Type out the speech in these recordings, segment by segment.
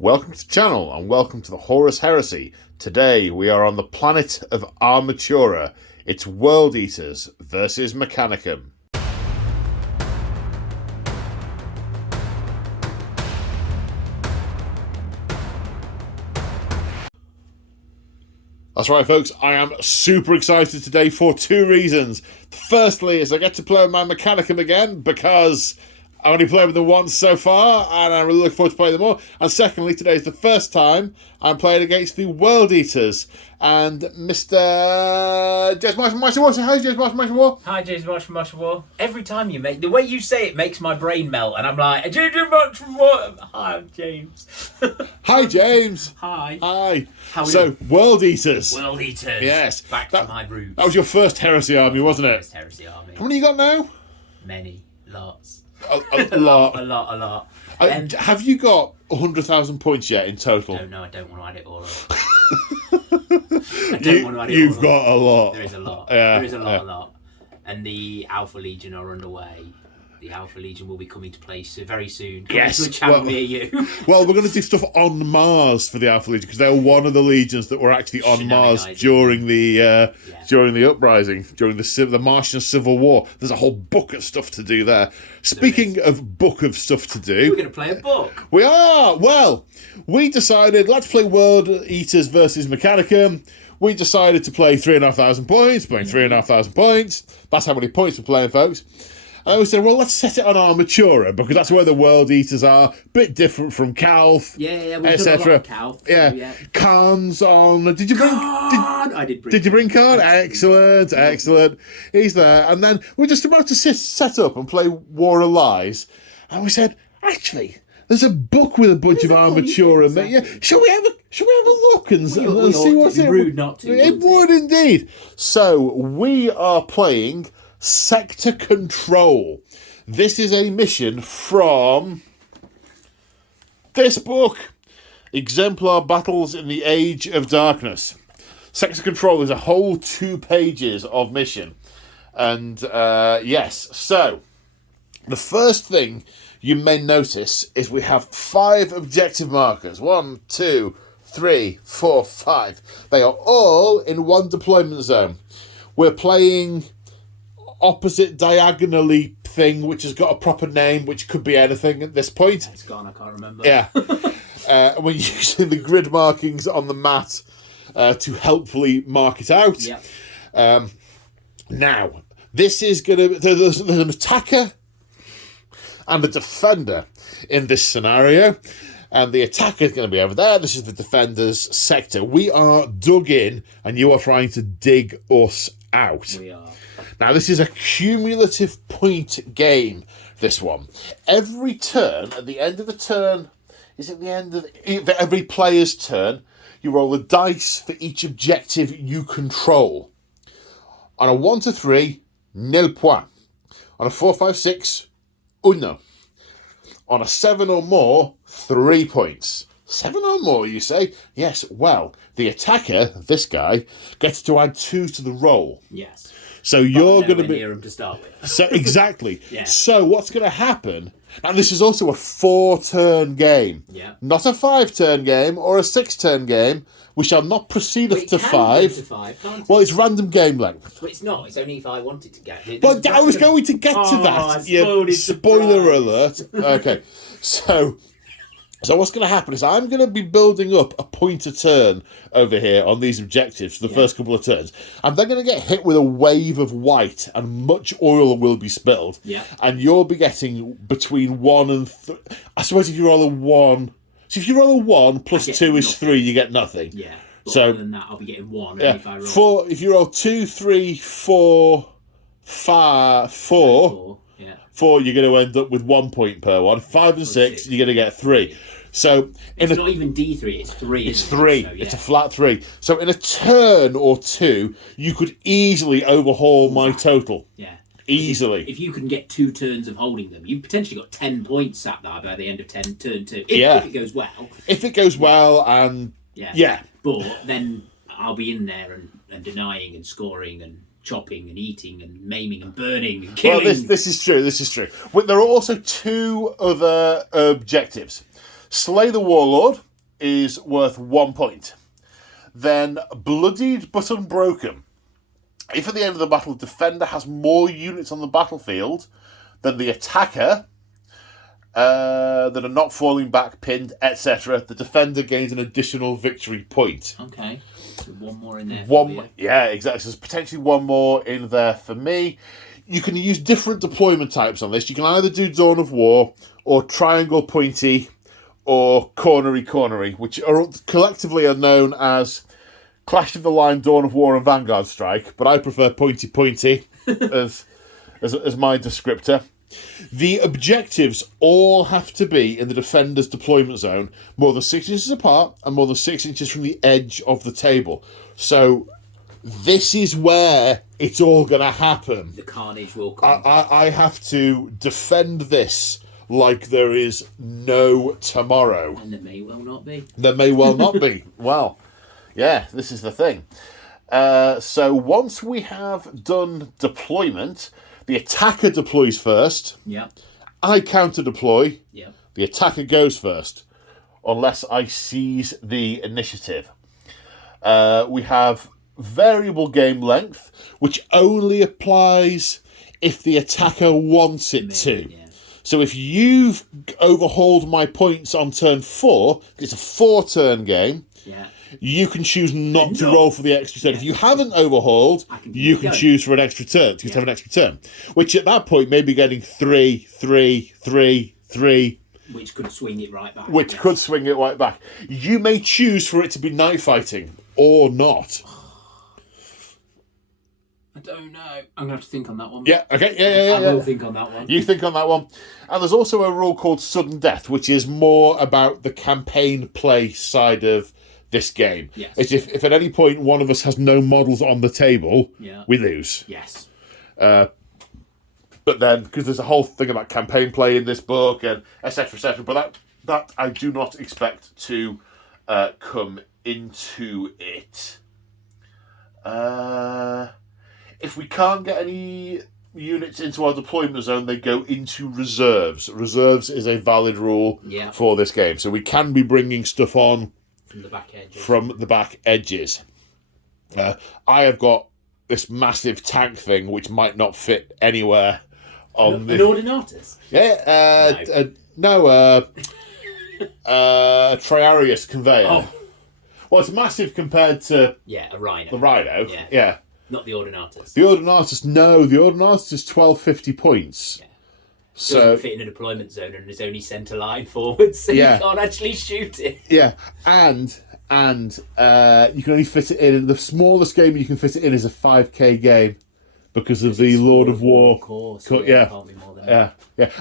Welcome to the channel and welcome to the Horus Heresy. Today we are on the planet of Armatura. It's World Eaters versus Mechanicum. That's right, folks, I am super excited today for two reasons. Firstly is I get to play with my Mechanicum again because I only played with them once so far, and I really look forward to playing them more. And secondly, today is the first time I'm playing against the World Eaters. And Mr. James Marshall War. Hi, James Marshall War. Hi, James Marshall War. Every time you make... The way you say it makes my brain melt, and I'm like, James Marshall War. Hi, I'm James. Hi, James. Hi. Hi. How are So, you? World Eaters. World Eaters. Yes. Back to my roots. That was your first Heresy army, wasn't it? First Heresy army. How many you got now? Many. Lots. A lot. A lot. Have you got 100,000 points yet in total? No, I don't want to add it all up. I don't want to add it all You've up. got a lot. There is a lot. Yeah, There is a lot. And the Alpha Legion are underway. The Alpha Legion will be coming to place very soon. Coming Yes, to a channel well- near you. Well, we're going to do stuff on Mars for the Alpha Legion because they're one of the legions that were actually on Mars during the uprising, during the Martian Civil War. There's a whole book of stuff to do there. Speaking of book of stuff to do, We're going to play a book. we are. Well, we decided let's play World Eaters versus Mechanicum. We decided to play 3,500 points. Playing 3,500 points. That's how many points we're playing, folks. And we said, well, let's set it on Armatura because that's where the World Eaters are. Bit different from Calth, Yeah, we've etc. done a lot of Calth. Yeah, Khan's on. Did you bring? I did bring. Did you bring Khan? Excellent. He's there. And then we're just about to set up and play War of Lies, and we said, actually, there's a book with a bunch of Armatura. Exactly. Yeah, shall we have a look and see what's It'd in be rude not to. It would indeed. So we are playing Sector Control. This is a mission from this book, Exemplar Battles in the Age of Darkness. Sector Control is a whole 2 pages of mission. And yes, so the first thing you may notice is we have 5 objective markers. 1, 2, 3, 4, 5. They are all in one deployment zone. We're playing opposite diagonally thing, which has got a proper name, which could be anything at this point. It's gone, I can't remember. Yeah. We're using the grid markings on the mat to helpfully mark it out. Yeah. Now, this is going to... There's an attacker and a defender in this scenario. And the attacker is going to be over there. This is the defender's sector. We are dug in, and you are trying to dig us out. We are. Now, this is a cumulative point game, this one. Every turn, at the end of the turn, is it the end of every player's turn, you roll a dice for each objective you control. On a 1 to 3, nil point. On a 4, 5, 6, uno. On a 7 or more, 3 points. 7 or more, you say? Yes, well, the attacker, this guy, gets to add 2 to the roll. Yes. So you're going to be near him to start with. So exactly. Yeah. So what's going to happen? And this is also a 4-turn game, Yeah. not a 5-turn game or a 6-turn game. We shall not proceed But up it to can 5. go to 5, can't it? Well, it's random game length. But it's not. It's only if I wanted to get it. But I was going to get to I that. spoiled it, Spoiler surprise. alert. Okay. So what's going to happen is I'm going to be building up a point a turn over here on these objectives for the first couple of turns. And they're going to get hit with a wave of white and much oil will be spilled. Yeah. And you'll be getting between 1 and... I suppose if you roll a 1... So if you roll a 1 plus 2 is 3, you get nothing. Yeah. But So- other than that, I'll be getting 1 Yeah. if I roll 4, if you roll 2, 3, 4, 5, 4... 4. Yeah. 4, you're going to end up with 1 point per one. 5 and 6, you're going to get 3. So It's not even D3, it's 3. it's isn't 3. So, yeah. It's a flat 3. So in a turn or 2, you could easily overhaul my total. Yeah. Easily. If you can get 2 turns of holding them, you've potentially got 10 points sat there by the end of turn 2. If it goes well. If it goes well, and yeah. But then I'll be in there and denying and scoring and chopping and eating and maiming and burning and killing. Well, this is true. This is true. But there are also 2 other objectives. Slay the Warlord is worth 1 point. Then Bloodied but Unbroken. If at the end of the battle, the defender has more units on the battlefield than the attacker that are not falling back, pinned, etc., the defender gains an additional victory point. Okay. So one more in there. Yeah, exactly. So there's potentially one more in there for me. You can use different deployment types on this. You can either do Dawn of War or Triangle Pointy or Cornery, which are collectively are known as Clash of the Line, Dawn of War, and Vanguard Strike. But I prefer Pointy as my descriptor. The objectives all have to be in the defender's deployment zone, more than 6 inches apart and more than 6 inches from the edge of the table. So this is where it's all going to happen. The carnage will come. I have to defend this like there is no tomorrow. And there may well not be. There may well not be. Well, yeah, this is the thing. So once we have done deployment, the attacker deploys first. Yeah. I counter-deploy. Yeah. The attacker goes first, unless I seize the initiative. We have variable game length, which only applies if the attacker wants it to. Yeah. So if you've overhauled my points on turn 4, it's a 4-turn game. Yeah. You can choose not to roll for the extra turn. If you haven't overhauled, you can choose for an extra turn. To have an extra turn, which at that point may be getting 3, 3, 3, 3. Which could swing it right back. Could swing it right back. You may choose for it to be night fighting or not. I don't know. I'm going to have to think on that one. Yeah, okay. Yeah. I will think on that one. You think on that one. And there's also a rule called Sudden Death, which is more about the campaign play side of this game. Yes. It's if at any point one of us has no models on the table, we lose. Yes. But then, because there's a whole thing about campaign play in this book, and etc., but that I do not expect to come into it. If we can't get any units into our deployment zone, they go into reserves. Reserves is a valid rule for this game. So we can be bringing stuff on from the back edges. I have got this massive tank thing which might not fit anywhere on an Ordinatus? Yeah, Triarius conveyor. Oh. Well, it's massive compared to a Rhino. The Rhino, yeah. Not the Ordinatus. The Ordinatus, no. The Ordinatus is 1250 points. Yeah. So doesn't fit in a deployment zone and is only centre line forward, so you can't actually shoot it. Yeah, and you can only fit it in. The smallest game you can fit it in is a 5k game because of the Lord of War. Of course. Can't be more than that.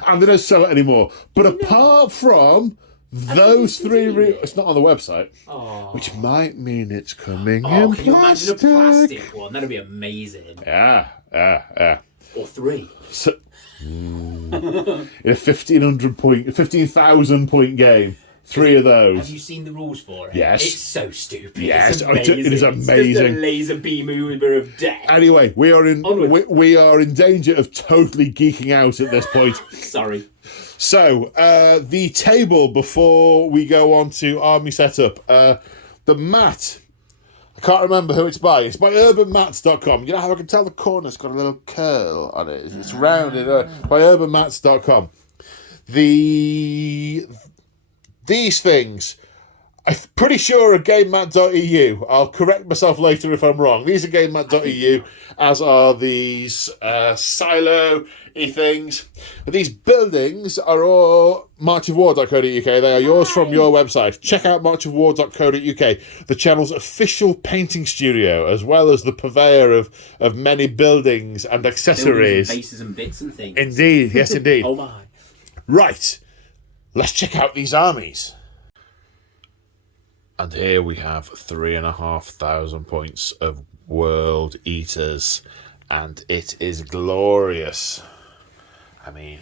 And they don't sell it anymore. But apart from those three, it's not on the website, which might mean it's coming in can you imagine plastic? A plastic one? That'd be amazing. Yeah. Or 3. So, in a 15,000 point game, 3 of those. Have you seen the rules for it? Yes. It's so stupid. Yes, it is amazing. It's just a laser beam Uber of death. Anyway, we are in danger of totally geeking out at this point. Sorry. So, the table before we go on to army setup. The mat. I can't remember who it's by. It's by urbanmats.com. You know how I can tell the corner's got a little curl on it? It's rounded. By urbanmats.com. These things, I'm pretty sure are gamemat.eu. I'll correct myself later if I'm wrong. These are gamemat.eu, as are these silo-y things. But these buildings are all marchofwar.co.uk. They are yours from your website. Check out marchofwar.co.uk, the channel's official painting studio, as well as the purveyor of many buildings and accessories. Buildings and bases and bits and things. Indeed, yes indeed. Oh my. Right, let's check out these armies. And here we have 3,500 points of World Eaters, and it is glorious. I mean,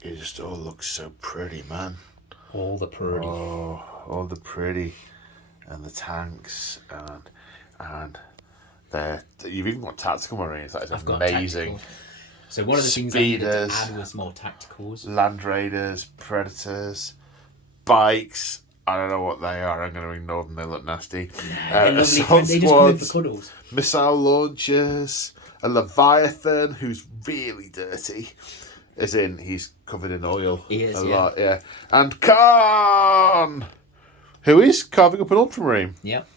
it just all looks so pretty, man. All the pretty. Oh, all the pretty, and the tanks, and you've even got tactical marines. That is amazing. So one of the things I needed to add was more tacticals. Land Raiders, Predators. bikes. I don't know what they are. I'm going to ignore them. They look nasty. They're lovely. Assault They just come in for squads, cuddles. missile launchers, a Leviathan who's really dirty. As in, he's covered in oil. He is, a yeah. lot, yeah. And Khan, who is carving up an ultramarine. Yep.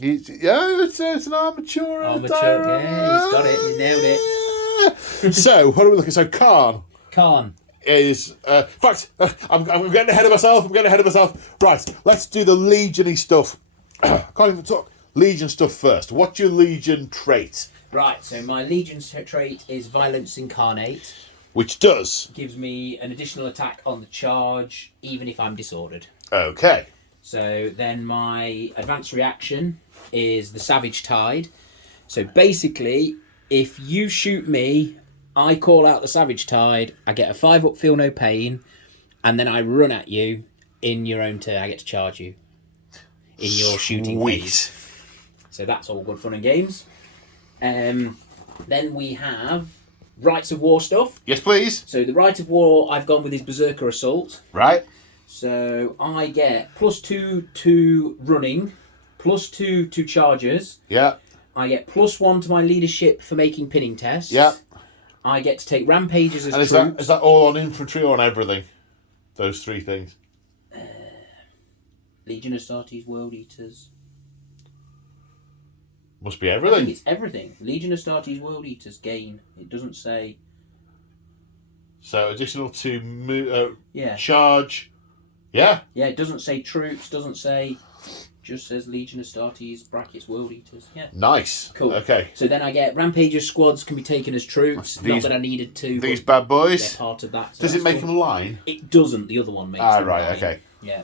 It's an armature. Armature, yeah, he's got it. He nailed it. So, what are we looking at? So, Khan is... in fact, I'm getting ahead of myself. Right, let's do the Legion-y stuff. I can't even talk. Legion stuff first. What's your Legion trait? Right, so my Legion trait is Violence Incarnate. Which does? Gives me an additional attack on the charge, even if I'm disordered. Okay. So then my advanced reaction is the Savage Tide. So basically, if you shoot me, I call out the Savage Tide, I get a 5 up, feel no pain, and then I run at you in your own turn. I get to charge you in your shooting phase. So that's all good fun and games. Then we have Rites of War stuff. Yes, please. So the Rite of War I've gone with is Berserker Assault. Right. So I get +2 to running, +2 to charges. Yeah. I get +1 to my leadership for making pinning tests. Yeah. I get to take rampages as And troops. is that all on infantry or on everything? Those three things. Legion Astartes, World Eaters. Must be I think everything. it's everything. Legion Astartes, World Eaters gain. It doesn't say. So additional to Yeah. charge. Yeah. Yeah, it doesn't say troops. Doesn't say. Just says Legion Astartes brackets World Eaters. Yeah. Nice. Cool. Okay. So then I get Rampages squads can be taken as troops. Not that I needed to. These but bad boys. they're part of that. So Does it that's make cool. them line? It doesn't. The other one makes them Right. line. Okay. Yeah.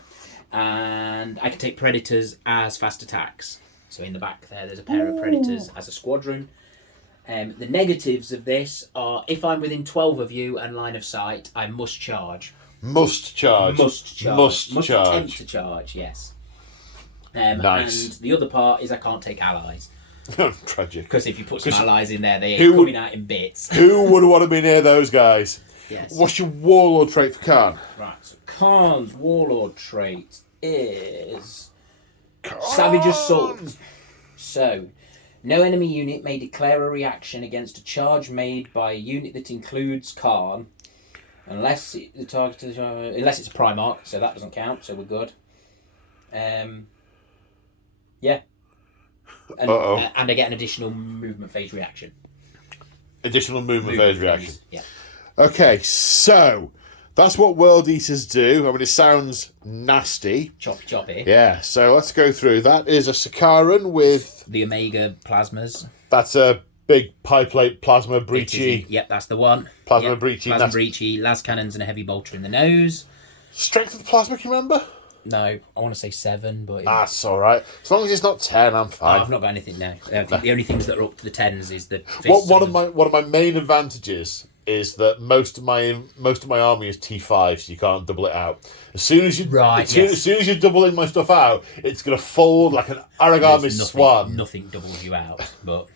And I can take Predators as fast attacks. So in the back there's a pair of Predators as a squadron. The negatives of this are if I'm within 12 of you and line of sight, I must charge. Must charge. Must charge. Must Must charge. attempt to charge, yes. Nice. And the other part is I can't take allies. Tragic. Because if you put some allies in there, they're who coming out in bits. Who would want to be near those guys? Yes. What's your warlord trait for Khan? Right, so Khan's warlord trait is Khan! Savage Assault. So, no enemy unit may declare a reaction against a charge made by a unit that includes Khan, unless it's a Primarch, so that doesn't count, so we're good. Yeah. And I get an additional movement phase reaction. Additional movement phase reaction. Yeah. Okay, so that's what World Eaters do. I mean, it sounds nasty. Choppy. Yeah, so let's go through. That is a Sakaran with... The Omega Plasmas. That's a big pie plate plasma breachy. Yep, that's the one. Plasma breachy. Plasma breachy, las cannons and a heavy bolter in the nose. Strength of the plasma, can you remember? No, I want to say 7, but... That's all right. As long as it's not 10, I'm fine. I've not got anything now. The only things that are up to the 10s is the... One of my main advantages is that most of my army is T5, so you can't double it out. As soon as you as soon as you're doubling my stuff out, it's gonna fold like an origami swan. Nothing doubles you out, but...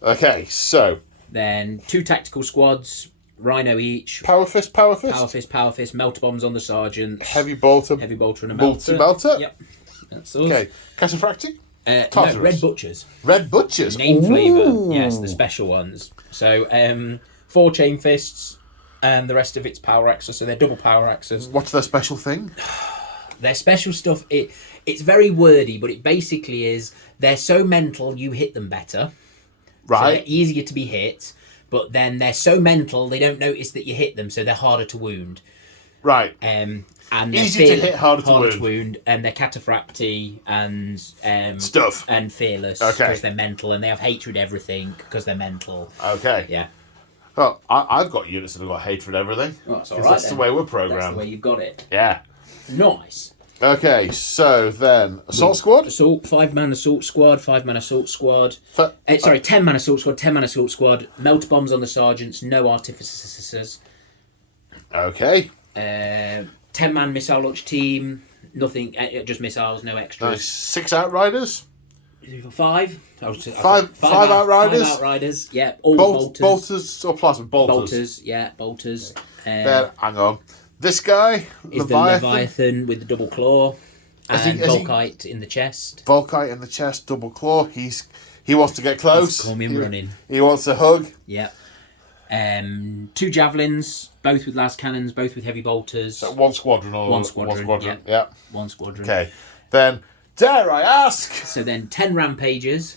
Okay, so... Then 2 tactical squads, Rhino each. Power fist. Power fist, melter bombs on the sergeants. Heavy bolter and a melter. Multi-melter? Yep. That's us. Okay, Cataphractic? No, Red Butchers. Red Butchers? Name flavour. Yes, the special ones. So, 4 chain fists, and the rest of it's power axes, so they're double power axes. What's their special thing? Their special stuff, it's very wordy, but it basically is, they're so mental you hit them better. Right. So they're easier to be hit, but then they're so mental they don't notice that you hit them, so they're harder to wound. Right. And easy to hit, harder to wound. And they're cataphracti and stuff and fearless because they're mental, and they have hatred everything because they're mental. Okay. Yeah. Well, I've got units that have got hatred everything. Well, that's all right. That's the way we're programmed. That's the way you've got it. Yeah. Nice. Okay, so then assault squad. 5-man assault squad, 5-man assault squad. 10-man assault squad, 10-man assault squad. Melter bombs on the sergeants, no artificers. Okay. 10-man missile launch team, nothing, just missiles, no extras. Nice. 6 outriders. 5. Five outriders. 5 outriders. Yeah, all bolters. Bolters or plasma bolters. Bolters. Then hang on. This guy, is the Leviathan with the double claw and Volkite in the chest. Volkite in the chest, double claw. He wants to get close. Come in running. He wants a hug. Yeah. 2 javelins, both with las cannons, both with heavy bolters. So one squadron or one squadron. Yeah. One squadron. Okay. Then, dare I ask? So then 10 rampages.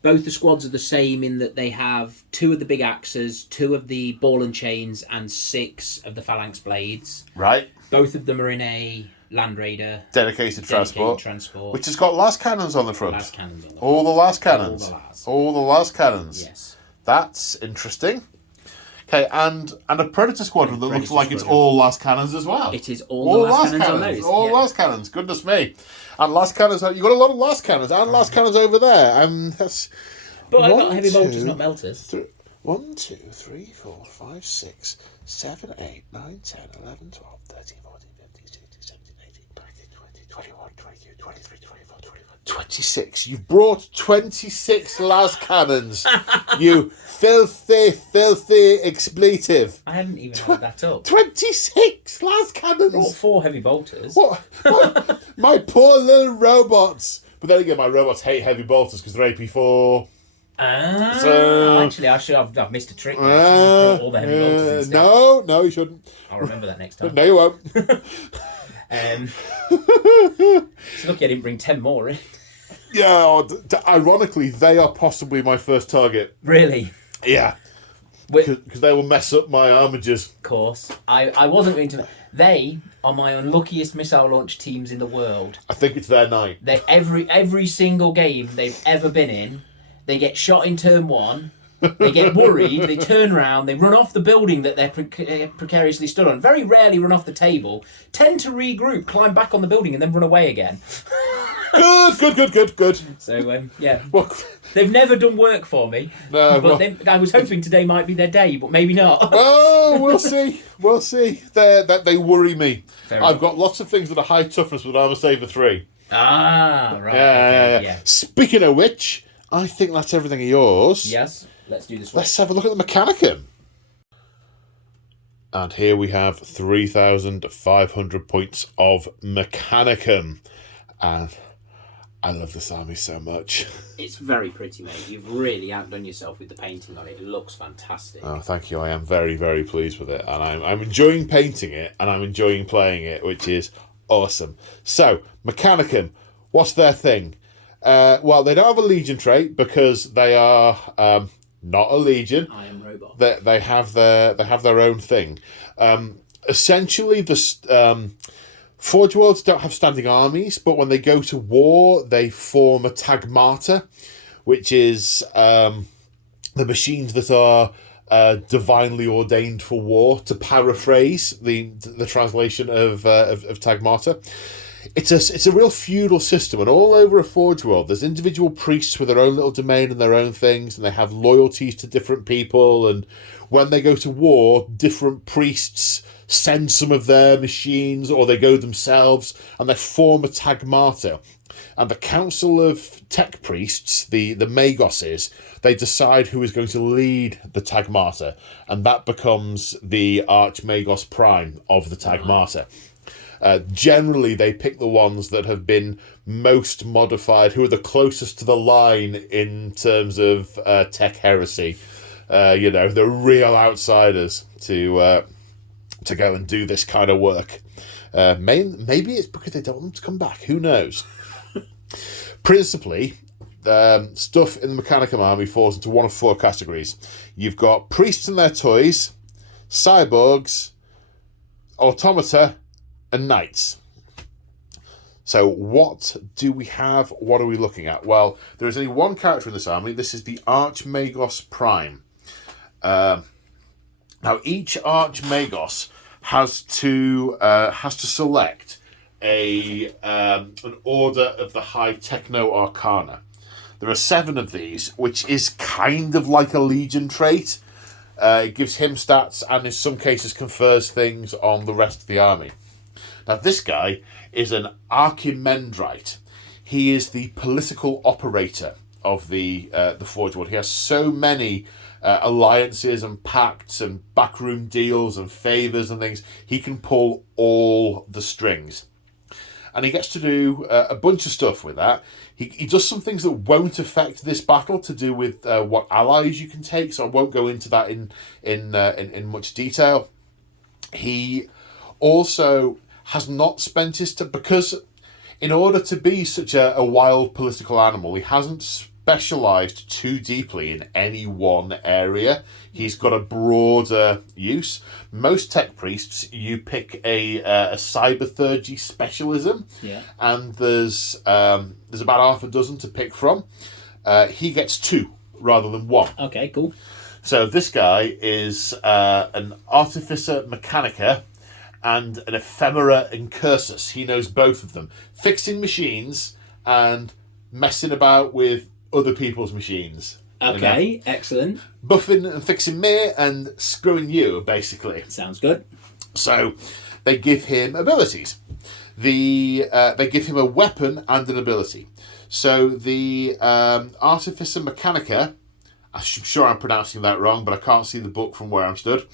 Both the squads are the same in that they have 2 of the big axes, 2 of the ball and chains, and 6 of the phalanx blades. Right. Both of them are in a Land Raider dedicated transport, which has got las cannons on the front. Las cannons on the front. All the las cannons. All the las cannons. Yes. That's interesting. Okay, and a Predator squadron that looks like it's all las cannons as well. It is all the las cannons on those. All las cannons. Goodness me. And las cannons, you've got a lot of las cannons and las cannons over there. That's. But I've got heavy bolters, not melters. 1, 2, 3, 4, 5, 6, 7, 8, 9, 10, 11, 12, 13, 14, 15, 16, 17, 18, 19, 20, 21, 22, 23, 24, 25, 26. You've brought 26 las cannons. You filthy, filthy expletive. I hadn't even had that up. 26 las cannons. Brought 4 heavy bolters. What? My poor little robots. But then again, my robots hate heavy bolters because they're AP4. Actually, I've missed a trick. All the heavy bolters instead. No, you shouldn't. I'll remember that next time. No, you won't. It's lucky I didn't bring 10 more in. Yeah, ironically, they are possibly my first target. Really? Yeah. Because they will mess up my armigers. Of course. I wasn't going to... They are my unluckiest missile launch teams in the world. I think it's their night. They every single game they've ever been in, they get shot in turn 1, they get worried, they turn around, they run off the building that they're precariously stood on, very rarely run off the table, tend to regroup, climb back on the building and then run away again. Good. So, yeah. Well, they've never done work for me. No, but I was hoping today might be their day, but maybe not. Oh, we'll see. We'll see. They worry me. I've got lots of things that are high toughness with armor saver 3. Ah, right. Yeah. Speaking of which, I think that's everything of yours. Yes, let's do this one. Let's have a look at the Mechanicum. And here we have 3,500 points of Mechanicum. And I love this army so much. It's very pretty, mate. You've really outdone yourself with the painting on it. It looks fantastic. Oh, thank you. I am very, very pleased with it. And I'm enjoying painting it and I'm enjoying playing it, which is awesome. So, Mechanicum, what's their thing? Well, they don't have a Legion trait because they are not a Legion. I am robot. They have their own thing. Essentially, the Forge Worlds don't have standing armies, but when they go to war, they form a tagmata, which is the machines that are divinely ordained for war. To paraphrase the translation of tagmata. It's a real feudal system, and all over a Forge World, there's individual priests with their own little domain and their own things, and they have loyalties to different people, and when they go to war, different priests send some of their machines, or they go themselves, and they form a tagmata. And the Council of Tech Priests, the Magoses, they decide who is going to lead the tagmata, and that becomes the Archmagos Prime of the tagmata. Generally, they pick the ones that have been most modified, who are the closest to the line in terms of tech heresy. The real outsiders to go and do this kind of work. Maybe it's because they don't want them to come back. Who knows? Principally, stuff in the Mechanicum army falls into one of 4 categories. You've got priests and their toys, cyborgs, automata, and knights. So what do we have? What are we looking at? Well, there is only one character in this army. This is the Archmagos Prime. Now, each Archmagos has to select an order of the High Techno Arcana. There are 7 of these, which is kind of like a Legion trait. It gives him stats and in some cases confers things on the rest of the army. Now, this guy is an Archimandrite. He is the political operator of the Forge World. He has so many alliances and pacts and backroom deals and favours and things. He can pull all the strings. And he gets to do a bunch of stuff with that. He does some things that won't affect this battle to do with what allies you can take, so I won't go into that in much detail. He also has not spent his time, because in order to be such a wild political animal, he hasn't specialised too deeply in any one area. He's got a broader use. Most tech priests, you pick a cybertheurgy specialism, and there's about half a dozen to pick from. He gets 2 rather than 1. Okay, cool. So this guy is an Artificer Mechanica and an Ephemera Incursus. He knows both of them. Fixing machines and messing about with other people's machines. Okay, excellent. Buffing and fixing me and screwing you, basically. Sounds good. So they give him abilities. They give him a weapon and an ability. So the Artificer Mechanica, I'm sure I'm pronouncing that wrong, but I can't see the book from where I'm stood.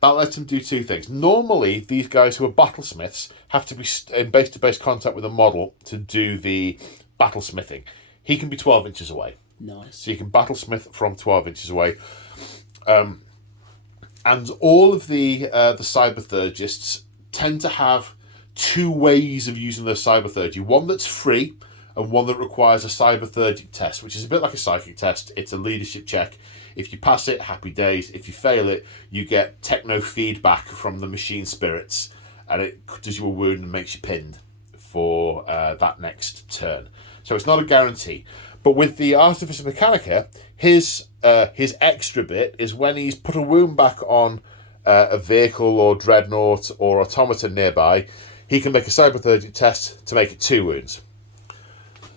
That lets him do 2 things. Normally, these guys who are battlesmiths have to be in base-to-base contact with a model to do the battlesmithing. He can be 12 inches away. Nice. So you can battlesmith from 12 inches away. And all of the cybertheurgists tend to have 2 ways of using their cybertheurgy. One that's free and one that requires a cybertheurgic test, which is a bit like a psychic test. It's a leadership check. If you pass it, happy days. If you fail it, you get techno feedback from the machine spirits, and it does you a wound and makes you pinned for that next turn. So it's not a guarantee. But with the Artificer Mechanica, his extra bit is when he's put a wound back on a vehicle or dreadnought or automaton nearby, he can make a cybertheurgic test to make it 2 wounds.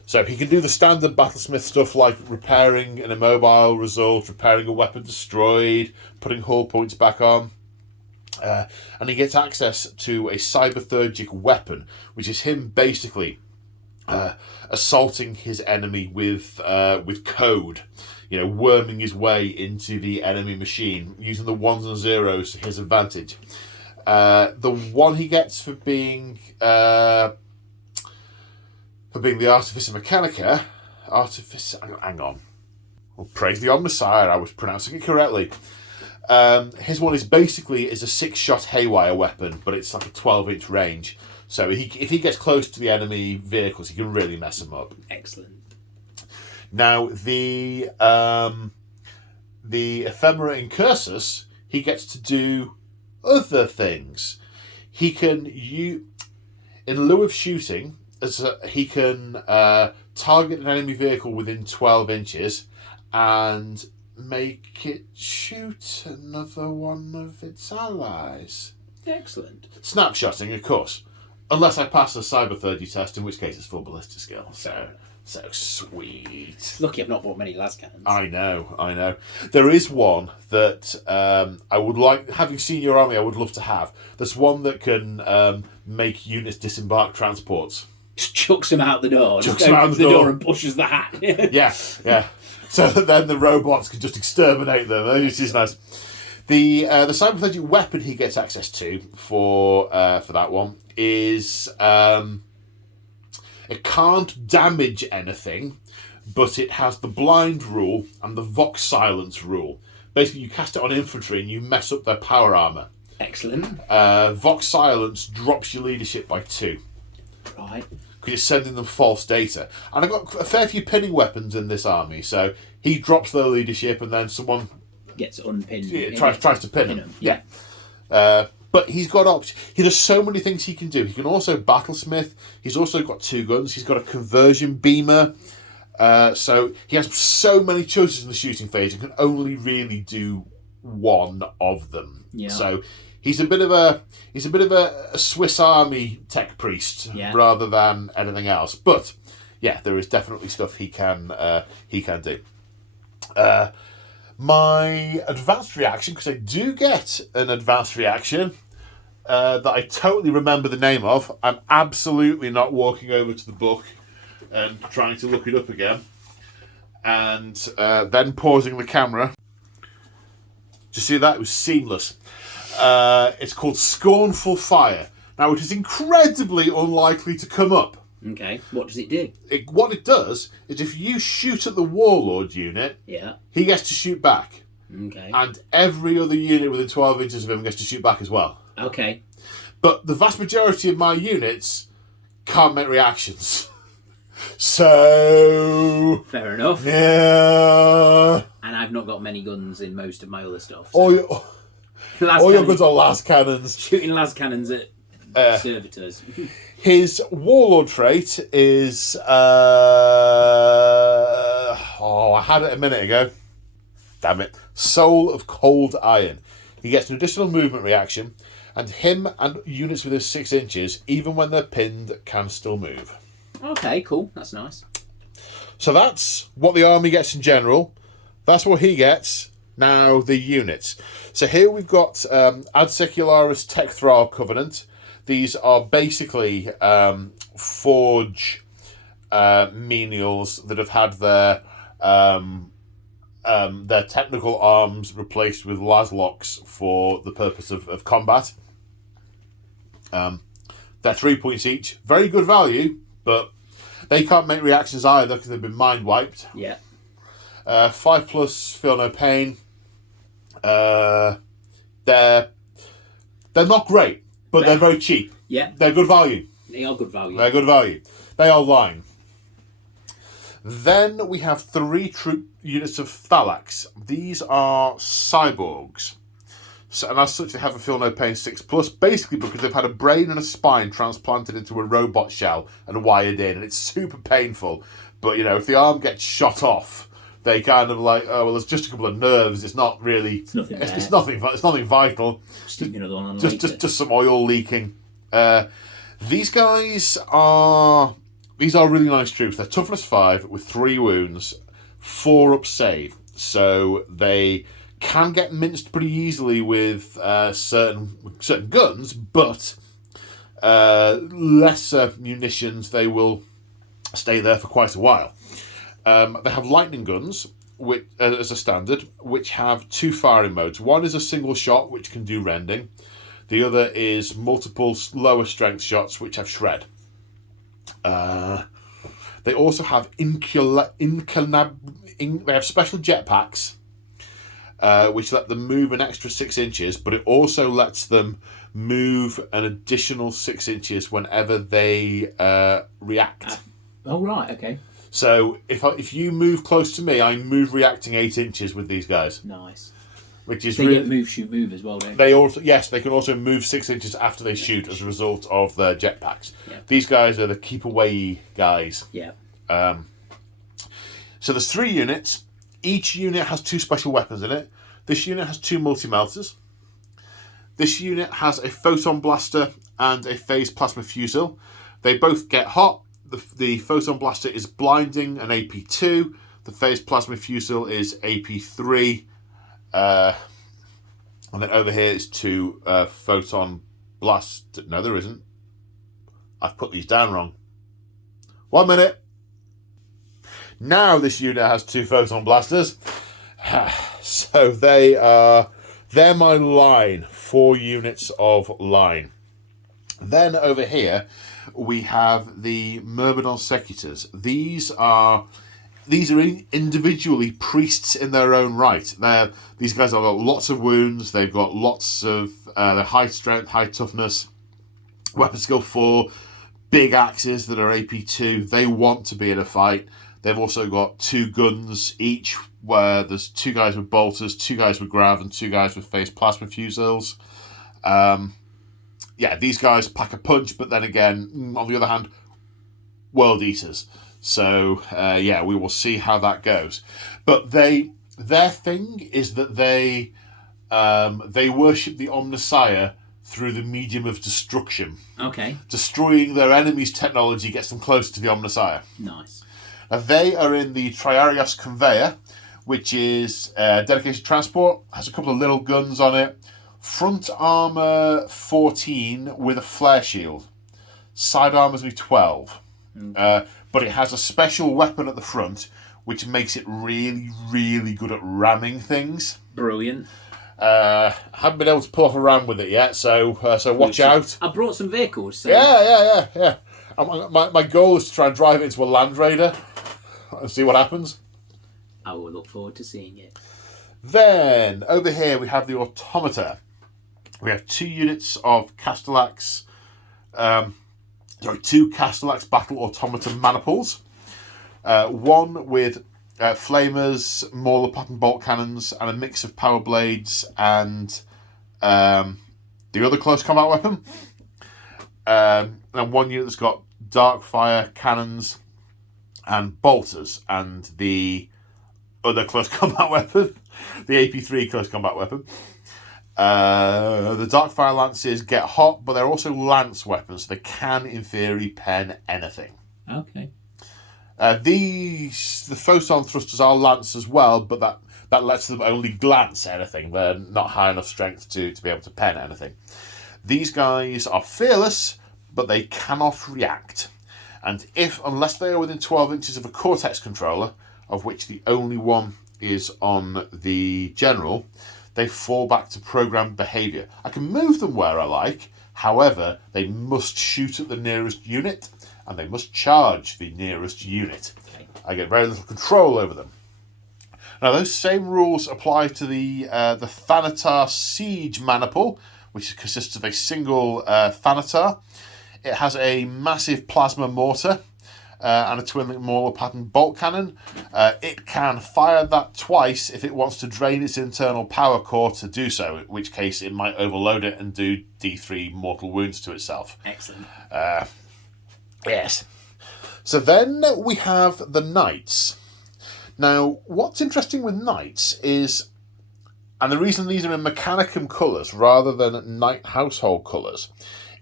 So he can do the standard battlesmith stuff like repairing an immobile result, repairing a weapon destroyed, putting hull points back on. And he gets access to a cybertheurgic weapon, which is him basically assaulting his enemy with code, worming his way into the enemy machine, using the 1s and 0s to his advantage. The one he gets for being the Artificer Mechanica, hang on. Well, praise the Omnissiah, I was pronouncing it correctly. His one is a 6-shot haywire weapon, but it's like a 12-inch range. So if he gets close to the enemy vehicles, he can really mess them up. Excellent. Now, the Ephemera Incursus, he gets to do other things. He can, in lieu of shooting, he can target an enemy vehicle within 12 inches and make it shoot another one of its allies. Excellent. Snapshotting, of course. Unless I pass a cybertheurgy test, in which case it's full ballistic skill. So sweet. Lucky I've not bought many las cannons. I know. There is one that I would like, having seen your army, I would love to have. There's one that can make units disembark transports. Just chucks them out the door. Chucks them out the door and pushes the hat. Yeah. So that then the robots can just exterminate them. Which is nice. The cybertheurgic weapon he gets access to for that one is it can't damage anything, but it has the blind rule and the Vox silence rule. Basically, you cast it on infantry and you mess up their power armor. Excellent. Vox silence drops your leadership by 2. Right. Because you're sending them false data. And I've got a fair few pinning weapons in this army, so he drops their leadership and then someone gets unpinned. Tries to pin him. Yeah. But he's got options. He does so many things he can do. He can also battlesmith. He's also got 2 guns. He's got a conversion beamer. So he has so many choices in the shooting phase and can only really do one of them. Yeah. So he's a bit of a Swiss Army tech priest rather than anything else. But yeah, there is definitely stuff he can do. My advanced reaction, because I do get an advanced reaction that I totally remember the name of. I'm absolutely not walking over to the book and trying to look it up again. and then pausing the camera. Did you see that? It was seamless. It's called Scornful Fire. Now, it is incredibly unlikely to come up. Okay, what does it do? What it does is if you shoot at the Warlord unit, he gets to shoot back. Okay. And every other unit within 12 inches of him gets to shoot back as well. Okay. But the vast majority of my units can't make reactions. So... Fair enough. Yeah. And I've not got many guns in most of my other stuff. So. All your guns are las cannons. Shooting las cannons at servitors. His Warlord trait is... I had it a minute ago. Damn it. Soul of Cold Iron. He gets an additional movement reaction, and him and units within 6 inches, even when they're pinned, can still move. Okay, cool. That's nice. So that's what the army gets in general. That's what he gets. Now, the units. So here we've got Ad Secularis Tech Thrall Covenant. These are basically forge menials that have had their technical arms replaced with laslocks for the purpose of combat. They're 3 points each. Very good value, but they can't make reactions either because they've been mind wiped. Yeah. 5+, feel no pain. They're not great, but they're very cheap. Yeah. They're good value. They are good value. They're good value. They are line. Then we have 3 troop units of Thalax. These are cyborgs. So, and as such, they have a feel no pain 6+, basically because they've had a brain and a spine transplanted into a robot shell and wired in, and it's super painful. But, you know, if the arm gets shot off, they kind of like, oh, well, there's just a couple of nerves. It's not really... It's nothing vital. Stick another one on just some oil leaking. These guys are... These are really nice troops. They're toughness 5 with 3 wounds, 4 up save. So they can get minced pretty easily with certain guns, but lesser munitions, they will stay there for quite a while. They have lightning guns which, as a standard, which have 2 firing modes. One is a single shot, which can do rending. The other is multiple lower strength shots, which have shred. They also have they have special jetpacks, which let them move an extra 6 inches, but it also lets them move an additional 6 inches whenever they react. Oh, right, okay. So if you move close to me, I move reacting 8 inches with these guys. Nice. Which is they get move, shoot, move as well, don't they? They can also move 6 inches after they shoot as a result of their jetpacks. Yeah. These guys are the keep away guys. Yeah. So there's 3 units. Each unit has 2 special weapons in it. This unit has 2 multi-melters. This unit has a photon blaster and a phase plasma fusel. They both get hot. The photon blaster is blinding and AP2. The phase plasma fusel is AP3. And then over here is 2 photon blast. No, there isn't. I've put these down wrong. 1 minute. Now this unit has 2 photon blasters. So they're my line. 4 units of line. Then over here we have the Myrmidon Secutors. These are individually priests in their own right. These guys have got lots of wounds. They've got lots of high strength, high toughness, weapon skill 4, big axes that are AP2. They want to be in a fight. They've also got 2 guns each, where there's 2 guys with bolters, 2 guys with grav, and 2 guys with phase plasma fusils. These guys pack a punch, but then again, on the other hand, world eaters. So, we will see how that goes. But their thing is that they worship the Omnissiah through the medium of destruction. Okay. Destroying their enemy's technology gets them closer to the Omnissiah. Nice. Now, they are in the Triarios Conveyor, which is dedicated transport, has a couple of little guns on it. Front armour 14 with a flare shield. Side armour's only 12. But it has a special weapon at the front, which makes it really, really good at ramming things. Brilliant. Haven't been able to pull off a ram with it yet, so watch out. I brought some vehicles. So. Yeah. My goal is to try and drive it into a Land Raider and see what happens. I will look forward to seeing it. Then, over here, we have the Automata. We have 2 units of Castellax... two Castellax Battle Automata Maniples. One with flamers, Mauler pattern bolt cannons, and a mix of power blades and the other close combat weapon. And one unit that's got dark fire cannons and bolters, and the other close combat weapon, the AP3 close combat weapon. The dark fire lances get hot, but they're also lance weapons, so they can, in theory, pen anything. Okay. The photon thrusters are lance as well, but that lets them only glance anything. They're not high enough strength to be able to pen anything. These guys are fearless, but they cannot react. And unless they are within 12 inches of a Cortex controller, of which the only one is on the General, they fall back to programmed behaviour. I can move them where I like, however, they must shoot at the nearest unit, and they must charge the nearest unit. Okay. I get very little control over them. Now, those same rules apply to the Thanatar Siege Maniple, which consists of a single Thanatar. It has a massive plasma mortar and a twin-link Mauler pattern bolt cannon. It can fire that twice if it wants to drain its internal power core to do so, in which case it might overload it and do D3 mortal wounds to itself. Excellent. Yes. So then we have the Knights. Now, what's interesting with Knights is, and the reason these are in Mechanicum colours rather than Knight household colours,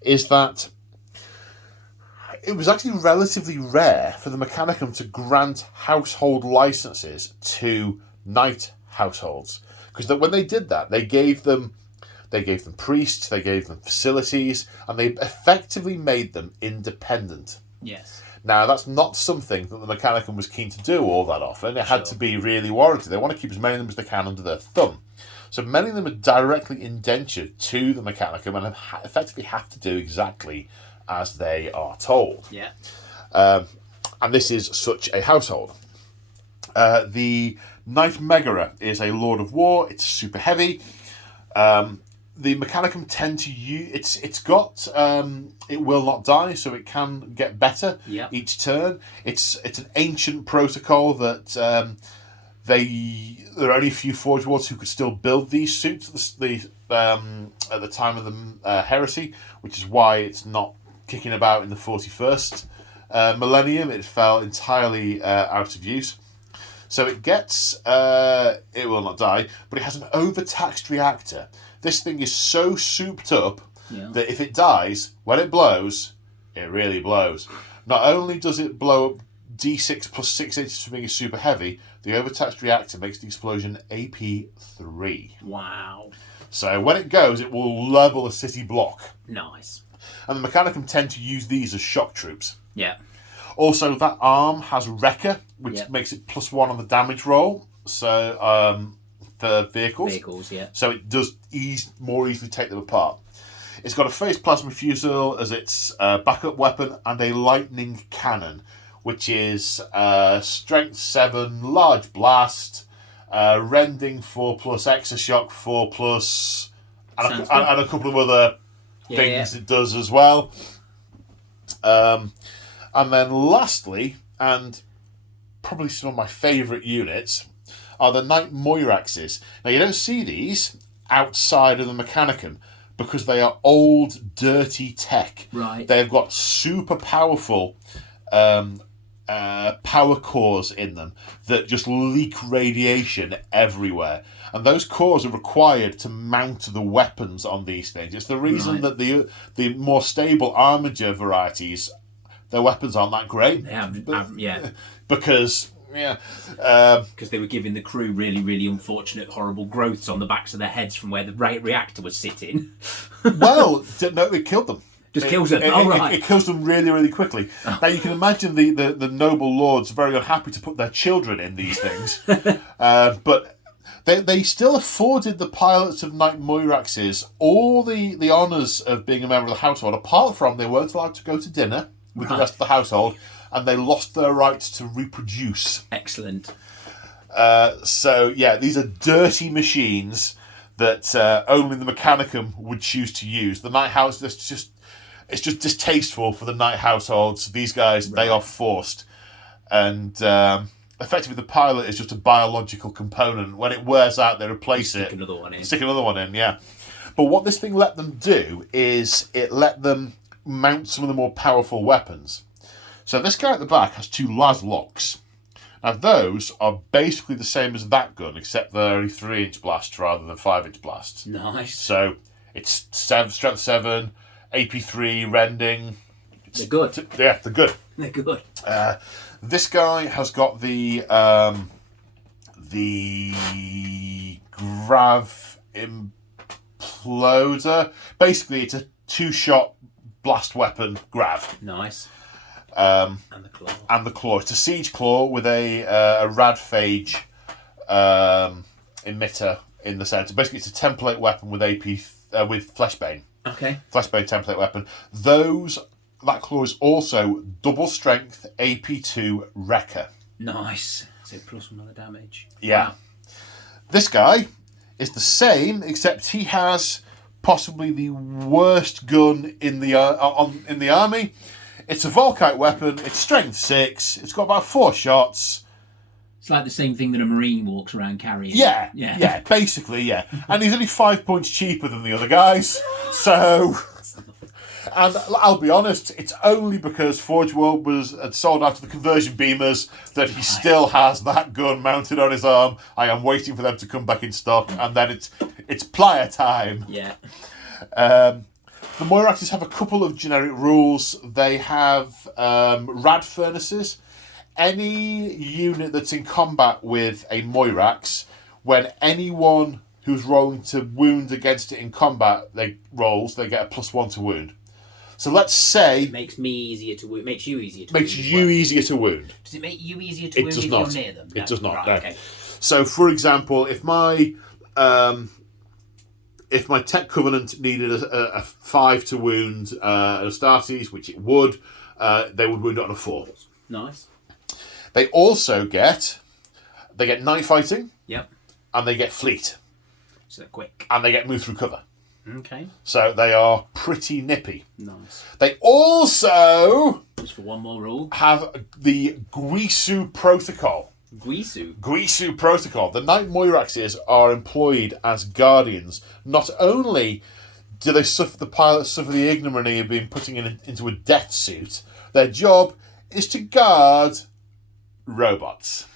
is that it was actually relatively rare for the Mechanicum to grant household licenses to Knight households. Because when they did that, they gave them priests, they gave them facilities, and they effectively made them independent. Yes. Now, that's not something that the Mechanicum was keen to do all that often. It had to be really warranted. They want to keep as many of them as they can under their thumb. So many of them are directly indentured to the Mechanicum and effectively have to do exactly as they are told. Yeah. And this is such a household. The Knight Megara is a Lord of War. It's super heavy. The Mechanicum tend to use... It's got... it will not die, so it can get better each turn. It's an ancient protocol that there are only a few Forge Worlds who could still build these suits at the time of the Heresy, which is why it's not kicking about in the 41st millennium. It fell entirely out of use. So it gets... it will not die, but it has an overtaxed reactor. This thing is so souped up that if it dies, when it blows, it really blows. Not only does it blow up D6 plus 6 inches for being super heavy, the overtaxed reactor makes the explosion AP3. Wow. So when it goes, it will level a city block. Nice. And the Mechanicum tend to use these as shock troops. Yeah. Also, that arm has Wrecker, which makes it +1 on the damage roll. So, for vehicles. So it does more easily take them apart. It's got a phased plasma fusel as its backup weapon and a lightning cannon, which is strength 7, large blast, rending 4+, exoshock 4+, and a couple of other things it does as well. And then lastly, and probably some of my favourite units, are the Knight Moiraxes. Now, you don't see these outside of the Mechanicum because they are old, dirty tech. Right. They've got super powerful power cores in them that just leak radiation everywhere. And those cores are required to mount the weapons on these things. It's the reason that the more stable Armiger varieties, their weapons aren't that great. Because... because they were giving the crew really, really unfortunate, horrible growths on the backs of their heads from where the reactor was sitting. Well, no, they killed them. Just kills them. Right. It kills them really, really quickly. Now you can imagine the noble lords very unhappy to put their children in these things, but they still afforded the pilots of Knight Moiraxes all the honours of being a member of the household, apart from they weren't allowed to go to dinner with the rest of the household, and they lost their rights to reproduce. Excellent. So yeah, these are dirty machines that only the Mechanicum would choose to use. The Knight House, it's just distasteful for the Knight households. These guys, they are forced. And effectively the pilot is just a biological component. When it wears out, they replace it. Stick another one in. Stick another one in, yeah. But what this thing let them do is it let them mount some of the more powerful weapons. So this guy at the back has 2 Laslocks. Now those are basically the same as that gun, except they're only 3-inch blasts rather than 5-inch blasts. Nice. So it's strength 7, AP3, rending. They're good. Yeah, they're good. They're good. This guy has got the Grav Imploder. Basically, it's a 2-shot blast weapon, Grav. Nice. And the claw. And the claw. It's a siege claw with a radphage emitter in the centre. Basically, it's a template weapon with with fleshbane. Okay. Fleshbane template weapon. That claw is also double strength AP2 Wrecker. Nice. So +1 other damage. Yeah. Wow. This guy is the same, except he has possibly the worst gun in the army. It's a Volkite weapon. It's strength 6. It's got about 4 shots. It's like the same thing that a Marine walks around carrying. Yeah, basically, yeah. And he's only 5 points cheaper than the other guys. So, and I'll be honest, it's only because Forge World had sold out to the conversion beamers that he still has that gun mounted on his arm. I am waiting for them to come back in stock, and then it's plier time. Yeah. The Moiraxes have a couple of generic rules. They have rad furnaces. Any unit that's in combat with a Moirax, when anyone who's rolling to wound against it in combat, they get a +1 to wound. So let's say... It makes me easier to wound. Makes you easier to wound. Makes you easier to wound. Does it make you easier to wound if you're near them? It does not. Right, no. Okay. So, for example, if my Tech Covenant needed a 5 to wound Astartes, which it would, they would wound it on a 4. Nice. They also get night fighting. Yep. And they get fleet. So they're quick. And they get move through cover. Okay. So they are pretty nippy. Nice. They also... Just for one more rule. ...have the Guisu Protocol. Guisu Protocol. The Knight Moiraxes are employed as guardians. Not only do the pilots suffer the ignominy of being put into a death suit, their job is to guard robots.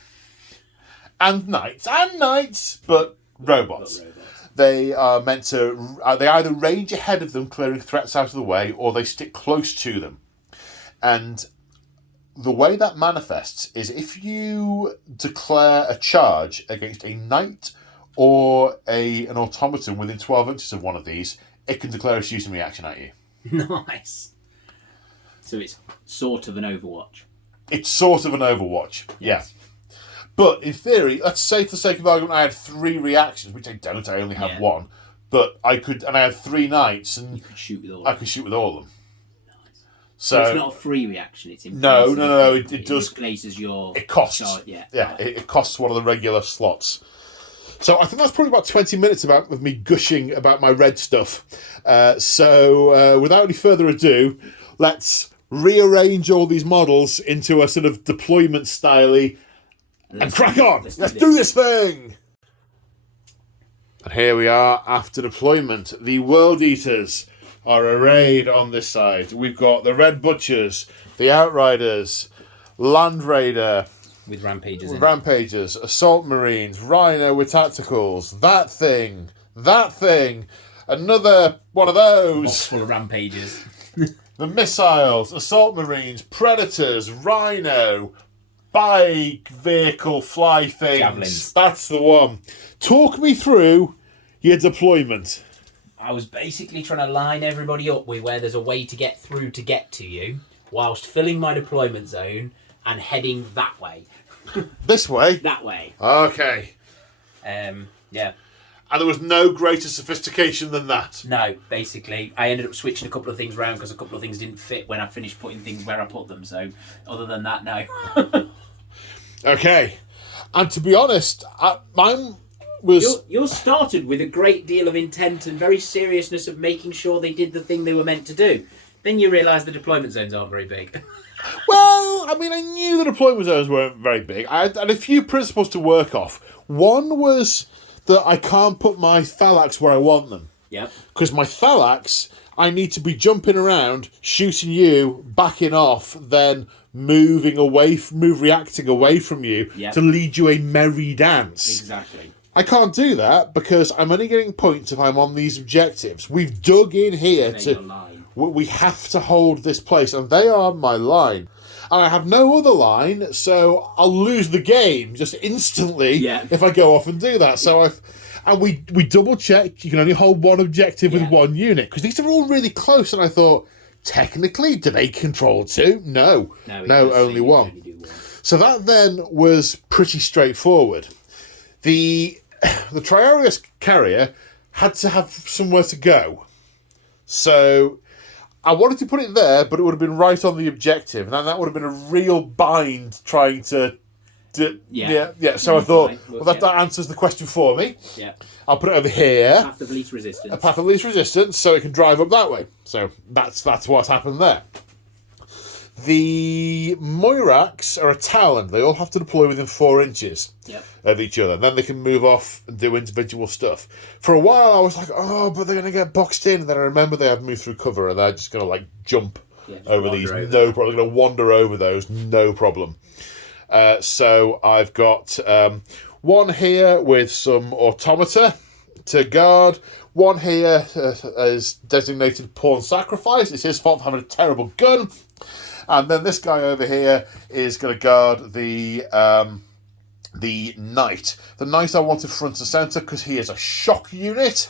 And knights, but robots. They are meant to... They either range ahead of them, clearing threats out of the way, or they stick close to them. And the way that manifests is if you declare a charge against a knight or an automaton within 12 inches of one of these, it can declare a shooting reaction at you. Nice. So it's sort of an Overwatch. It's sort of an Overwatch, yes. Yeah. But in theory, let's say for the sake of argument, I had 3 reactions, which I don't. I only have 1. But I had 3 knights, and you could shoot with all. I could shoot with all of them. Nice. So it's not a free reaction. It's in no. It does. Places your. It costs. Chart, yeah. It costs one of the regular slots. So I think that's probably about 20 minutes of me gushing about my red stuff. So without any further ado, let's rearrange all these models into a sort of deployment style-y and crack on. Let's do this thing. And here we are after deployment. The World Eaters are arrayed on this side. We've got the Red Butchers, the Outriders, Land Raider with rampagers, Assault Marines, Rhino with tacticals, that thing, another one of those. Box full of rampagers. The missiles, Assault Marines, Predators, Rhino, bike, vehicle, fly things. Javelins. That's the one. Talk me through your deployment. I was basically trying to line everybody up with where there's a way to get through to get to you, whilst filling my deployment zone and heading that way. This way? That way. Okay. Yeah. And there was no greater sophistication than that? No, basically. I ended up switching a couple of things around because a couple of things didn't fit when I finished putting things where I put them. So, other than that, no. Okay. And to be honest, mine was... Yours started with a great deal of intent and very seriousness of making sure they did the thing they were meant to do. Then you realise the deployment zones aren't very big. Well, I mean, I knew the deployment zones weren't very big. I had a few principles to work off. One was that I can't put my Thalax where I want them. Yep. Because my Thalax, I need to be jumping around, shooting you, backing off, then reacting away from you to lead you a merry dance. Exactly. I can't do that because I'm only getting points if I'm on these objectives. We've dug in here we have to hold this place, and they are my line. And I have no other line, so I'll lose the game just instantly if I go off and do that. So we double checked. You can only hold one objective with one unit because these are all really close. And I thought, technically, do they control two? No, only one. So that then was pretty straightforward. The Triarius carrier had to have somewhere to go, so I wanted to put it there, but it would have been right on the objective, and that would have been a real bind trying to... So I thought, that answers the question for me. Yeah. I'll put it over here. Path of least resistance. A path of least resistance, so it can drive up that way. So that's what's happened there. The Moirax are a talon. They all have to deploy within 4 inches of each other. Then they can move off and do individual stuff. For a while, I was like, oh, but they're going to get boxed in. And then I remember they have moved through cover and they're just going to jump over these. No problem. They're going to wander over those. No problem. So I've got one here with some automata to guard. One here is designated pawn sacrifice. It's his fault for having a terrible gun. And then this guy over here is going to guard the knight. The knight I wanted front and centre because he is a shock unit.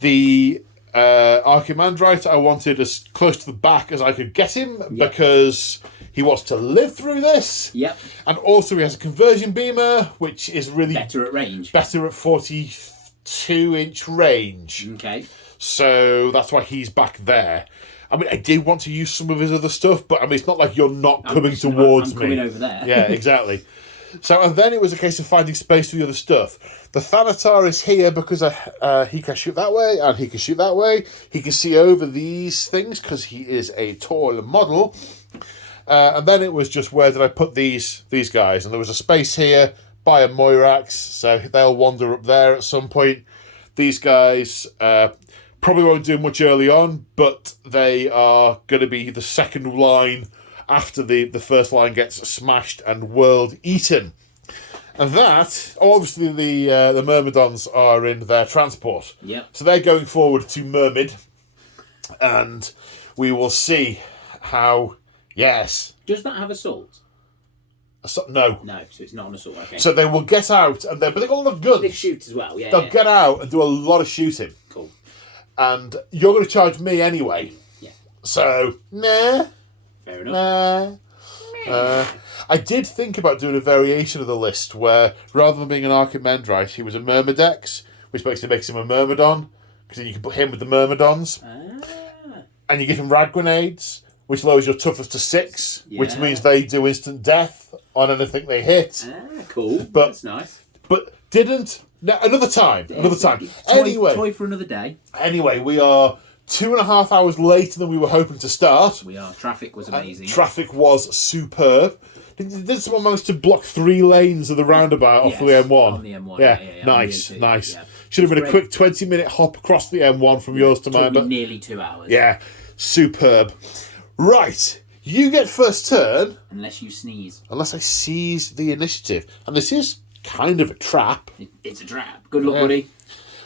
The Archimandrite I wanted as close to the back as I could get him because he wants to live through this. Yep. And also he has a conversion beamer, which is really better at range. Better at 42-inch range. Okay. So that's why he's back there. I mean, I did want to use some of his other stuff, but I mean, it's not like you're not coming towards me. I'm coming over there. Yeah, exactly. So, and then it was a case of finding space for the other stuff. The Thanatar is here because he can shoot that way, and he can shoot that way. He can see over these things because he is a tall model. And then it was just, where did I put these guys? And there was a space here by a Moirax, so they'll wander up there at some point. These guys... probably won't do much early on, but they are going to be the second line after the first line gets smashed and world eaten. And that, obviously the Myrmidons are in their transport. Yep. So they're going forward to Myrmid, and we will see how, yes. Does that have assault? No. No, so it's not an assault, okay. So they will get out, but they've got a lot of guns. They shoot as well, They'll get out and do a lot of shooting. Cool. And you're going to charge me anyway. Yeah. So, nah. Fair enough. I did think about doing a variation of the list where, rather than being an Archimandrite, he was a Myrmidex, which basically makes him a Myrmidon, because then you can put him with the Myrmidons. And you give him rad grenades, which lowers your toughness to 6, which means they do instant death on anything they hit. Cool. But, that's nice. But didn't... No, another time. Anyway. Toy for another day. Anyway, we are 2.5 hours later than we were hoping to start. We are. Traffic was amazing. Traffic was superb. Did someone manage to block 3 lanes of the roundabout off the M1? On the M1. Yeah, nice. Yeah. Should have been a quick 20-minute hop across the M1 from yours to mine. But nearly 2 hours. Yeah, superb. Right, you get first turn. Unless you sneeze. Unless I seize the initiative. And this is kind of a trap. It's a trap. Good luck, buddy.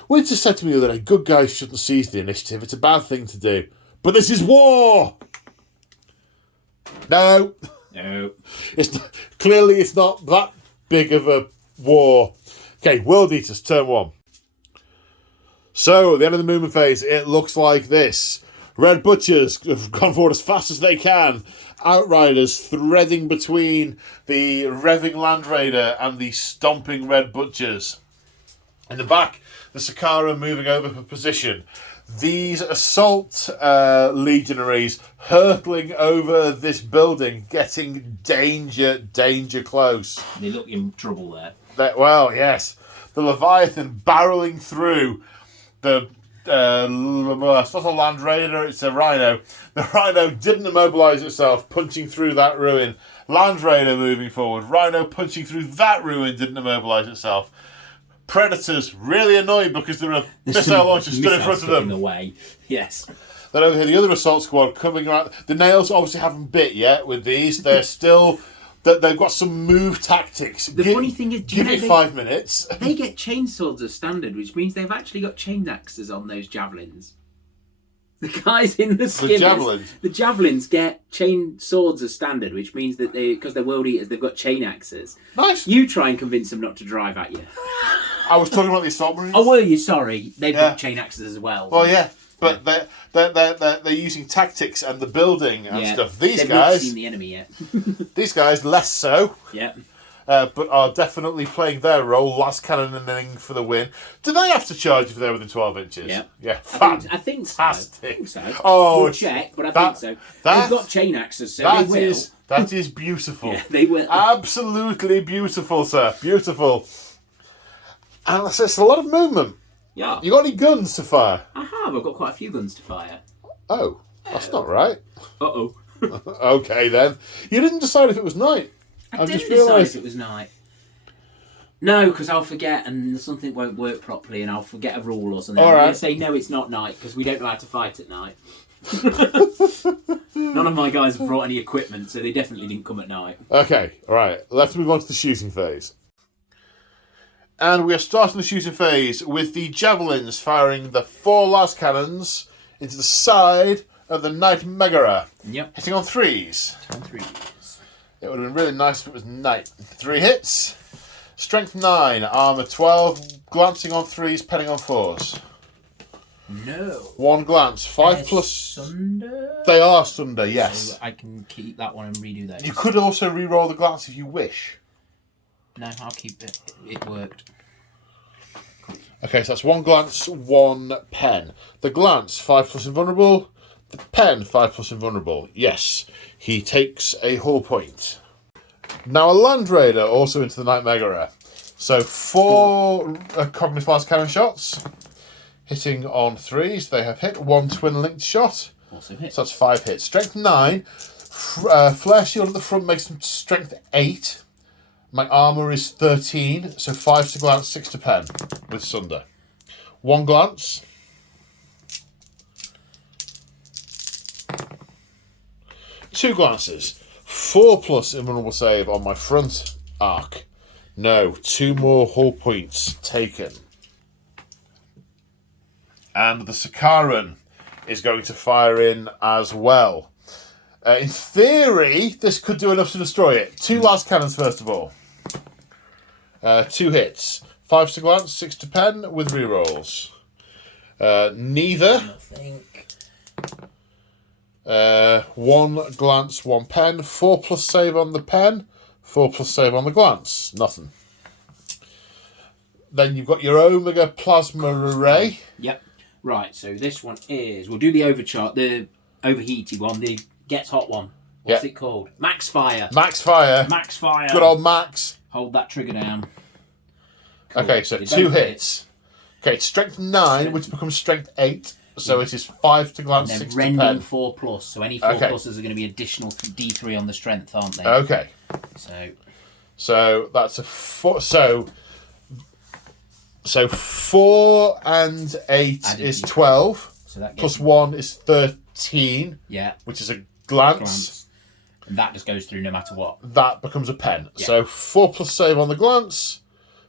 Well, just said to me the other day, good guys shouldn't seize the initiative. It's a bad thing to do. But this is war! No. Clearly it's not that big of a war. Okay, World Eaters, turn 1. So, at the end of the movement phase, it looks like this. Red Butchers have gone forward as fast as they can. Outriders threading between the revving Land Raider and the stomping Red Butchers. In the back, the Sakara moving over for position. These assault legionaries hurtling over this building, getting danger close. They look in trouble there. Well, yes. The Leviathan barreling through the... it's not a Land Raider, it's a Rhino. The Rhino didn't immobilise itself, punching through that ruin. Land Raider moving forward. Rhino punching through that ruin, didn't immobilise itself. Predators really annoyed because there are missile launchers stood in front of them. In the way, yes. Then over here, the other assault squad coming around. The nails obviously haven't bit yet with these. They're still... They've got some move tactics. The funny thing is... Give it 5 minutes. They get chainswords as standard, which means they've actually got chain axes on those javelins. The guys in the skimmers... The javelins get chain swords as standard, which means that because they're world eaters, they've got chain axes. Nice. You try and convince them not to drive at you. I was talking about the assault marines. Oh, were you? Sorry. They've got chain axes as well. Well, yeah. But they're using tactics and the building and stuff. They've not seen the enemy yet. These guys, less so. Yeah. But are definitely playing their role. Last cannoning for the win. Do they have to charge if they're within 12 inches? Yeah. Yeah. I think so. Fantastic. Oh, we'll check, but I think so. They've got chain axes, so they will. That is beautiful. Yeah, they will. Absolutely beautiful, sir. Beautiful. And it's a lot of movement. Yeah. You got any guns to fire? I have. I've got quite a few guns to fire. Oh, that's not right. Uh-oh. Okay, then. You didn't decide if it was night. I didn't decide if it was night. No, because I'll forget and something won't work properly and I'll forget a rule or something. I'm going to say, no, it's not night because we don't know how to fight at night. None of my guys have brought any equipment, so they definitely didn't come at night. Okay, all right. Let's move on to the shooting phase. And we are starting the shooting phase with the javelins firing the 4 last cannons into the side of the Knight Megara. Yep. Hitting on 3s. On 3s. It would have been really nice if it was Knight. 3 hits. Strength 9, armour 12, glancing on 3s, penning on 4s. No. 1 glance, 5 plus... Sunder? They are Sunder, yes. So I can keep that one and redo those. You could also re-roll the glance if you wish. No, I'll keep it. It worked. Okay, so that's 1 glance, 1 pen. The glance, 5 plus invulnerable. The pen, 5 plus invulnerable. Yes, he takes a hull point. Now a Land Raider also into the Knight Megara. So 4 cognitive blast cannon shots. Hitting on 3s. They have hit. 1 twin linked shot. Also hit. So that's 5 hits. Strength 9. Flare shield at the front makes them strength 8. My armour is 13, so 5 to glance, 6 to pen with Sunder. 1 glance. 2 glances. 4 plus invulnerable save on my front arc. No, 2 more hull points taken. And the Sakaran is going to fire in as well. In theory, this could do enough to destroy it. 2 last cannons, first of all. 2 hits. 5 to glance, 6 to pen with rerolls. Neither. Nothing. 1 glance, 1 pen. 4 plus save on the pen. 4 plus save on the glance. Nothing. Then you've got your Omega Plasma Array. Yep. Right, so this one is... We'll do the the overheated one, the gets hot one. What's it called? Max Fire. Max Fire. Max Fire. Good old Max. Hold that trigger down. Cool. Okay, so 2 hits. Okay, strength 9, which becomes strength 8. So it is 5 to glance, and 6 then to pen. 4 plus. So any 4 pluses are going to be additional D3 on the strength, aren't they? Okay. So that's a 4. So 4 and 8 is 12. So that plus 1 is 13. Yeah. Which is a glance. And that just goes through no matter what. That becomes a pen. Yeah. So 4 plus save on the glance.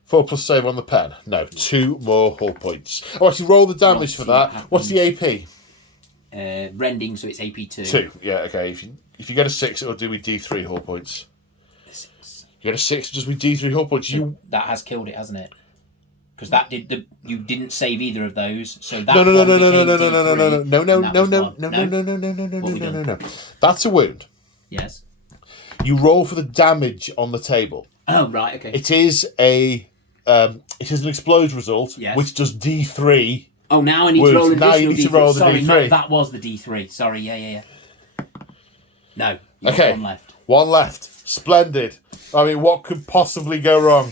4 plus save on the pen. No, 2 more hull points. Oh, actually, roll the damage for that. What's the AP? Rending, so it's AP 2. 2, yeah, okay. If you get a 6, it'll do me D3 hull points. 6. You get a 6, it'll just be D3 hull points. So that has killed it, hasn't it? Because that did you didn't save either of those, so that No. That's a wound. Yes. You roll for the damage on the table. Oh right, okay. It is an explode result, yes. which does D3. Oh, now I need to roll an additional Now you need D3. to roll the Sorry, D3. no, that was the D3. Sorry, yeah. No, you got one left. One left. Splendid. I mean, what could possibly go wrong?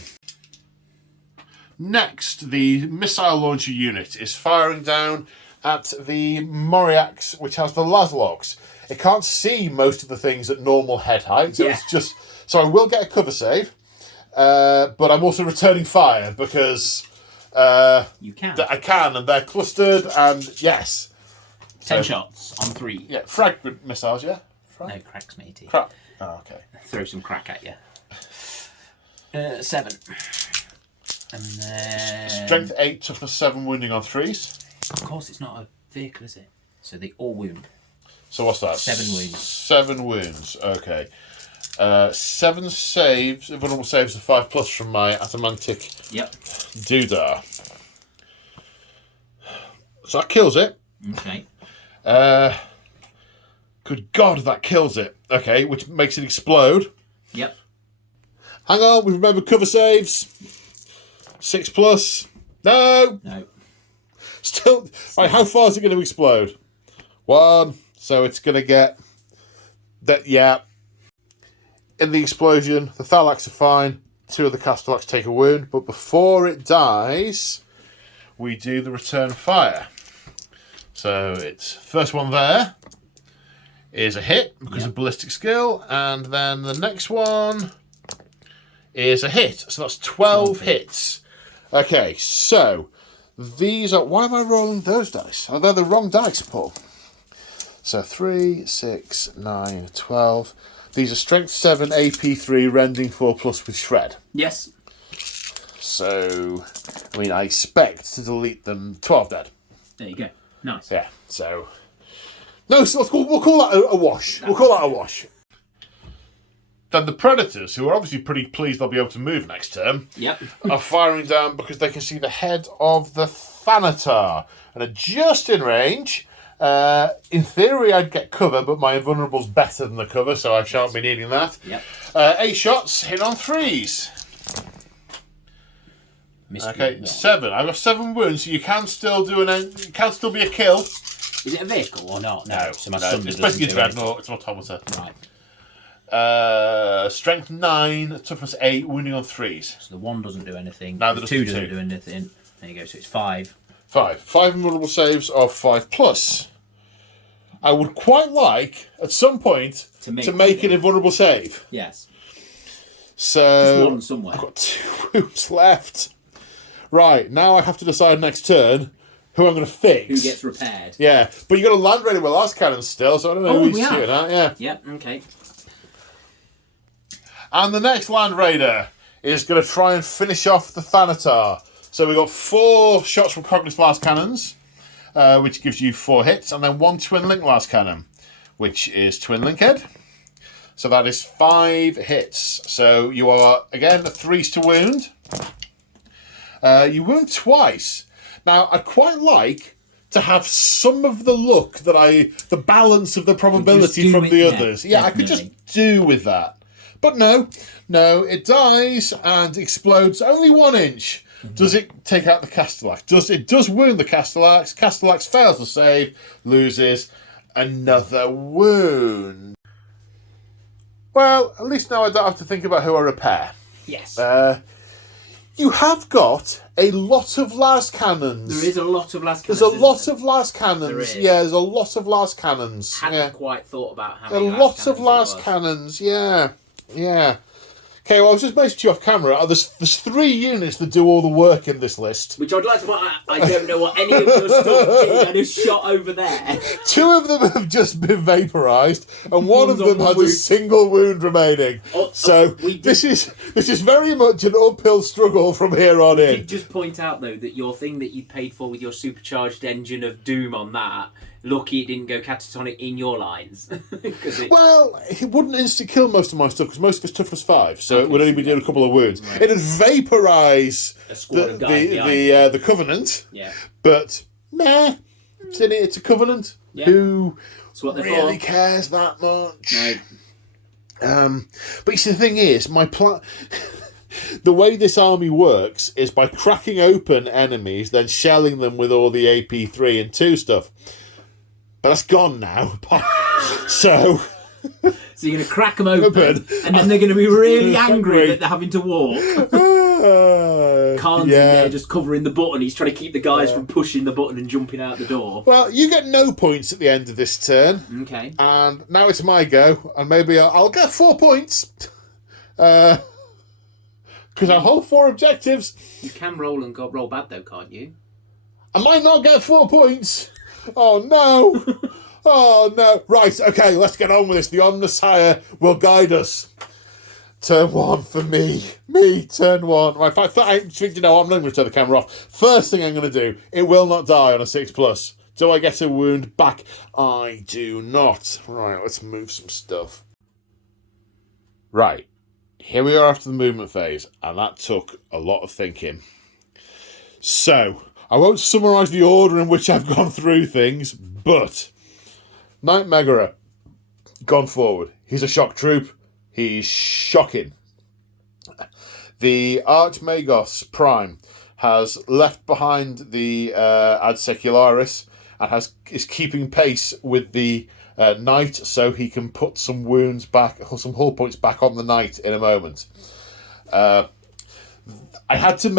Next, the missile launcher unit is firing down at the Moriax, which has the Laslogs. It can't see most of the things at normal head height, so it's just... So I will get a cover save, but I'm also returning fire because... you can. I can, and they're clustered, and yes. 10 shots on 3. Yeah, fragment missiles, yeah? No, cracks, matey. Crack. Oh, okay. Throw some crack at you. 7. And then... Strength 8, toughness 7, wounding on 3s. Of course, it's not a vehicle, is it? So they all wound. So what's that? 7 wounds. 7 wounds, okay. 7 saves, vulnerable saves of 5+ from my Atamantic Doodah. So that kills it. Okay. Good God, that kills it. Okay, which makes it explode. Yep. Hang on, we remember cover saves. 6+. No. Still. Right, how far is it going to explode? 1. So it's going to get that. Yeah. In the explosion, the Thalax are fine. 2 of the Castellax take a wound, but before it dies, we do the return fire. So it's first one there is a hit because of ballistic skill, and then the next one is a hit. So that's 12 hits. Okay, so these are... Why am I rolling those dice? Oh, they're the wrong dice, Paul. So 3, 6, 9, 12. These are strength 7, AP 3, rending 4+ with shred. Yes. So, I mean, I expect to delete them. 12 dead. There you go. Nice. Yeah, so... No, so we'll call that a wash. We'll call that a wash. Then the Predators, who are obviously pretty pleased they'll be able to move next turn, are firing down because they can see the head of the Thanatar. And are just in range. In theory, I'd get cover, but my invulnerable's better than the cover, so I shan't be needing that. 8 shots, hit on 3s. Okay, 7. I've got 7 wounds, so you can still do it can still be a kill. Is it a vehicle or not? No. So my son it's basically a dreadnought. It's an automata. Right. Strength 9, toughness 8, wounding on 3s. So the 1 doesn't do anything. Neither the does 2 the doesn't 2. do anything. There you go. So it's 5. 5 invulnerable saves of 5+. I would quite like, at some point, to make an invulnerable save. Yes. So just one somewhere. I've got 2 wounds left. Right, now I have to decide next turn who I'm going to fix. Who gets repaired. Yeah, but you've got a land raider with last cannon still, so I don't know who he's shooting at. Yeah. Yep, okay. And the next land raider is going to try and finish off the Thanatar. So we've got 4 shots from Cognis blast cannons, which gives you 4 hits, and then 1 twin link blast cannon, which is twin link head. So that is 5 hits. So you are, again, 3s to wound. You wound twice. Now, I'd quite like to have some of the luck the balance of the probability from the others. Yeah, definitely. I could just do with that. But no, it dies and explodes only 1 inch. Mm-hmm. Does it take out the Castellax? It does wound the Castellax. Castellax fails to save, loses another wound. Well, at least now I don't have to think about who I repair. Yes. You have got a lot of las cannons. There is a lot of las cannons. There's a lot of las cannons. There is. Yeah, there's a lot of las cannons. Hadn't quite thought about how many las of las cannons. Yeah. Okay, well, I was just basically off camera. There's 3 units that do all the work in this list. Which I'd like to point out, I don't know what any of your stuff is. I just shot over there. 2 of them have just been vaporised, and 1 of them has a single wound remaining. This is very much an uphill struggle from here on in. Just point out, though, that your thing that you paid for with your supercharged engine of doom on that lucky it didn't go catatonic in your lines. Well, it wouldn't insta-kill most of my stuff because most of it's toughness 5, so it would only be doing a couple of wounds. Right. It'd vaporise the Covenant, but nah, it's a Covenant. Who really cares that much? No. But you see, the thing is, my plan... The way this army works is by cracking open enemies, then shelling them with all the AP 3 and 2 stuff. But that's gone now. So you're going to crack them open, and then they're going to be really angry that they're having to walk. Khan's in there just covering the button. He's trying to keep the guys from pushing the button and jumping out the door. Well, you get no points at the end of this turn. Okay. And now it's my go, and maybe I'll get 4 points. Because I hold 4 objectives. You can roll and roll bad though, can't you? I might not get 4 points. Oh no. Oh no. Right, okay, let's get on with this. The Omnissiah will guide us. Turn 1 for me. Turn 1. Right, you know, I'm not going to turn the camera off. First thing I'm going to do, it will not die on a 6+. Do I get a wound back? I do not. Right, let's move some stuff. Right. Here we are after the movement phase, and that took a lot of thinking. So, I won't summarise the order in which I've gone through things, but Knight Megara, gone forward. He's a shock troop. He's shocking. The Archmagos Prime has left behind the Ad Secularis and is keeping pace with the Knight, so he can put some wounds back, or some hull points back on the Knight in a moment. I had to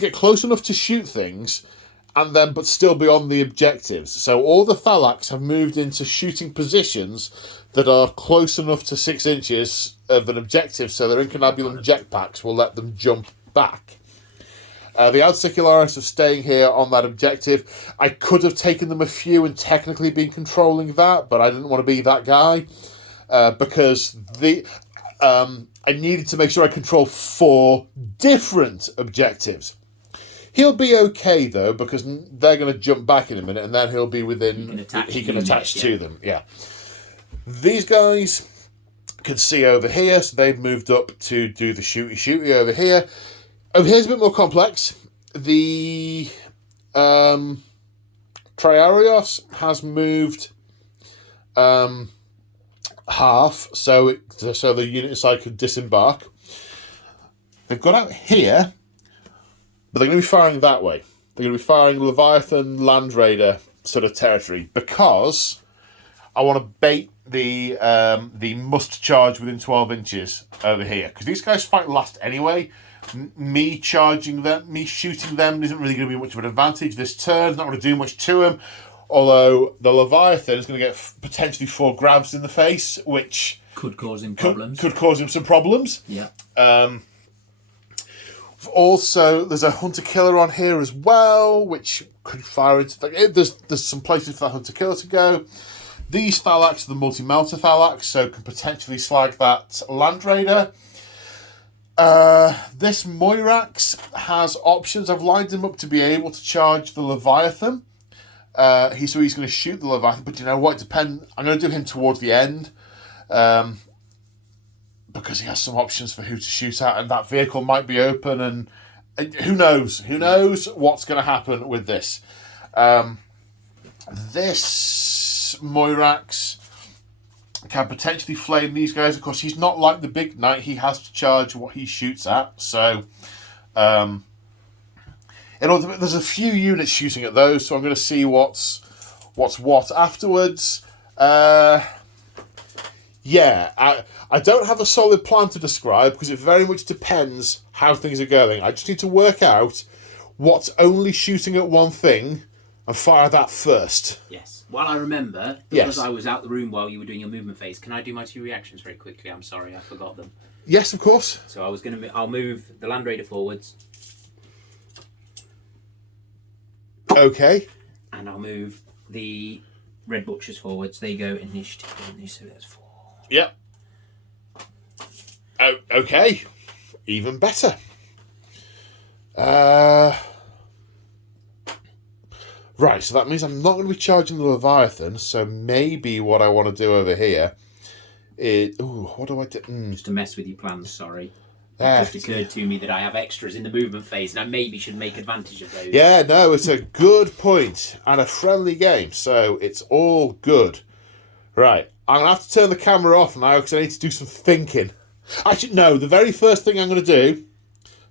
get close enough to shoot things, but still be on the objectives. So all the Phalanx have moved into shooting positions that are close enough to 6 inches of an objective, so their incunabulum jetpacks will let them jump back. The Ad Secularis are staying here on that objective. I could have taken them a few and technically been controlling that, but I didn't want to be that guy because I needed to make sure I control 4 different objectives. He'll be okay though because they're going to jump back in a minute, and then he'll be within. He can attach to them. Yeah. These guys can see over here, so they've moved up to do the shooty over here. Over here's a bit more complex. The Triarios has moved half, so the unit inside could disembark. They've got out here, but they're going to be firing that way. They're going to be firing Leviathan Land Raider sort of territory because I want to bait the must charge within 12 inches over here, because these guys fight last anyway. Me charging them, me shooting them isn't really going to be much of an advantage this turn. It's not going to do much to him. Although the Leviathan is going to get potentially 4 grabs in the face, which could cause him problems. Could cause him some problems. Yeah. Also, there's a hunter-killer on here as well, which could fire into... There's some places for that hunter-killer to go. These Phalanx are the multi-melter Phalanx, so can potentially slag that Land Raider. This Moirax has options. I've lined him up to be able to charge the Leviathan. He's going to shoot the Leviathan, but you know what? I'm going to do him towards the end. Because he has some options for who to shoot at, and that vehicle might be open, and who knows? Who knows what's going to happen with this? This Moirax can potentially flame these guys. Of course, he's not like the big knight. He has to charge what he shoots at. So, there's a few units shooting at those. So I'm going to see what's what afterwards. Yeah, I don't have a solid plan to describe because it very much depends how things are going. I just need to work out what's only shooting at one thing and fire that first. Yes. While I remember, because I was out the room while you were doing your movement phase, can I do my 2 reactions very quickly? I'm sorry, I forgot them. Yes, of course. So I'll move the Land Raider forwards. Okay. And I'll move the Red Butchers forwards. They go initiative. So that's 4. Yep. Oh, okay. Even better. Right, so that means I'm not going to be charging the Leviathan, so maybe what I want to do over here is... Ooh, what do I do? Just to mess with your plans, sorry. It just occurred to me that I have extras in the movement phase, and I maybe should make advantage of those. Yeah, no, it's a good point, and a friendly game, so it's all good. Right, I'm going to have to turn the camera off now, because I need to do some thinking. Actually, no, the very first thing I'm going to do,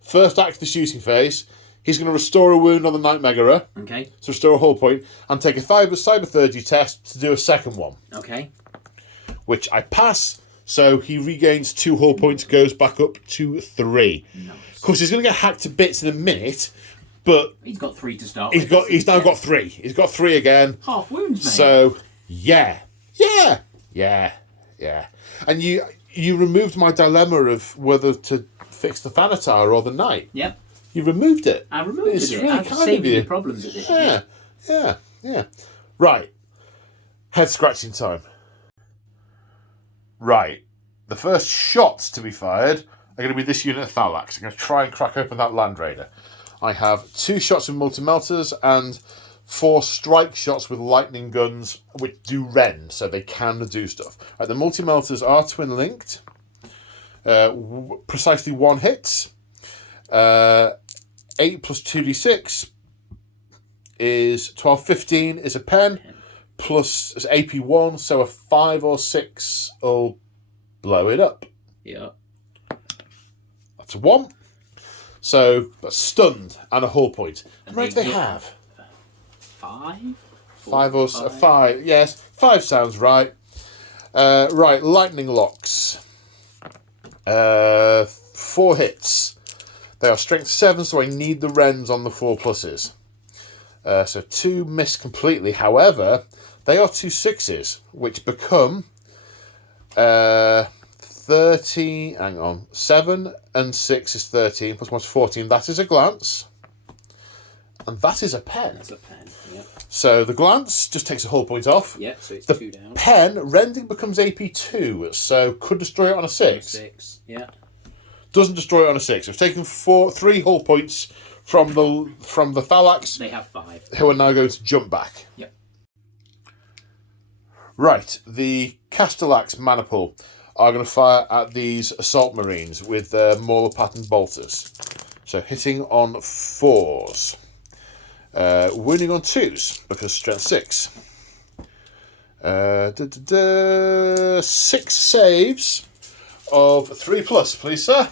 first act of the shooting phase, he's going to restore a wound on the Night Megara. Okay. So restore a hull point, and take a cyber surgery test to do a second one. Okay. Which I pass, so he regains 2 hull points, goes back up to 3. Nice. Of course, he's going to get hacked to bits in a minute, but he's got 3 to start. He's now got 3. He's got 3 again. Half wounds, mate. So yeah. And you removed my dilemma of whether to fix the Thanatar or the Knight. Yep. You removed it. I removed it's it. Really I'm kind saving of you. your problems at this. Yeah. Right. Head scratching time. Right. The first shots to be fired are going to be this unit of Thalax. I'm going to try and crack open that Land Raider. I have 2 shots with multi-melters and 4 strike shots with lightning guns, which do rend, so they can do stuff. Right, the multi-melters are twin-linked. Precisely 1 hit. 8 plus 2d6 is 12, 15 is a pen, plus it's AP 1, so a 5 or 6 will blow it up. Yeah. That's a 1. So that's stunned and a hull point. How many do they have? 5? 5 or 5. Yes, 5 sounds right. Right, lightning locks. 4 hits. They are strength 7, so I need the rends on the 4 pluses. So 2 miss completely. However, they are 2 6s, which become 13. Hang on. 7 and 6 is 13, plus 1 is 14. That is a glance. And that is a pen. That's a pen, yep. So the glance just takes a hull point off. Yep, so it's the 2 down. Pen, rending becomes AP 2, so could destroy it on a 6. 6, yeah. Doesn't destroy it on a 6. We've taken 3 hull points from the Thalax. They have 5. Who are now going to jump back. Yep. Right, the Castellax Maniple are going to fire at these Assault Marines with their Mauler pattern bolters. So hitting on 4s. Wounding on 2s, because strength 6. 6 saves of 3 plus, please, sir.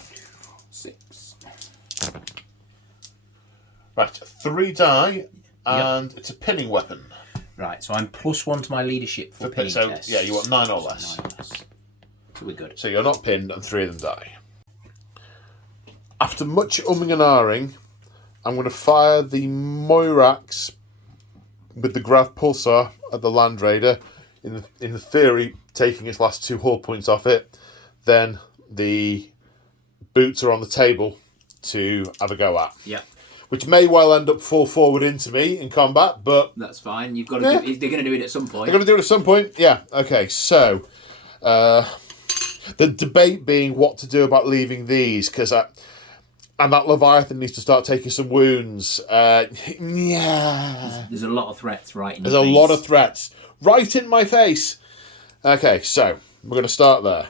6. Right, 3 die, and it's a pinning weapon. Right, so I'm +1 to my leadership for pinning tests. Yeah, you want 9 or less. 9 or less. So we're good. So you're not pinned, and 3 of them die. After much umming and ahhing, I'm going to fire the Moirax with the Grav Pulsar at the Land Raider, in the theory taking its last 2 hull points off it. Then the boots are on the table to have a go at. Yeah. Which may well end up fall forward into me in combat, but that's fine. You've got to. They're going to do it at some point. They're going to do it at some point. Yeah. Okay. So, the debate being what to do about leaving these, because and that Leviathan needs to start taking some wounds. Yeah. There's a lot of threats right in There's a lot of threats right in my face. Okay, so we're going to start there.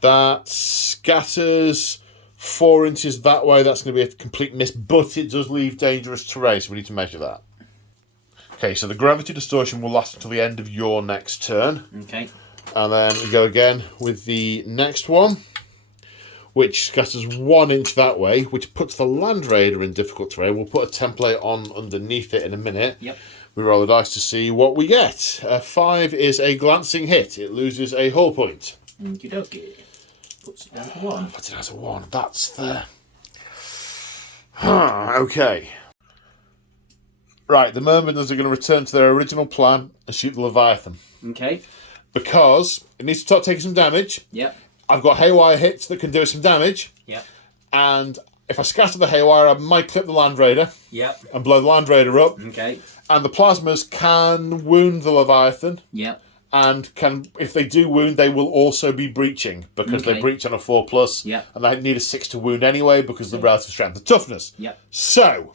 That scatters 4 inches that way. That's going to be a complete miss, but it does leave dangerous terrain, so we need to measure that. Okay, so the gravity distortion will last until the end of your next turn. Okay. And then we go again with the next one, which scatters 1 inch that way, which puts the Land Raider in difficult terrain. We'll put a template on underneath it in a minute. Yep. We roll the dice to see what we get. 5 is a glancing hit. It loses a hull point. Okie dokie. Puts it down to 1. Puts it down to 1. That's the... Okay. Right, the Mermenders are going to return to their original plan and shoot the Leviathan. Okay. Because it needs to start taking some damage. Yep. I've got haywire hits that can do some damage. Yep. And if I scatter the haywire, I might clip the Land Raider. Yep. And blow the Land Raider up. Okay. And the plasmas can wound the Leviathan. Yep. And can, if they do wound, they will also be breaching, because they breach on a 4+. Yep. And they need a 6 to wound anyway, because of the relative strength and toughness. Yep. So,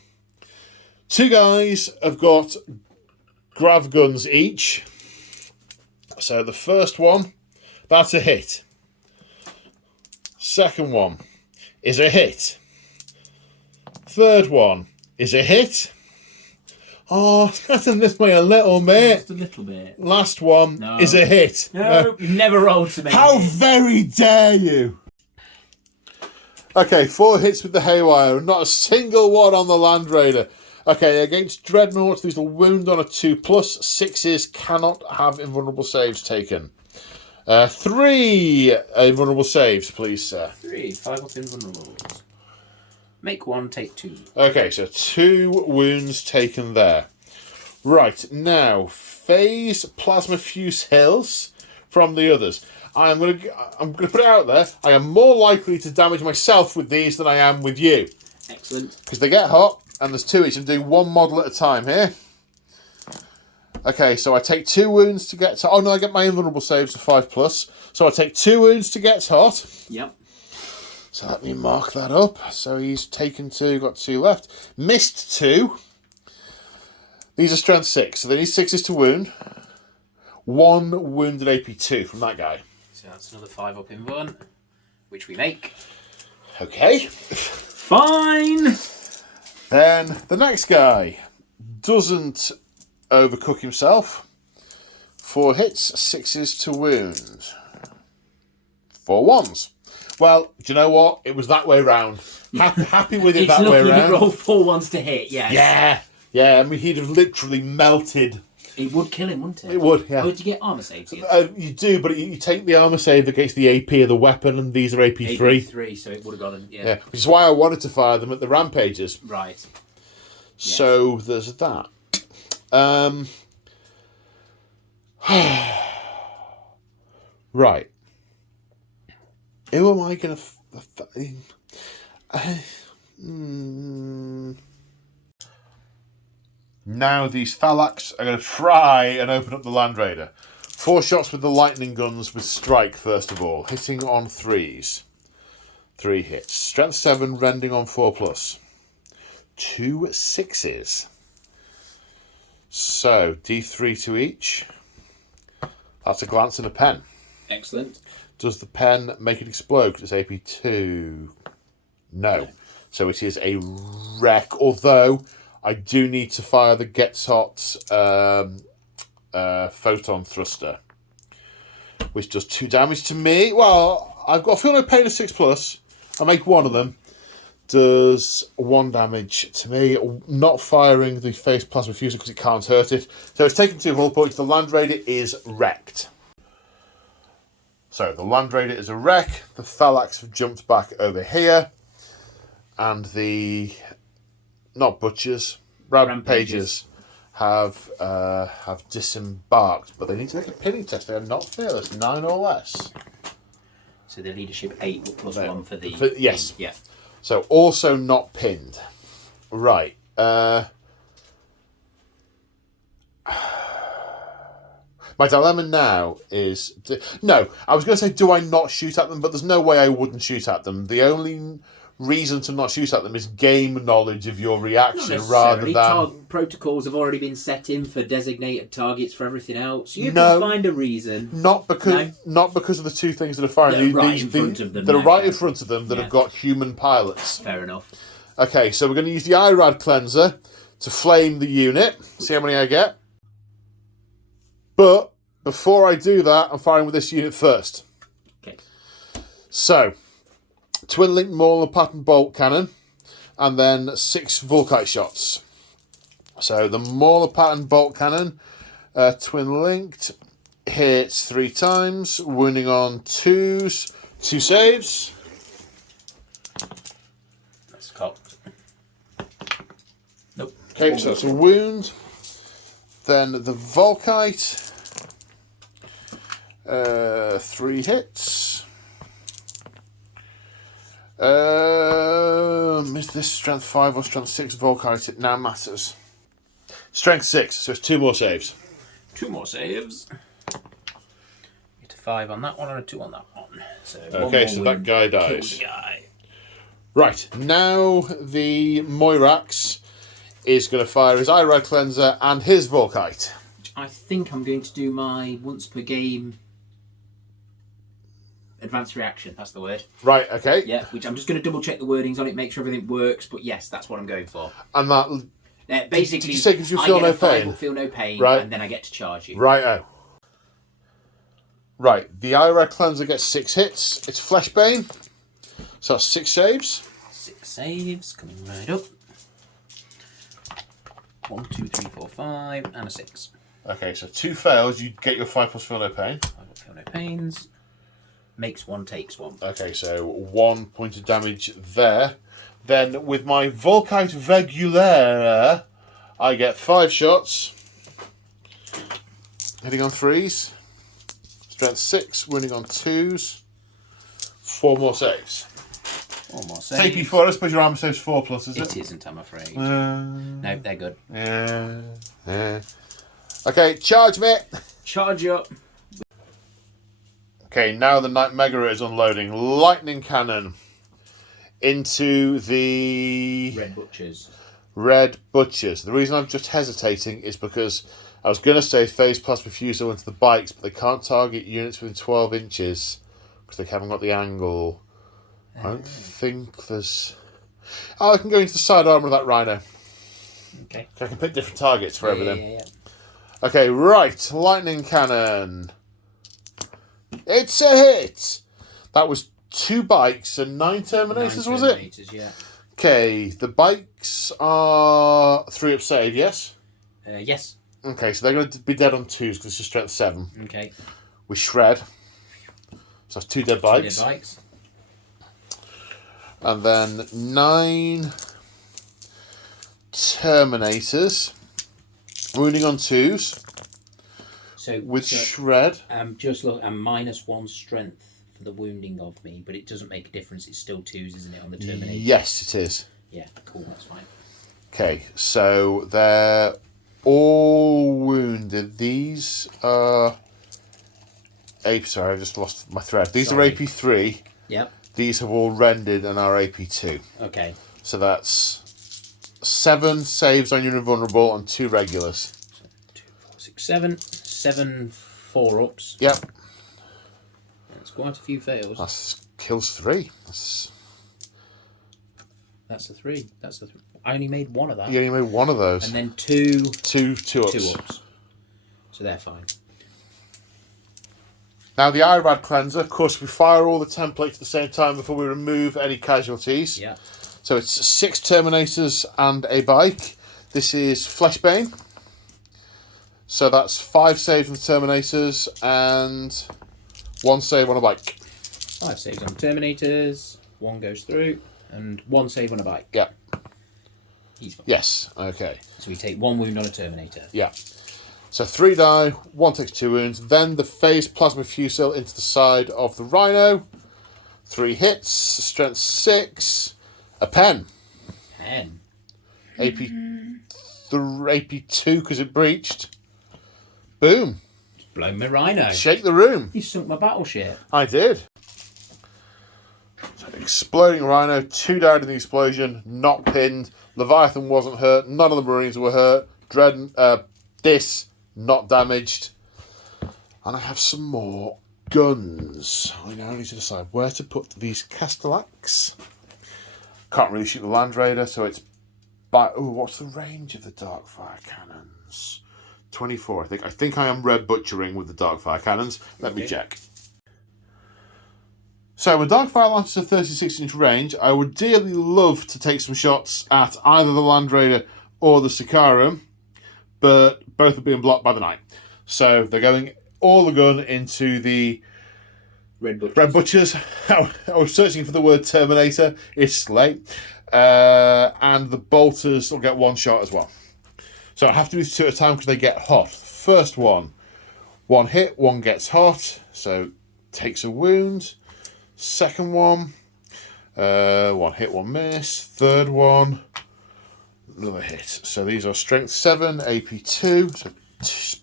Two guys have got grav guns each. So the first one, that's a hit. Second one is a hit. Third one is a hit. Oh, scattering this way a little bit. Just a little bit. Last one is a hit. No, you've never rolled to me. How very dare you! Okay, 4 hits with the Haywire, not a single one on the Land Raider. Okay, against Dreadnought, these will wound on a 2+. 6s cannot have invulnerable saves taken. 3 invulnerable saves, please, sir. 3, 5 up invulnerables. Make 1, take 2. Okay, so 2 wounds taken there. Right, now, phase Plasma Fuse Hills from the others. I'm gonna put it out there. I am more likely to damage myself with these than I am with you. Excellent. Because they get hot, and there's 2 each. I'm doing 1 model at a time here. Okay, so I take 2 wounds to get to... Oh, no, I get my invulnerable saves to 5+. So I take 2 wounds to get hot. Yep. So let me mark that up. So he's taken 2, got 2 left. Missed 2. These are strength 6, so they need 6s to wound. 1 wounded AP 2 from that guy. So that's another 5 up invuln, which we make. Okay. Fine! Then the next guy doesn't overcook himself. 4 hits, 6s to wound. 4 1s. Well, do you know what? It was that way round. Happy with it that way round. It's roll 4 1s to hit, yes. Yeah. I mean, he'd have literally melted. It would kill him, wouldn't it? It would, yeah. Oh, did you get armour saves again? You do, but you take the armour save against the AP of the weapon, and these are AP3. AP3, so it would have gone, Yeah, which is why I wanted to fire them at the rampages. Right. So there's that. Right. Who am I going to... Now these Thalax are going to try and open up the Land Raider. 4 shots with the lightning guns with strike, first of all. Hitting on 3s. 3 hits. Strength 7, rending on 4+. 2 6s. So, D3 to each. That's a glance and a pen. Excellent. Does the pen make it explode? It's AP2. No. So it is a wreck. Although I do need to fire the Gets Hot photon thruster, which does 2 damage to me. Well, I've got a feel no pain of 6+. I make 1 of them. Does 1 damage to me. Not firing the phase plasma fuser because it can't hurt it. So it's taken 2 hull points. The Land Raider is wrecked. So the Land Raider is a wreck. The Thalax have jumped back over here. And the... not butchers. Rampages have disembarked. But they need to make a pinning test. They are not fearless. 9 or less. So the leadership 8 plus 1 for the... yes. Yeah. So also not pinned. Right. My dilemma now is... No, I was going to say, do I not shoot at them? But there's no way I wouldn't shoot at them. The only reason to not shoot at them is game knowledge of your reaction rather than... Protocols have already been set in for designated targets for everything else. You can find a reason. Not because of the 2 things that are firing. They're right in front of them. That are right in front of them that have got human pilots. Fair enough. Okay, so we're going to use the IRAD cleanser to flame the unit. See how many I get. But before I do that, I'm firing with this unit first. Okay. So, twin link Mauler pattern bolt cannon, and then 6 Volkite shots. So the Mauler pattern bolt cannon, twin linked, hits 3 times, wounding on 2s, 2 saves. That's cocked. Nope. Okay, so that's a wound. Then the Volkite, 3 hits. Is this strength 5 or strength 6 Volkite? It now matters. Strength 6, so it's 2 more saves. 2 more saves. Get a 5 on that one and a 2 on that one. So okay, so that guy dies. Kill the guy. Right, now the Moirax is going to fire his Irad Cleanser and his Volkite. I think I'm going to do my once per game advanced reaction. That's the word. Right, okay. Yeah, which I'm just going to double check the wordings on it, make sure everything works. But yes, that's what I'm going for. And that basically, did you say 'cause you feel I get no a 5 pain? up, feel no pain, Right. and then I get to charge you. Right, Right, the Irad Cleanser gets 6 hits. It's Fleshbane. So that's 6 saves. 6 saves, coming right up. 1, 2, 3, 4, 5, and a 6. Okay, so 2 fails, you get your 5 plus feel no pain. 5 up, feel no pains. Makes 1, takes 1. Okay, so 1 point of damage there. Then with my Volkite Regulaire, I get 5 shots. Hitting on 3s. Strength 6, wounding on 2s. 4 more saves. 4 more saves. AP for us, but your armor saves 4 plus, is it? It isn't, I'm afraid. No, they're good. Yeah. Okay, charge me. Charge up. Okay, now the Knight Mega is unloading. Lightning Cannon into the Red Butchers. The reason I'm just hesitating is because I was going to say phase plasma fusel into the bikes, but they can't target units within 12 inches because they haven't got the angle. I don't think there's... Oh, I can go into the side armour of that Rhino. Okay. So I can pick different targets for everything. Yeah. Okay, right. Lightning Cannon. It's a hit! That was 2 bikes and 9 Terminators, was it? Yeah. Okay, the bikes are 3 up save, yes? Yes. Okay, so they're going to be dead on 2s because it's just strength 7. Okay. With Shred. So that's 2 dead bikes. 2 dead bikes. And then 9 Terminators. Wounding on 2s. So with Shred. Just look, I'm -1 strength for the wounding of me, but it doesn't make a difference. It's still 2s, isn't it, on the Terminator? Yes, it is. Yeah, cool, that's fine. Okay, so they're all wounded. These are... Sorry, I just lost my thread. These are AP3. Yep. These have all rendered and are AP2. Okay. So that's 7 saves on your invulnerable and 2 regulars. 2, 4, 6, 7. 7 4-ups. Yep. That's quite a few fails. That's kills 3. That's a 3. I only made 1 of that. You only made 1 of those. And then 2 ups. 2 ups. So they're fine. Now the Irad Cleanser, of course, we fire all the templates at the same time before we remove any casualties. Yeah. So it's 6 Terminators and a bike. This is Fleshbane. So that's 5 saves on the Terminators and 1 save on a bike. 5 saves on Terminators, 1 goes through, and 1 save on a bike. Yeah. He's fine. Yes, okay. So we take 1 wound on a Terminator. Yeah. So 3 die, 1 takes 2 wounds. Then the phase plasma fusel into the side of the Rhino. 3 hits, strength 6, a pen. Pen. AP2 because it breached. Boom. Just blown my Rhino. Shake the room. You sunk my battleship. I did. So exploding Rhino, 2 died in the explosion, not pinned. Leviathan wasn't hurt, none of the Marines were hurt. This, not damaged. And I have some more guns. I now need to decide where to put these Castellax. Can't really shoot the Land Raider, so it's by... Oh, what's the range of the Darkfire cannons? 24, I think. I think I am red butchering with the Darkfire cannons. Let me check. So, with Darkfire launches a 36-inch range, I would dearly love to take some shots at either the Land Raider or the Sicarum, but both are being blocked by the Knight. So, they're going all the gun into the Red Butchers. I was searching for the word Terminator. It's late. And the Bolters will get 1 shot as well. So I have to do 2 at a time because they get hot. First one 1 hit, 1 gets hot, so takes a wound. Second one, 1 hit, 1 miss. Third one, another hit. So these are strength 7, AP2. So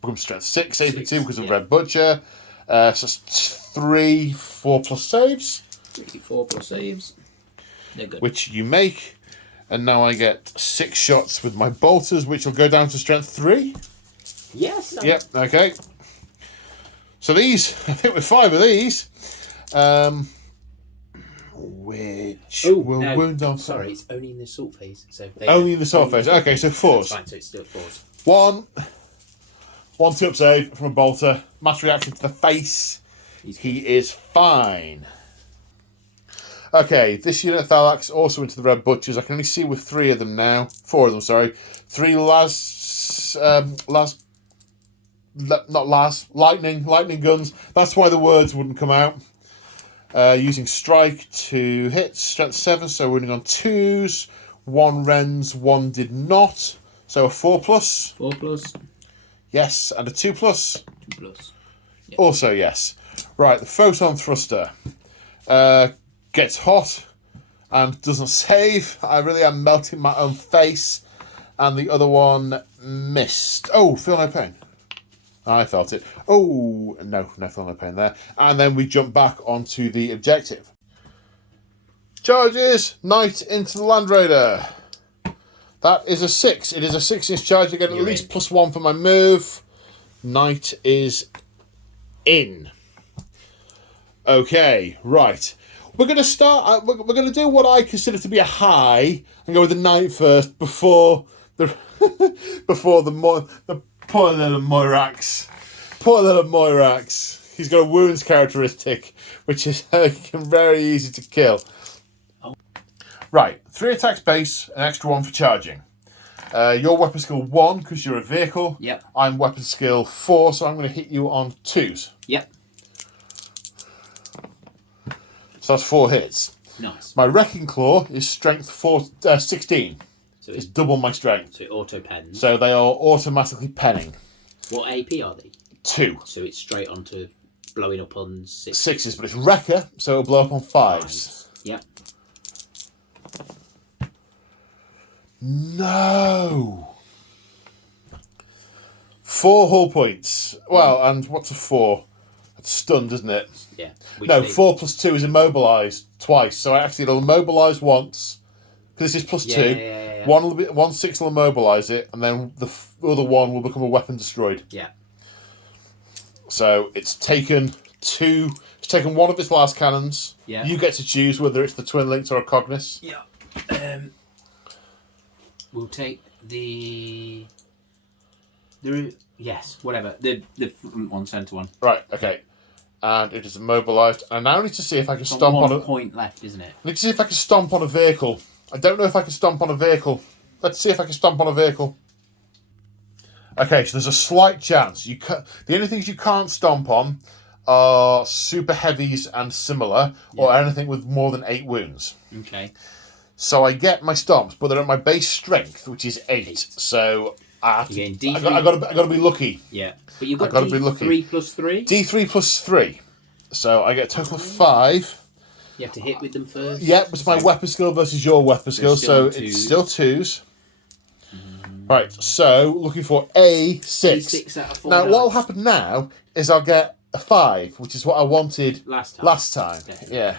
becomes strength 6, AP2 because of Red Butcher. So it's 3 4+ saves. 3 4+ saves. They're good. Which you make. And now I get 6 shots with my bolters, which will go down to strength 3. Yes. Yep, okay. So these, I think with 5 of these, which will wound on... Sorry, it's only in the assault phase. So only in the assault phase. Okay, so 4s. Fine, so it's still 4s. 1 2-up save from a bolter. Mass reaction to the face. He is fine. Okay, this unit of Thalax also into the Red Butchers. I can only see with 3 of them now. 4 of them, sorry. 3 lightning guns. That's why the words wouldn't come out. Using strike to hit, strength 7, so wounding on 2s. 1 rends, 1 did not. So a 4+. 4+. Yes, and a 2+. 2+. Yep. Also yes. Right, the photon thruster gets hot and doesn't save. I really am melting my own face. And the other one missed. Oh, feel no pain. I felt it. Oh, no feel no pain there. And then we jump back onto the objective. Charges, Knight into the Land Raider. That is a 6. It is a 6-inch charge. I get at least +1 for my move. Knight is in. Okay, right. We're going to start. We're going to do what I consider to be a high and go with the Knight first before the the poor little Moirax. Poor little Moirax. He's got a wounds characteristic, which is very easy to kill. Right, 3 attacks base, an extra 1 for charging. Your weapon skill 1 because you're a vehicle. Yep. I'm weapon skill 4, so I'm going to hit you on 2s. Yep. So that's 4 hits. Nice. My Wrecking Claw is strength 16. So it's double my strength. So it auto pens. So they are automatically penning. What AP are they? 2. So it's straight onto blowing up on 6. 6s, but it's Wrecker, so it'll blow up on 5s. Yep. No. 4 hull points. Well, and what's a 4? It's stunned, isn't it? Yeah. No, 4 + 2 is immobilised twice. So actually it'll immobilise once. Because this is +2. Yeah. 1 6 will immobilise it, and then the other one will become a weapon destroyed. Yeah. So it's taken 2. It's taken 1 of its last cannons. Yeah. You get to choose whether it's the Twin Linked or a Cognis. Yeah. We'll take the yes, whatever. The front one, centre one. Right, okay. And it is immobilised. And I now need to see if I can stomp on a... point left, isn't it? I need to see if I can stomp on a vehicle. I don't know if I can stomp on a vehicle. Let's see if I can stomp on a vehicle. Okay, so there's a slight chance. The only things you can't stomp on are super heavies and similar, or anything with more than 8 wounds. Okay. So I get my stomps, but they're at my base strength, which is 8. So I have to. I got to be lucky. Yeah, but you've got D3 plus 3. D3 plus 3. So I get a total of 5. You have to hit with them first. Yeah, it's my weapon skill versus your weapon skill, so it's still 2s. Right, so looking for a 6. A6 out of 4 now, dice. what will happen now is I'll get a 5, which is what I wanted last time. Definitely. Yeah.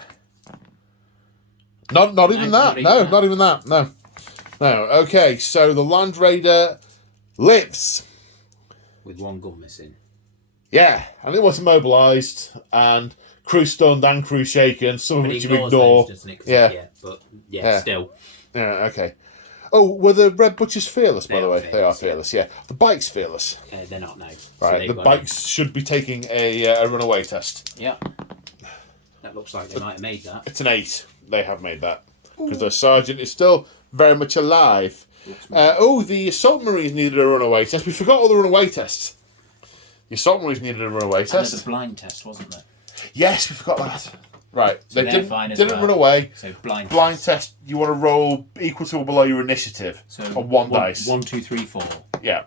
Not even that. No, not even that. No. Okay, so the Land Raider lives. With 1 gun missing. Yeah, and it was immobilised, and crew stunned and crew shaken, some of which you ignore. Those, doesn't it? Yeah. But still. Yeah, okay. Oh, were the Red Butchers fearless, by the way? They are fearless, fearless, yeah. The bike's fearless. They're not now. Right, So the bikes should be taking a runaway test. Yeah. That looks like they might have made that. It's an 8. They have made that. Because their sergeant is still very much alive. The Assault Marines needed a runaway test. We forgot all the runaway tests. The Assault Marines needed a runaway test. And the blind test, wasn't there? Yes, we forgot that. Right, So they didn't run away. So blind test, you want to roll equal to or below your initiative on 1 dice. 1, 2, 3, 4. Yeah.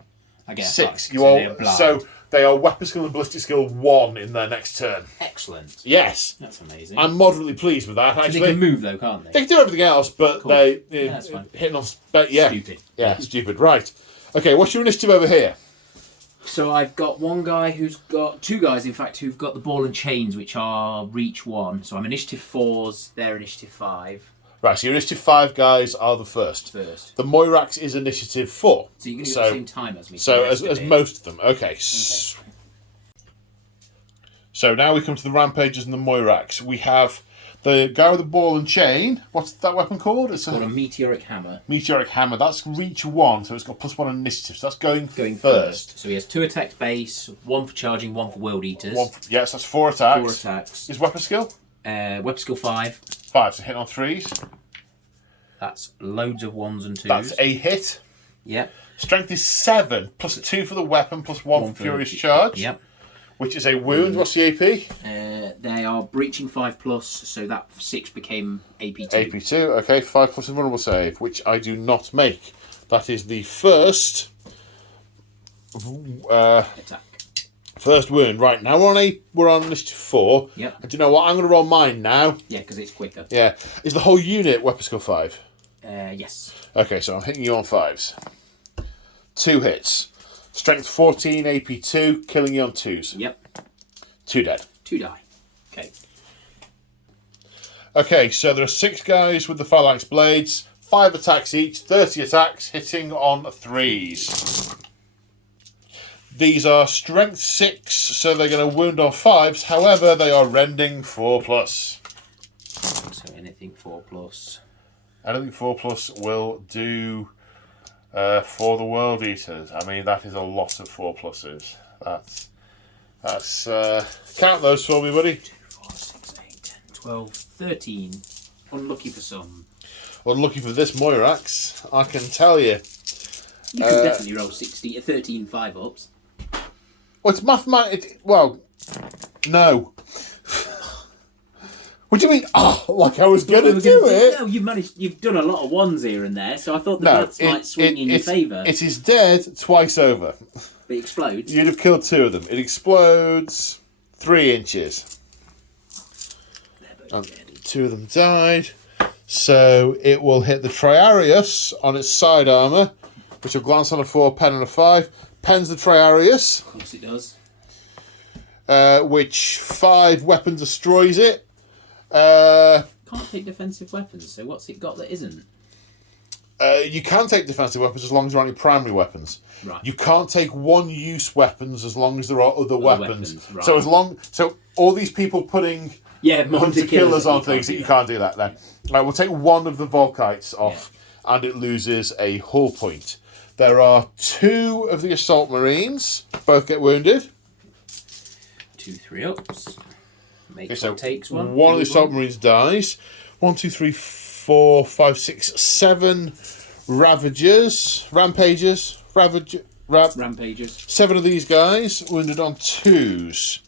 I get 6. So they are weapon skill and ballistic skill 1 in their next turn. Excellent. Yes. That's amazing. I'm moderately pleased with that, actually. They can move though, can't they? They can do everything else, but Cool. they that's fine. hitting on... Yeah. Stupid. Yeah, stupid. Right. Okay, what's your initiative over here? So I've got 1 guy who's got 2 guys, in fact, who've got the ball and chains, which are reach 1. So I'm initiative 4s, they're initiative 5. Right, so your initiative 5 guys are the first. The Moirax is initiative 4. So you're going to do the same time as me. So as most of them. Okay. So now we come to the Rampagers and the Moirax. We have the guy with the ball and chain. What's that weapon called? It's called a Meteoric Hammer. Meteoric Hammer. That's reach 1, so it's got +1 initiative. So that's going first. So he has 2 attacks base, 1 for charging, 1 for World Eaters. Yes, that's 4 attacks. 4 attacks. His weapon skill? Weapon skill 5. 5, so hit on 3s. That's loads of 1s and 2s. That's a hit. Yep. Strength is 7, +2 for the weapon, +1 for Furious Charge. Yep. Which is a wound. What's the AP? They are breaching 5+, so that 6 became AP2. AP2, okay. 5+ vulnerable save, which I do not make. That is the first attack. First wound. Right, now we're on initiative 4. Yep. And do you know what? I'm going to roll mine now. Yeah, because it's quicker. Yeah. Is the whole unit weapon skill 5? Yes. Okay, so I'm hitting you on 5s. 2 hits. Strength 14, AP2, killing you on 2s. Yep. 2 dead. 2 die. Okay. Okay, so there are 6 guys with the phalanx blades, 5 attacks each, 30 attacks, hitting on 3s. These are strength 6, so they're going to wound on 5s. However, they are rending 4+. So anything 4+. Anything 4+ will do for the World Eaters. I mean, that is a lot of 4+s. That's count those for me, buddy. 2, 4, 6, 8, 10, 12, 13. Unlucky for some. Unlucky for this Moirax, I can tell you. You can definitely roll 13 5-ups. Well, it's mathematical. Well, no. What do you mean? Oh, like I was going to do it? No, you've done a lot of 1s here and there, so I thought the maths might swing in your favour. It is dead twice over. It explodes? You'd have killed 2 of them. It explodes 3 inches. And 2 of them died. So it will hit the Triarius on its side armour, which will glance on a 4, pen on a 5. Pens the Triarius. Of course it does. Which 5 weapon destroys it. Can't take defensive weapons, so what's it got that isn't? You can take defensive weapons as long as there aren't any primary weapons. Right. You can't take one-use weapons as long as there are other weapons. Right. So all these people putting hunter killers on things, you can't do that then. Right, we'll take 1 of the Volkites off, and it loses a hull point. There are 2 of the Assault Marines, both get wounded. 2 3-ups. Takes one. 1 of the Assault Marines dies. 1, 2, 3, 4, 5, 6, 7 Rampagers. 7 of these guys wounded on 2s.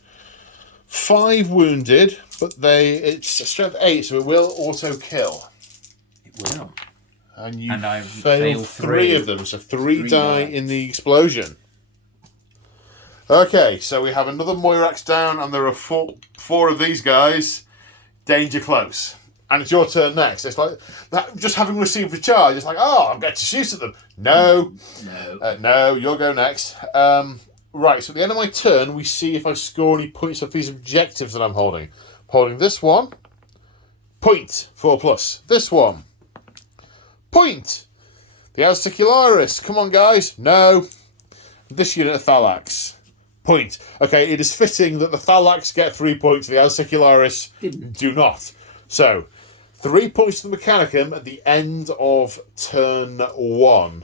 5 wounded, but it's strength 8, so it will auto kill. It will. And I failed 3 of them, so 3 die in the explosion. Okay, so we have another Moirax down, and there are 4 of these guys. Danger close. And it's your turn next. It's like, just having received the charge, it's like, oh, I'm going to shoot at them. No. No, you'll go next. Right, so at the end of my turn, we see if I score any points off these objectives that I'm holding. I'm holding this one. Point, 4+. This one. Point. The Aztecularis. Come on, guys. No. This unit of Thalax. Point. Okay, it is fitting that the Thalax get 3 points, the Aztecularis do not. So, 3 points to the Mechanicum at the end of turn 1.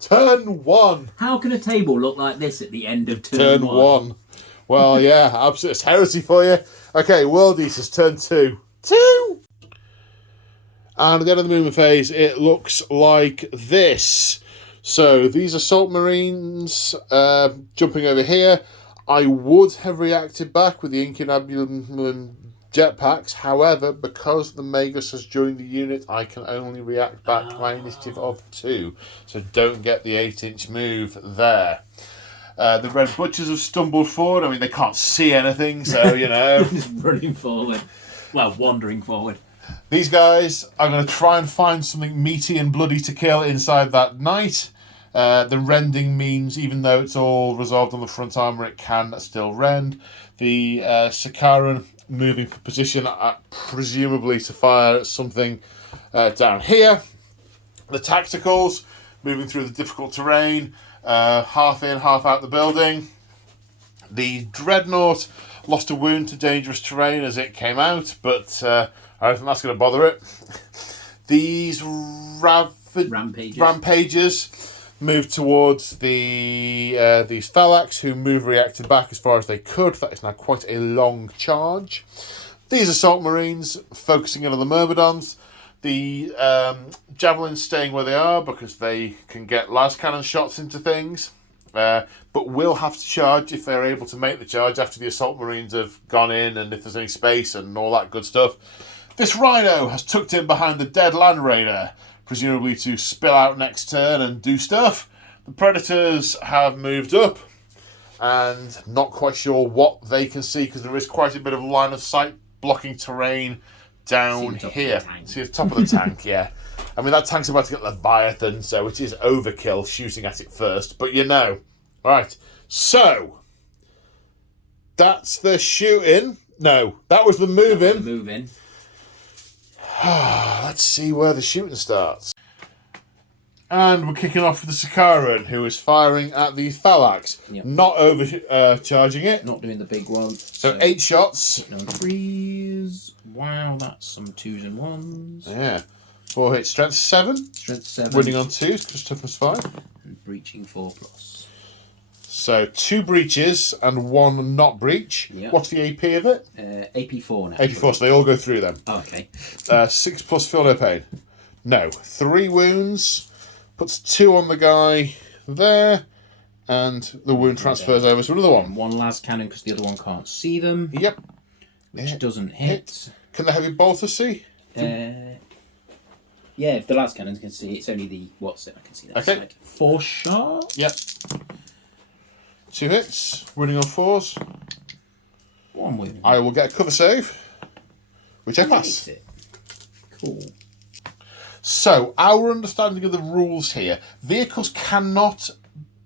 Turn 1! How can a table look like this at the end of turn 1? Well, yeah, absolutely. It's heresy for you. Okay, World Eaters, turn 2. And at the end of the movement phase, it looks like this. So, these Assault Marines jumping over here. I would have reacted back with the Incunabulum jetpacks. However, because the Magus has joined the unit, I can only react back to my initiative of 2. So, don't get the 8-inch move there. The Red Butchers have stumbled forward. I mean, they can't see anything, so, you know. Just running forward. Well, wandering forward. These guys are going to try and find something meaty and bloody to kill inside that knight. The rending means, even though it's all resolved on the front armour, it can still rend. The Sakaran moving for position, presumably to fire at something down here. The tacticals, moving through the difficult terrain, half in, half out the building. The dreadnought lost a wound to dangerous terrain as it came out, but I don't think that's going to bother it. These rampages moved towards these Thalax, who reacted back as far as they could. That is now quite a long charge. These assault marines focusing in on the Myrmidons. The javelins staying where they are because they can get las cannon shots into things, but will have to charge if they're able to make the charge after the assault marines have gone in and if there's any space and all that good stuff. This rhino has tucked in behind the dead land raider, presumably to spill out next turn and do stuff. The predators have moved up and not quite sure what they can see because there is quite a bit of line of sight blocking terrain down here. See the top of the tank, yeah. I mean, that tank's about to get Leviathan, so it is overkill shooting at it first, but you know. Right, so that's the shooting. No, that was the moving. Let's see where the shooting starts. And we're kicking off with the Sakaran, who is firing at the Thalax. Yep. Not overcharging it. Not doing the big one. So 8 shots. No threes. Wow, that's some 2s and 1s. Yeah. 4 hits. Strength 7. Strength 7. Winning on 2s, because toughness 5. And breaching 4+. So 2 breaches and 1 not breach. Yep. What's the AP of it? AP4 now. AP4, so they all go through them. Oh, okay. 6 plus feel no pain. No. 3 wounds. Puts 2 on the guy there. And the wound transfers over to another one. 1 las cannon because the other one can't see them. Yep. Which doesn't hit. Can the heavy bolter see? Yeah, if the las cannons can see, it's only the what's it? I can see that Okay. side. 4 shots. Yep. 2 hits. Winning on 4s. 1 wound. I will get a cover save, which I pass. It. Cool. So, our understanding of the rules here: vehicles cannot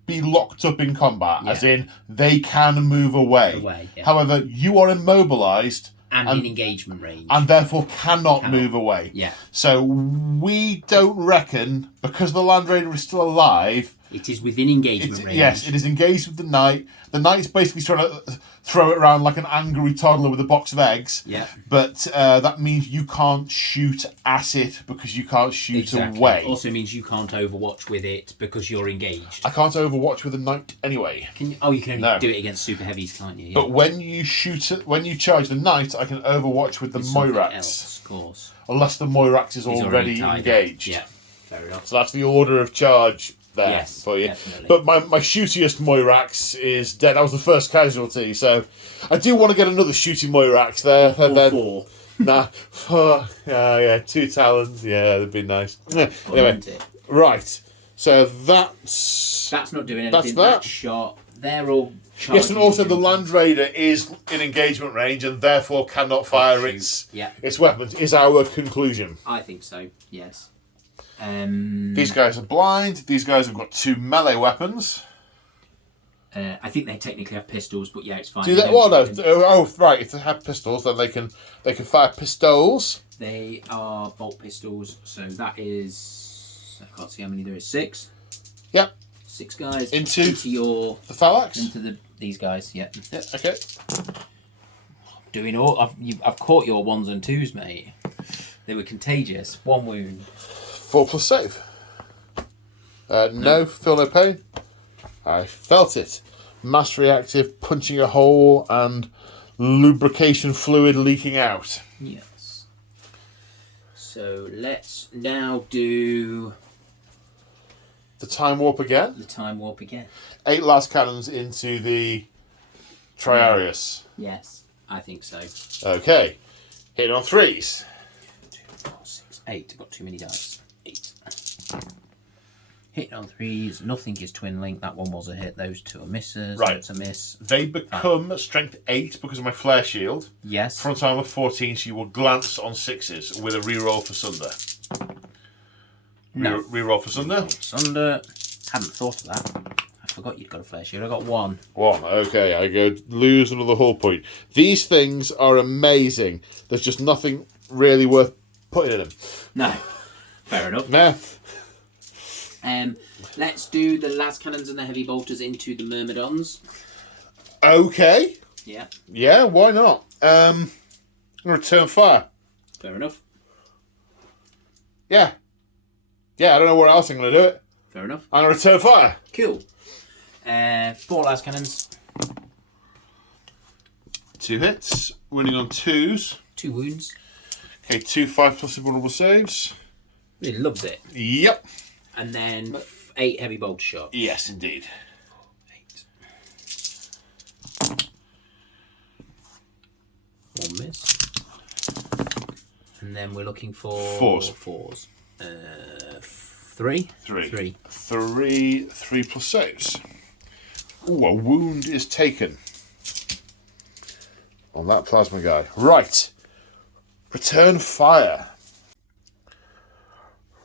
be locked up in combat, as in they can move away. Yeah. However, you are immobilised and in engagement range, and therefore cannot move away. Yeah. So we don't reckon, because the Land Raider is still alive, it is within engagement range. Yes, it is engaged with the knight. The knight's basically trying to throw it around like an angry toddler with a box of eggs. Yeah. But that means you can't shoot at it because you can't shoot away. It also means you can't overwatch with it because you're engaged. I can't overwatch with a knight anyway. Can you? Oh, you can only do it against super heavies, can't you? Yeah. But when you when you charge the knight, I can overwatch with the Moirax. Else, of course. Unless the Moirax is already engaged. Yeah, fair enough. So that's the order of charge there for you. Definitely. But my shootiest Moirax is dead. That was the first casualty, so I do want to get another shooting Moirax there. Or then, 4. Yeah, 2 talons. Yeah, that'd be nice. Anyway, right. So that's not doing anything. That's that. Shot. They're all. Yes, and also the Land Raider is in engagement range and therefore cannot fire its weapons. Is our conclusion? I think so. Yes. These guys are blind. These guys have got 2 melee weapons. I think they technically have pistols, but yeah, it's fine. Do they? Well, no. Oh, right. If they have pistols, then they can fire pistols. They are bolt pistols, so that is. I can't see how many there is. 6. Yep. 6 guys into your the Thalax. Into these guys. Yep. Yeah. Okay. Doing all. I've caught your 1s and 2s, mate. They were contagious. 1 wound. 4 plus save. No, feel no pain. I felt it. Mass reactive, punching a hole, and lubrication fluid leaking out. Yes. So let's now do the time warp again. 8 last cannons into the Triarius. Yes, I think so. Okay. Hit on 3s. 2, 4, 6, 8. I've got too many dice. 8. Hit on 3s. Nothing is twin link. That one was a hit. Those 2 are misses. Right. That's a miss. They become strength 8 because of my flare shield. Yes. Front armor 14, so you will glance on 6s with a reroll for Sunder. Reroll for Sunder. Sunder. Hadn't thought of that. I forgot you'd got a flare shield. I got one. One. Okay, I go lose another hull point. These things are amazing. There's just nothing really worth putting in them. No. Fair enough. Nah. Let's do the las cannons and the heavy bolters into the myrmidons. Okay. Yeah. Yeah, why not? Return fire. Fair enough. Yeah. Yeah, I don't know where else I'm going to do it. Fair enough. I'm going to return fire. Cool. 4 las cannons. 2 hits. Winning on 2s. 2 wounds. Okay, 2 5+ invulnerable saves. Really loves it. Yep. And then 8 heavy bolter shots. Yes, indeed. 8. 1 miss. And then we're looking for... 4s. 3? 3. 3+ saves. Ooh, a wound is taken on that plasma guy. Right. Return fire.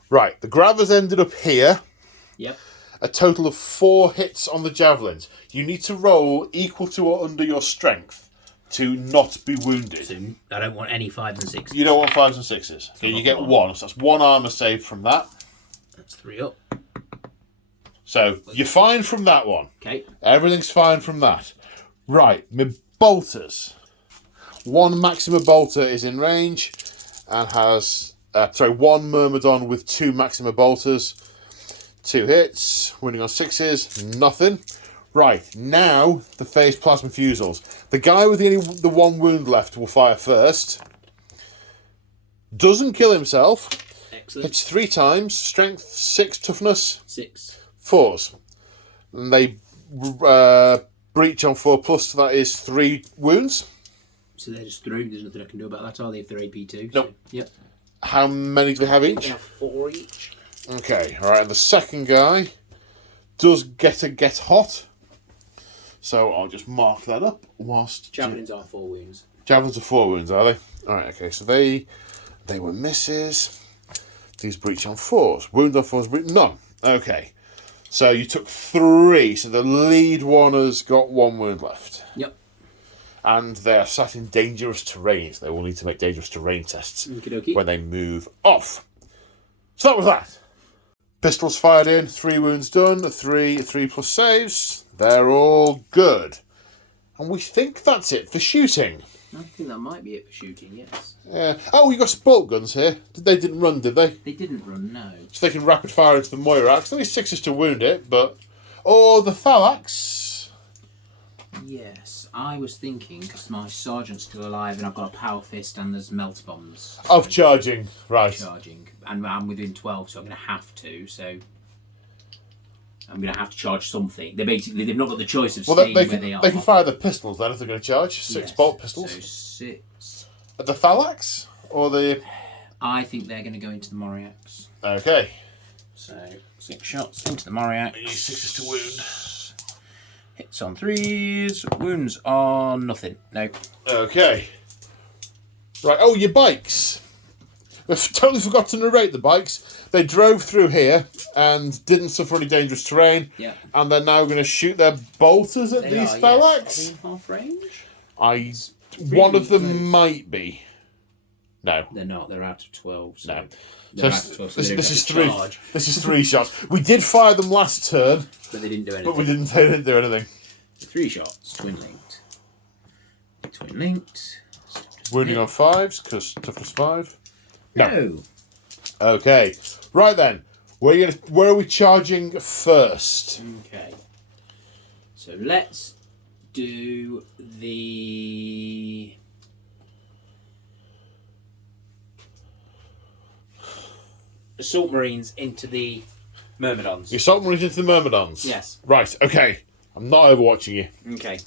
Right, the grabbers ended up here. Yep. A total of 4 hits on the javelins. You need to roll equal to or under your strength to not be wounded. So I don't want any 5s and 6s. You don't want 5s and 6s. So you get 1. So that's 1 armor save from that. That's 3 up. So you're fine from that one. Okay. Everything's fine from that. Right, my bolters. 1 Maxima bolter is in range and has... 1 Myrmidon with 2 Maxima bolters. 2 hits. Winning on 6s. Nothing. Right, now the phase plasma fusils. The guy with the 1 wound left will fire first. Doesn't kill himself. Excellent. Hits 3 times. Strength 6, toughness 6. 4s. And they breach on 4+, so that is 3 wounds. So they're just through. There's nothing I can do about that, are they, if they're AP2? Nope. So, yep. How many do they have each? They have 4 each. Okay, alright, and the second guy does get hot. So I'll just mark that up whilst... Javelins are 4 wounds. Javelins are 4 wounds, are they? Alright, okay, so they were misses. These breach on 4s. Wound on 4s, breach... None. Okay. So you took 3, so the lead one has got 1 wound left. Yep. And they are sat in dangerous terrain, so they will need to make dangerous terrain tests Okie-dokie. when they move off. So that was that. Pistols fired in, 3 wounds done, 3+ saves. They're all good. And we think that's it for shooting. I think that might be it for shooting, yes. Yeah. Oh, you got bolt guns here. They didn't run, did they? They didn't run, no. So they can rapid fire into the Moirax. Only 6s to wound it, but... Or the Thalax. Yes, I was thinking, because my sergeant's still alive and I've got a power fist and there's melt bombs. Of charging, right. Charging. And I'm within 12, so I'm going to have to, so... I'm going to have to charge something. They've not got the choice of staying where they are. They can fire the pistols then if they're going to charge. 6 bolt pistols. So 6. The Thalax? Or the... I think they're going to go into the Moriax. Okay. So 6 shots into the Moriax. 6s to wound. Hits on 3s. Wounds on nothing. No. Okay. Right, oh, your bikes. We've totally forgot to narrate the bikes. They drove through here and didn't suffer any dangerous terrain. Yeah. And they're now going to shoot their bolters at these Thalax. Yes. Are they in half range? One of them might be. No. They're not. They're out of 12. So No. They're out of 12, so this is to 3. charge. This is 3 shots. We did fire them last turn, But they didn't do anything. but they didn't do anything. 3 shots. Twin linked. Twin linked. Wounding on 5s because toughness 5. No. Okay. Right then. Where are we charging first? Okay. So let's do the... Assault Marines into the Myrmidons. You assault marines into the Myrmidons? Yes. Right, okay. I'm not overwatching you. Okay.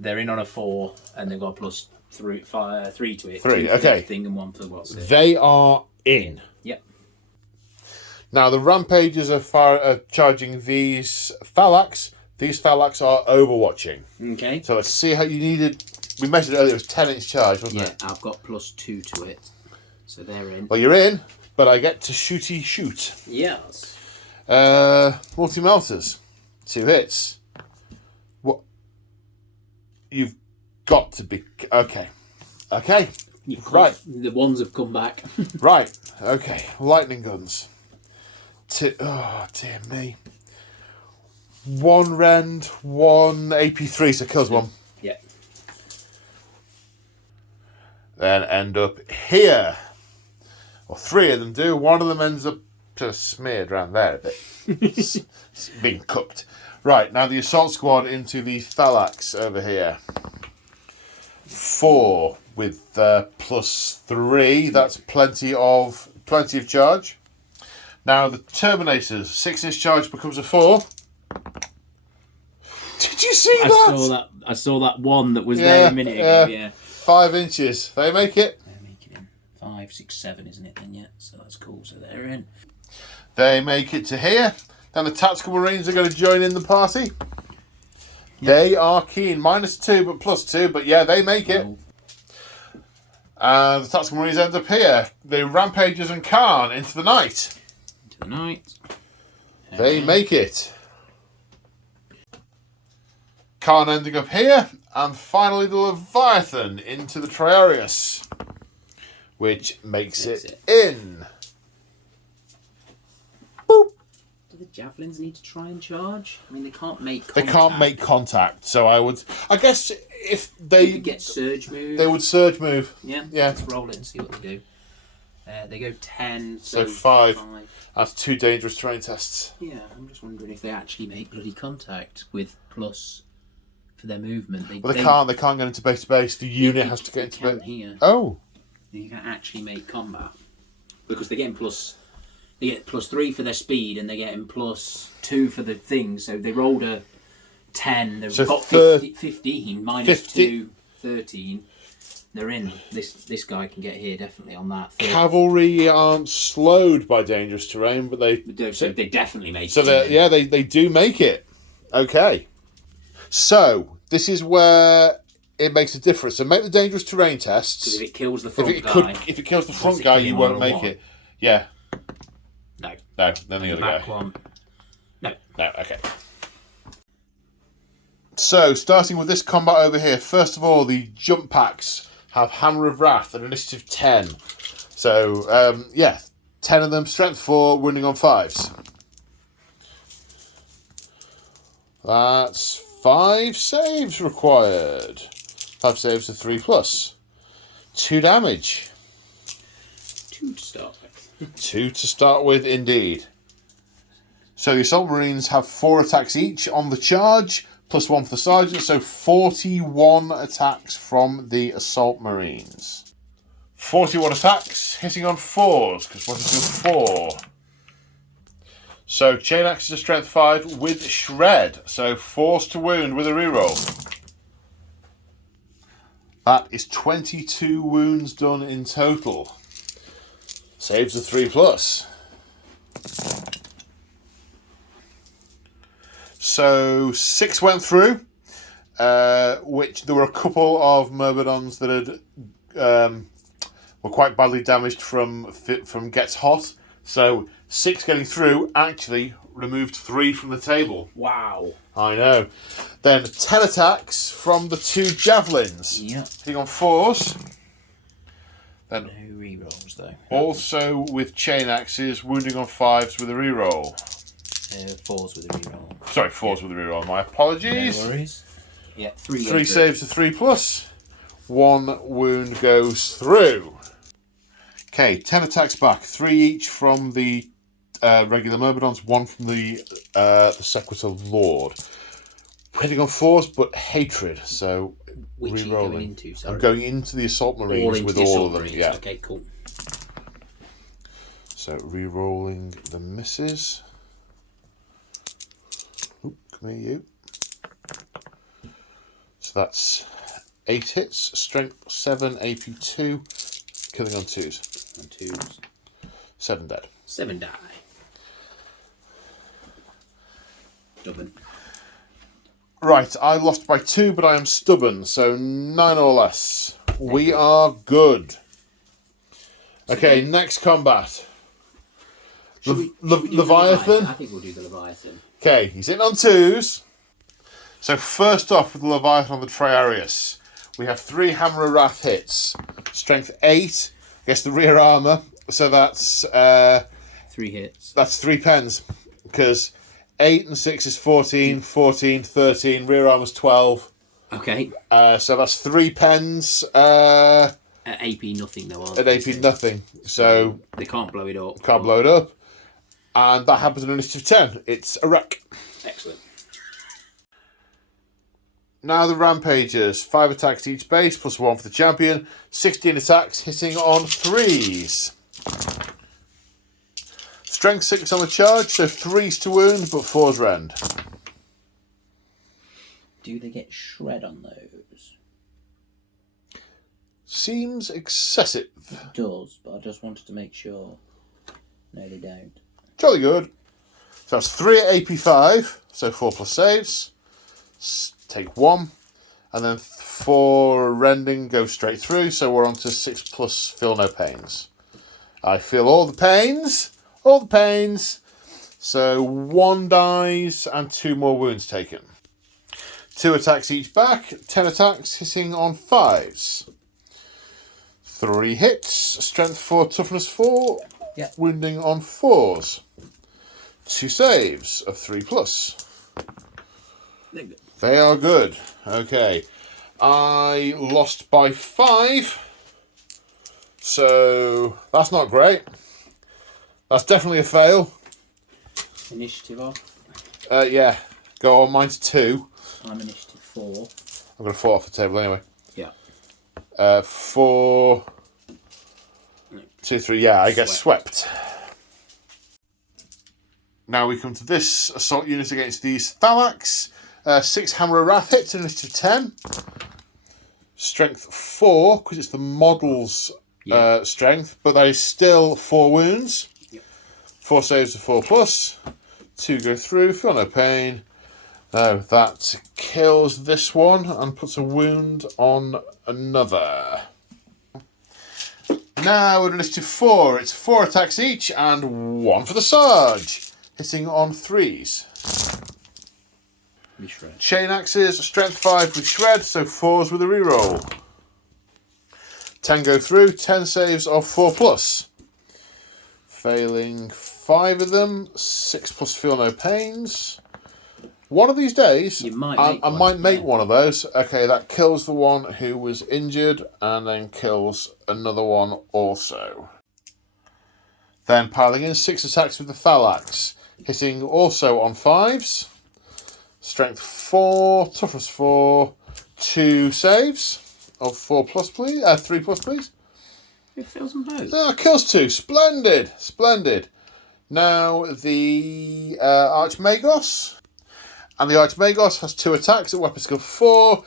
They're in on a 4 and they've got a +3 to it. 3, 2 for okay. the thing and 1 for what's it. They are in. Yep. Now, the Rampages are charging these Thalax. These Thalax are overwatching. Okay. So let's see how you needed... We measured it earlier, it was 10-inch charge, wasn't it? Yeah, I've got +2 to it. So they're in. Well, you're in, but I get to shooty shoot. Yes. Multi-melters. 2 hits. What? You've got to be... Okay. Okay. Right. The ones have come back. Right. Okay. Lightning guns. Oh, dear me. 1 rend, 1 AP3, so kills 1. Yeah. Then end up here. Or 3 of them do. 1 of them ends up just smeared around there a bit. It's being cooked. Right, now the assault squad into the Thalax over here. 4 with +3. That's plenty of charge. Now the Terminators, 6-inch charge becomes a 4. Did you see that? I saw that one that was there a minute ago. Yeah. 5 inches. They make it. They're making him 5, 6, 7, isn't it? Then so that's cool. So they're in. They make it to here. Then the Tactical Marines are going to join in the party. Yep. They are keen. -2, but +2. But yeah, they make it. And the Tactical Marines end up here. The Rampagers and Khan into the night. Into the night. They make it. Khan ending up here. And finally the Leviathan into the Triarius. Which makes it in. Boop. Do the Javelins need to try and charge? I mean, they can't make contact. They can't make contact. So I guess if they could get surge move. They would surge move. Yeah. Let's roll it and see what they do. They go 10. So 5. That's 2 dangerous terrain tests. Yeah, I'm just wondering if they actually make bloody contact with plus for their movement. They can't get into base to base. The unit has to get into base. Here. Oh. You can actually make combat. Because they're getting they get +3 for their speed and they're getting +2 for the thing. So they rolled a 10. They've got 15, -2, 13. They're in. This guy can get here definitely on that. Cavalry aren't slowed by dangerous terrain, but they definitely make it. So they do make it. Okay. So this is where it makes a difference. So make the dangerous terrain tests. Because if it kills the front guy, if it kills the front guy, you won't make it. Yeah. No. Then the other guy. One. No. Okay. So starting with this combat over here, first of all, the jump packs have Hammer of Wrath at initiative 10. So, 10 of them, strength 4, wounding on 5s. That's 5 saves required. 5 saves are 3+. 2 damage. 2 to start with. 2 to start with, indeed. So the Assault Marines have 4 attacks each on the charge, +1 for the Sergeant, so 41 attacks from the Assault Marines. 41 attacks, hitting on 4s, because what is good 4? So Chain Axe is a strength 5 with Shred, so force to wound with a reroll. That is 22 wounds done in total. Saves a 3+. So 6 went through, which there were a couple of Myrmidons that had were quite badly damaged from Gets Hot. So 6 getting through actually removed 3 from the table. Wow. I know. Then 10 attacks from the 2 Javelins. Yeah. Hitting on 4s. Then no rerolls though. Also with Chain Axes, wounding on 5s with a reroll. 4s with a reroll. Sorry, 4s with a reroll. My apologies. No worries. Yeah, 3 saves to 3+. 1 wound goes through. Okay, 10 attacks back. 3 each from the regular Myrmidons, 1 from the Sequitur Lord. Hitting on 4s, but Hatred, so which re-rolling. Are you going into, sorry? I'm going into the Assault Marines with all of them. Marines. Yeah. Okay, cool. So re-rolling the misses. Oop, come here, you. So that's 8 hits, strength 7, AP 2, killing on 2s. On 2s. 7 dead. 7 die. Stubborn. Right, I lost by 2, but I am stubborn, so 9 or less. We are good. Okay, next combat. Should we do the Leviathan. I think we'll do the Leviathan. Okay, he's in on 2s. So first off with the Leviathan on the Triarius, we have 3 Hammer of Wrath hits. Strength 8 against the rear armour. So that's 3 hits. That's 3 pens. Because 8 and 6 is 14, 14, 13, rear armour's 12. Okay. So that's 3 pens. At AP nothing though, aren't At they? AP nothing. So they can't blow it up. Can't blow it up. And that happens in initiative 10. It's a wreck. Excellent. Now the Rampagers. 5 attacks to each base, plus 1 for the champion. 16 attacks, hitting on 3s. Strength 6 on the charge, so 3s to wound, but 4's rend. Do they get shred on those? Seems excessive. It does, but I just wanted to make sure. No, they don't. Jolly good. So that's 3 at AP5, so 4 plus saves. Take 1. And then 4 rending goes straight through, so we're on to 6 plus feel no pains. I feel all the pains. All the pains. So 1 dies and 2 more wounds taken. 2 attacks each back. 10 attacks hitting on 5s. 3 hits. Strength 4, toughness 4. Yep. Wounding on 4s. 2 saves of 3 plus. They're good. They are good. Okay. I lost by 5. So that's not great. That's definitely a fail. Initiative off. Yeah. Go on, mine's 2. I'm initiative 4. I'm going to fall off the table anyway. Yeah. 4, 2, 3. Yeah, I get swept. Now we come to this assault unit against these Thalax. 6 Hammer of Wrath hits, initiative 10. Strength 4, because it's the model's strength, but that is still 4 wounds. Yep. 4 saves of 4 plus. 2 go through, feel no pain. No, that kills this one and puts a wound on another. Now with initiative 4, it's 4 attacks each and 1 for the Sarge, hitting on 3s. Chain axes, strength 5 with shred, so 4s with a reroll. 10 go through, 10 saves of 4 plus. Failing 5 of them, 6 plus feel no pains. One of these days, I might make one of those. Okay, that kills the one who was injured and then kills another one also. Then piling in 6 attacks with the Thalax, hitting also on 5s. Strength 4, toughness 4, 2 saves of 4 plus, please. 3 plus, please. It fails them both. Ah, kills 2. Splendid, splendid. Now the Archmagos. And the Archmagos has 2 attacks at weapon skill 4.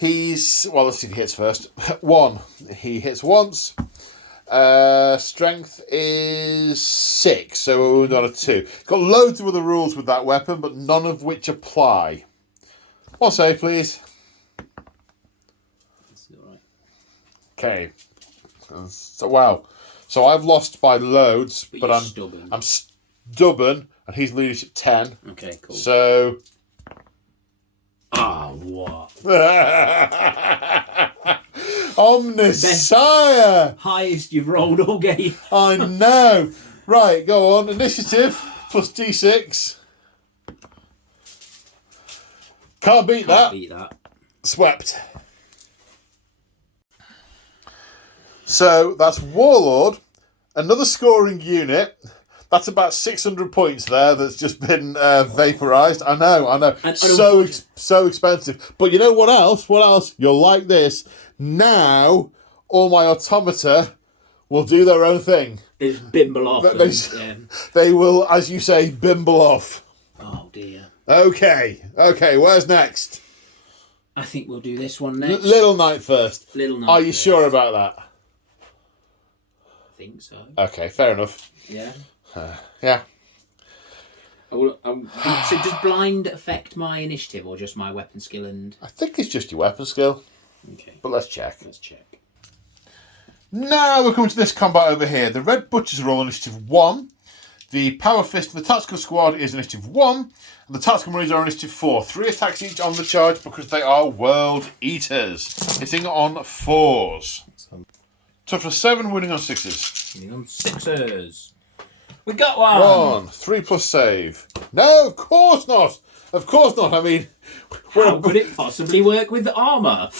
Let's see if he hits first. 1. He hits once. Strength is 6, so a wound on a 2. Got loads of other rules with that weapon, but none of which apply. 1 save, please. That's all right. Okay. So wow. So I've lost by loads, but I'm stubborn. I'm stubborn, and he's leadership 10. Okay, cool. So. What? Omnisire! Highest you've rolled all game. I know. Right, go on. Initiative plus D6. Can't beat that. Swept. So that's Warlord, another scoring unit. That's about 600 points there that's just been vaporised. I know. And so expensive. But you know what else? What else? You'll like this. Now, all my automata will do their own thing. They just bimble off. They will, as you say, bimble off. Oh, dear. Okay, where's next? I think we'll do this one next. Little Knight first. Little Knight Are you first. sure about that? I think so. Okay, fair enough. Yeah. Yeah. So does blind affect my initiative or just my weapon skill and... I think it's just your weapon skill. Okay. But let's check. Now Now we're coming to this combat over here. The Red Butchers are all initiative 1. The Power Fist of the Tactical Squad is initiative 1, and the Tactical Marines are initiative 4. 3 attacks each on the charge because they are World Eaters. Hitting on 4s. Toughness 7, winning on 6s. Winning on 6s. We got one! 3 plus save. No, of course not! Of course not. I mean, how could it possibly work with armour?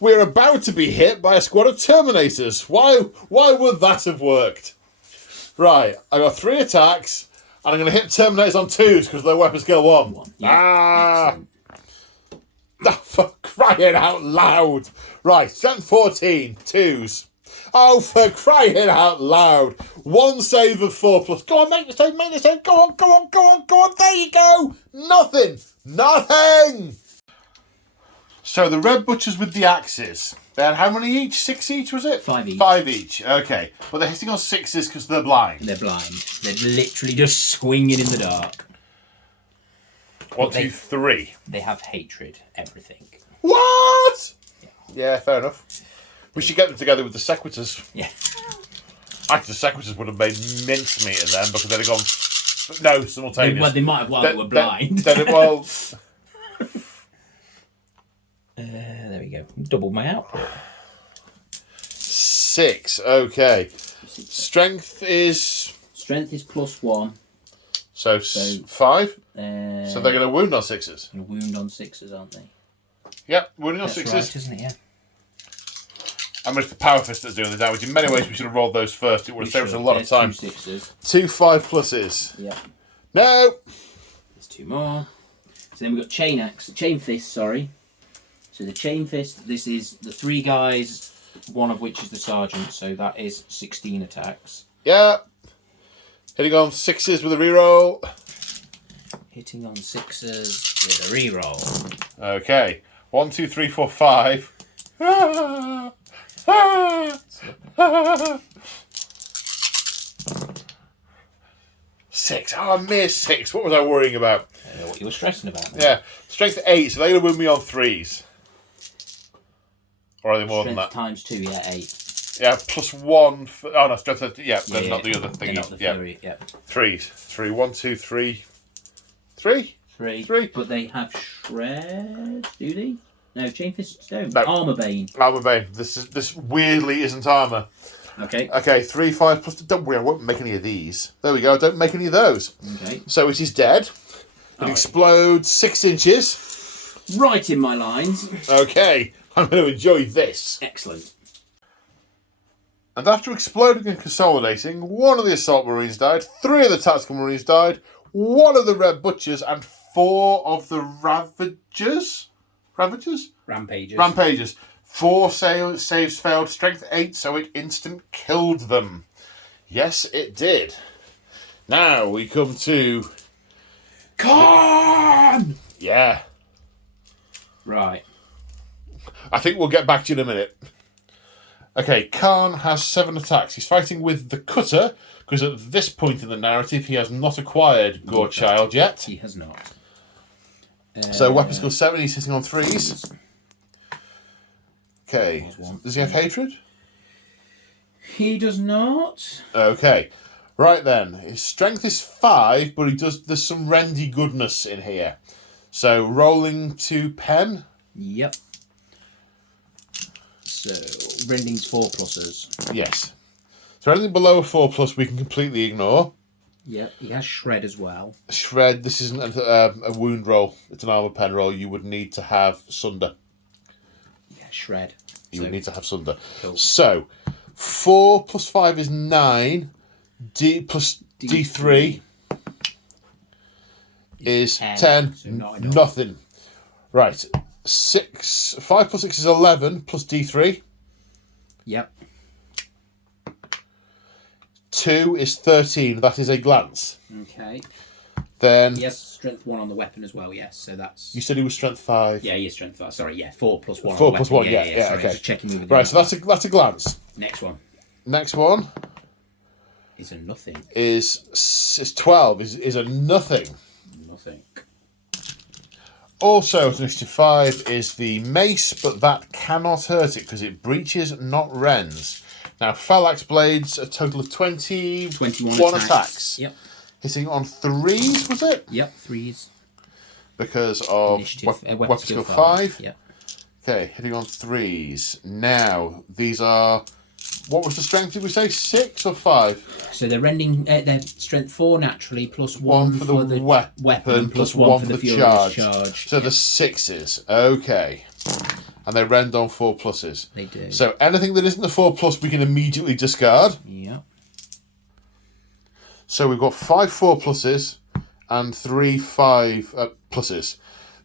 We're about to be hit by a squad of Terminators. Why would that have worked? Right, I got 3 attacks, and I'm going to hit Terminators on 2s because their weapon skill 1. Yeah, For crying out loud! Right, strength 14, 2s. Oh, for crying out loud! 1 save of 4 plus. Go on, make the save, Go on. There you go. Nothing. So the Red Butchers with the axes. They had how many each? 6 each, was it? 5 each. 5 each. Okay, but they're hitting on 6s because they're blind. They're blind. They're literally just swinging in the dark. 1, 2, 3. They have hatred. Everything. What? Yeah, fair enough. We should get them together with the Sequitors. Yeah. Actually, the Sequitors would have made mincemeat of them because they'd have gone... No, simultaneous. Well, they might have while they were blind. There we go. Double my output. 6. Okay. Strength is +1. So 5. So they're going to wound on 6s. Going to wound on 6s, aren't they? Yep, wounding on 6s. Right, isn't it? Yeah. And it's the Power Fist that's doing the damage. In many ways, we should have rolled those first. It would have saved us a lot of time. 2 6s. 2 5 pluses. Yeah. No. There's 2 more. So then we've got Chain Fist. Sorry. So the Chain Fist. This is the 3 guys, one of which is the Sergeant. So that is 16 attacks. Yeah. Hitting on 6s with a reroll. Hitting on 6s with a reroll. Okay. 1, 2, 3, 4, 5. 6. Oh, I missed 6. What was I worrying about? I know what you were stressing about. Yeah. Strength 8, so they're going to wound me on 3s. Or are they more Strength than that? times 2, yeah, 8. Yeah, +1. Oh, no, strength. Yeah, Yeah, not the other thing. Not the Yeah. theory, yeah. 3s. 3. 1, 2, 3. 3? 3. But they have Shred, do they? No, Chain Fists don't. No. Armour Bane. Armour Bane. This weirdly isn't armour. Okay. Okay, 3, 5 plus. Don't worry, I won't make any of these. There we go. Don't make any of those. Okay. So it is dead. It explodes 6 inches. Right in my lines. Okay, I'm going to enjoy this. Excellent. And after exploding and consolidating, 1 of the Assault Marines died, 3 of the Tactical Marines died, 1 of the Red Butchers, and 4 of the Ravagers? Rampagers. 4 saves failed, strength 8, so it instant killed them. Yes, it did. Now we come to... Khan! Yeah. Right. I think we'll get back to you in a minute. Okay, Khan has 7 attacks. He's fighting with the Cutter, because at this point in the narrative, he has not acquired Gorechild yet. He has not. So weapon skill 7, he's hitting on 3s. Okay. Does he have hatred? He does not. Okay. Right then. His strength is 5, but there's some rendy goodness in here. So rolling to pen. Yep. So rending's 4 pluses. Yes. So anything below a 4 plus we can completely ignore. Yep. He has Shred as well. Shred, this isn't a wound roll. It's an armor pen roll. You would need to have Sunder. Yeah, Shred. You would need to have Sunder. Cool. So, 4 plus 5 is 9. D plus D3 is 10. So Nothing. Right. 5 plus 6 is 11 plus D3. Yep. 2 is 13. That is a glance. Okay. Then... He has strength 1 on the weapon as well, yes. So that's... You said he was strength 5. Yeah, he is strength 5. Sorry, yeah. 4 plus 1 4 on the plus weapon. 1, yeah, Sorry, okay. just checking with Right, so that's a glance. Next one. Next one is a nothing. Is 12. Is a nothing. Nothing. Also, at initiative 5 is the mace, but that cannot hurt it because it breaches, not rends. Now, Phalanx Blades, a total of 21 attacks. Yep. Hitting on 3s, was it? Yep, 3s. Because of Initiative, weapon skill 5. Yep. Okay, hitting on 3s. Now, these are... What was the strength, did we say? 6 or 5? So they're rending... they're strength 4 naturally, plus 1 for the weapon, plus 1 for the furious charge. So the 6s. Okay. And they rend on 4 pluses. They do. So anything that isn't a 4 plus, we can immediately discard. Yep. So we've got 5 4 pluses and 3 5 pluses.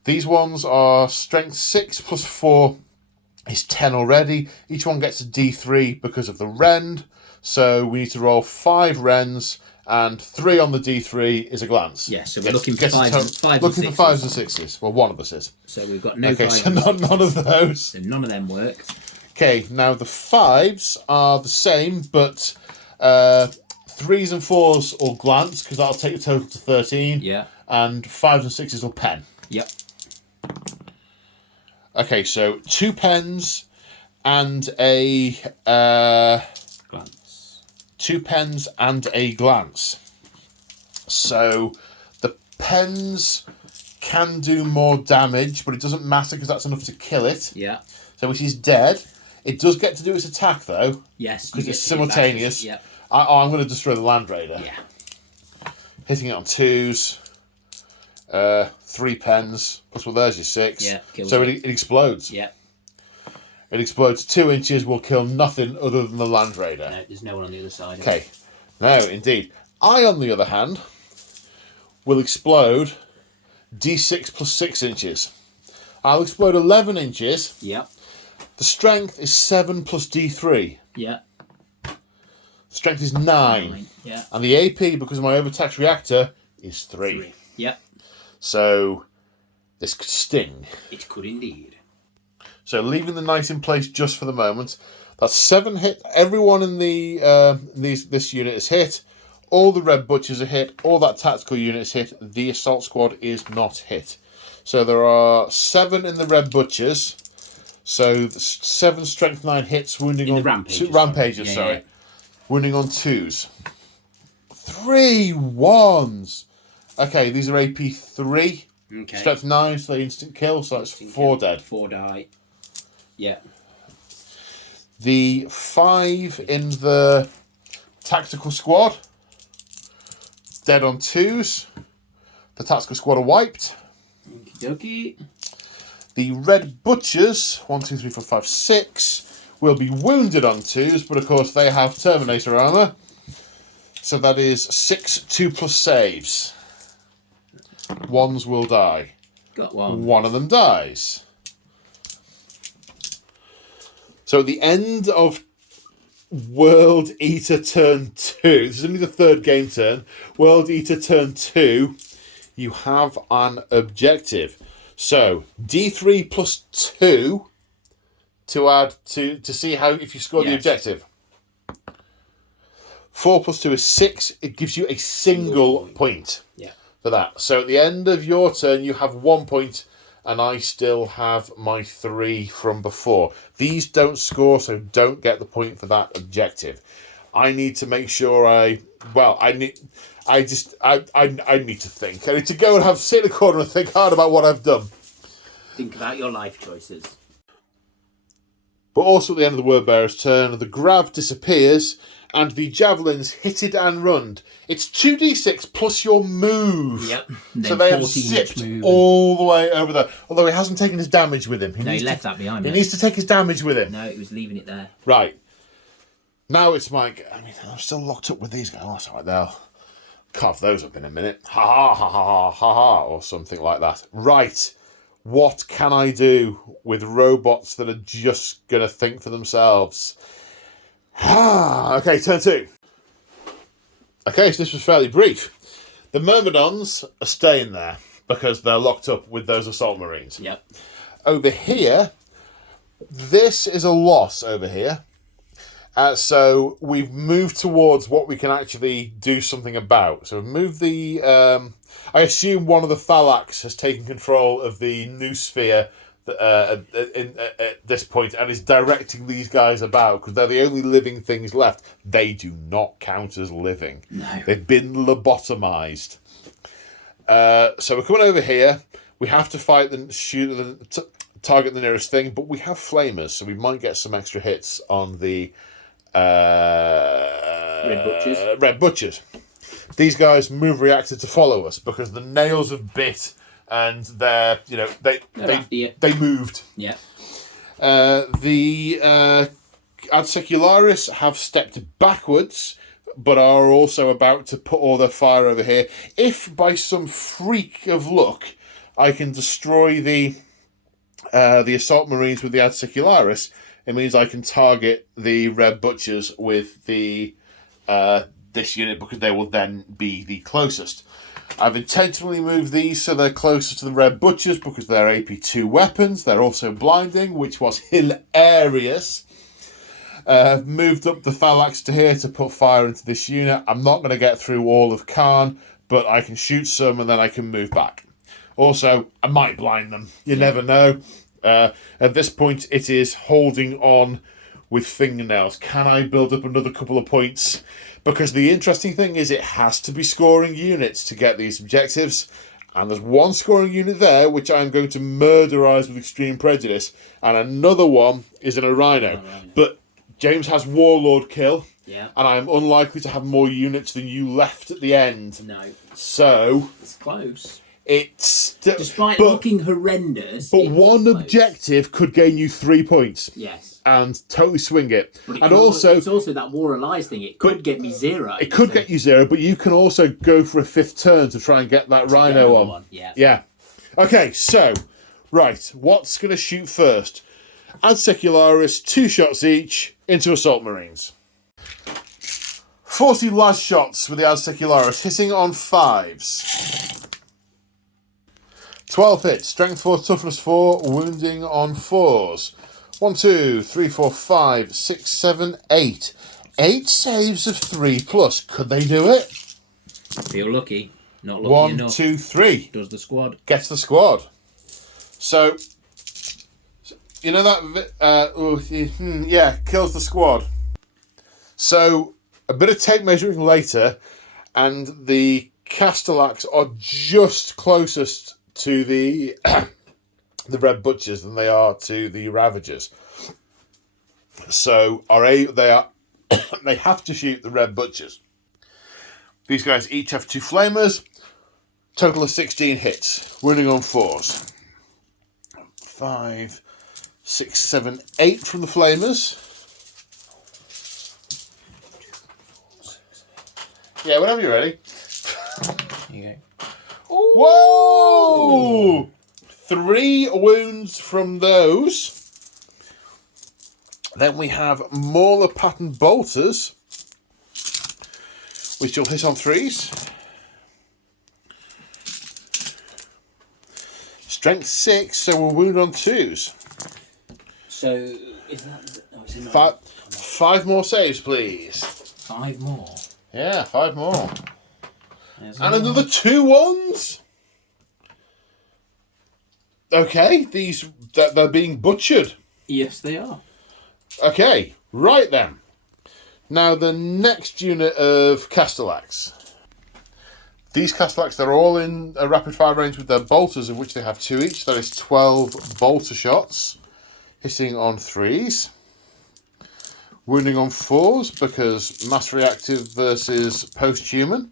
These ones are strength 6 plus 4 is 10 already. Each one gets a D3 because of the rend. So we need to roll 5 rends, and 3 on the D3 is a glance. Yeah, so we're looking for 5s looking for 5s and 6s. Well, one of us is. So we've got no 5s. Okay, so none of those. So none of them work. Okay, now the 5s are the same, but 3s and 4s will glance, because that'll take the total to 13. Yeah. And 5s and 6s will pen. Yep. Okay, so 2 pens and a... glance. 2 pens and a glance. So the pens can do more damage, but it doesn't matter because that's enough to kill it. Yeah. So it is dead. It does get to do its attack, though. Yes. Because it's simultaneous. Yep. I'm going to destroy the Land Raider. Yeah. Hitting it on 2s. 3 pens. Plus, well, there's your 6. Yeah. So it explodes. Yeah. It explodes 2 inches, will kill nothing other than the Land Raider. No, there's no one on the other side. Okay. No, indeed. I, on the other hand, will explode D6 plus 6 inches. I'll explode 11 inches. Yep. The strength is 7 plus D3. Yeah. Strength is 9. Yeah. And the AP, because of my overtaxed reactor, is 3. Yep. So, this could sting. It could indeed. So, leaving the knight in place just for the moment. That's 7 hit. Everyone in the this unit is hit. All the red butchers are hit. All that tactical unit is hit. The assault squad is not hit. So, there are 7 in the red butchers. So, 7 strength 9 hits, wounding on... Rampages, sorry. Yeah. Wounding on 2s. 3 1s. Okay, these are AP 3. Okay. Strength 9, so they instant kill, so that's 4 dead. 4 die. Yeah. The 5 in the tactical squad. Dead on 2s. The tactical squad are wiped. Okie dokie. The red butchers, 1, 2, 3, 4, 5, 6, will be wounded on 2s, but of course they have Terminator armor. So that is 6 2 plus saves. 1s will die. Got one. One of them dies. So at the end of World Eater turn 2, this is only the 3rd game turn, World Eater turn 2, you have an objective. So D3 plus 2 to add to see how if you score the objective. 4 plus 2 is 6. It gives you a single point. Yeah. For that. So at the end of your turn, you have 1 point, and I still have my 3 from before. These don't score, so don't get the point for that objective. I need to make sure I need to think. I need to go and sit in a corner and think hard about what I've done. Think about your life choices. But also at the end of the word bearer's turn, the grab disappears, and the javelins hit it and run. It's 2d6 plus your move. Yep. So they have zipped all the way over there. Although he hasn't taken his damage with him. He left that behind. He needs to take his damage with him. No, he was leaving it there. Right. Now it's Mike. I'm still locked up with these guys. Oh, that's all right. They'll carve those up in a minute. Ha ha ha ha ha ha, or something like that. Right. What can I do with robots that are just going to think for themselves? Okay, turn 2. Okay, so this was fairly brief. The Myrmidons are staying there because they're locked up with those assault marines. Yep. Over here, this is a loss over here. So we've moved towards what we can actually do something about. So we've moved the... I assume one of the Thalax has taken control of the noosphere at this point, and is directing these guys about because they're the only living things left. They do not count as living. No. They've been lobotomized. So we're coming over here. We have to fight target the nearest thing, but we have flamers, so we might get some extra hits on the Red Butchers. These guys move reactor to follow us because the nails have bit and they're they moved. Yeah. The Ad Secularis have stepped backwards, but are also about to put all their fire over here. If by some freak of luck I can destroy the Assault Marines with the Ad Secularis, it means I can target the Red Butchers with the this unit because they will then be the closest. I've intentionally moved these so they're closer to the Red Butchers because they're AP2 weapons. They're also blinding, which was hilarious. Moved up the phalanx to here to put fire into this unit. I'm not going to get through all of Khan, but I can shoot some and then I can move back. Also, I might blind them. You never know. At this point, it is holding on with fingernails. Can I build up another couple of points? Because the interesting thing is it has to be scoring units to get these objectives. And there's one scoring unit there, which I'm going to murderize with extreme prejudice. And another one is in a Rhino. But James has Warlord kill. Yeah. And I'm unlikely to have more units than you left at the end. No. So it's close. It's despite looking horrendous. But one objective could gain you 3 points. Yes. And totally swing it. But and also it's also that War of Lies thing. It could get me 0. It could get you 0, but you can also go for a 5th turn to try and get that Rhino on. Yeah. Yeah. Okay, so right, what's gonna shoot first? Ad Secularis, 2 shots each into Assault Marines. 40 last shots with the Ad Secularis, hitting on 5s. 12 hits, strength 4, toughness 4, wounding on 4s. 1, 2, 3, 4, 5, 6, 7, 8. 8 saves of 3+. Could they do it? Feel lucky. Not lucky 1, enough. 2, 3. Does the squad. Gets the squad. So, you know that... yeah, kills the squad. So, a bit of tape measuring later, and the Castellax are just closest to the the Red Butchers than they are to the Ravagers. So they have to shoot the Red Butchers. These guys each have 2 flamers. Total of 16 hits. Wounding on 4s. 5, 6, 7, 8 from the flamers. Yeah, whenever you're ready. Here you go. Whoa! 3 wounds from those. Then we have Mauler pattern bolters, which will hit on 3s. Strength 6, so we'll wound on 2s. So is that? Oh, is it 5 more saves, please. 5 more. Yeah, 5 more. There's and another 2 ones. Okay, they're being butchered. Yes, they are. Okay, right then. Now the next unit of Castellax. These Castellax, they're all in a rapid fire range with their bolters, of which they have 2 each. That is 12 bolter shots, hitting on 3s. Wounding on 4s because mass reactive versus post-human.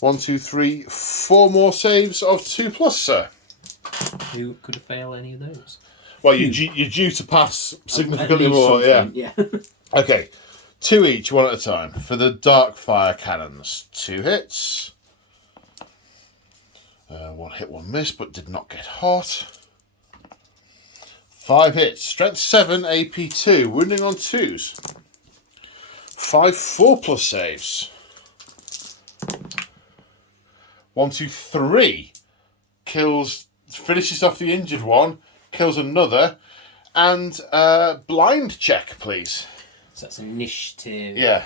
1, 2, 3, 4 more saves of 2+, sir. Who could have failed any of those? Well, you're due to pass significantly more, yeah. Okay, 2 each, 1 at a time. For the dark fire cannons, 2 hits. 1 hit, 1 miss, but did not get hot. 5 hits. Strength 7, AP 2. Wounding on 2s. 5 4+ saves. 1, 2, 3. Finishes off the injured one. Kills another. And blind check, please. So that's initiative. Yeah.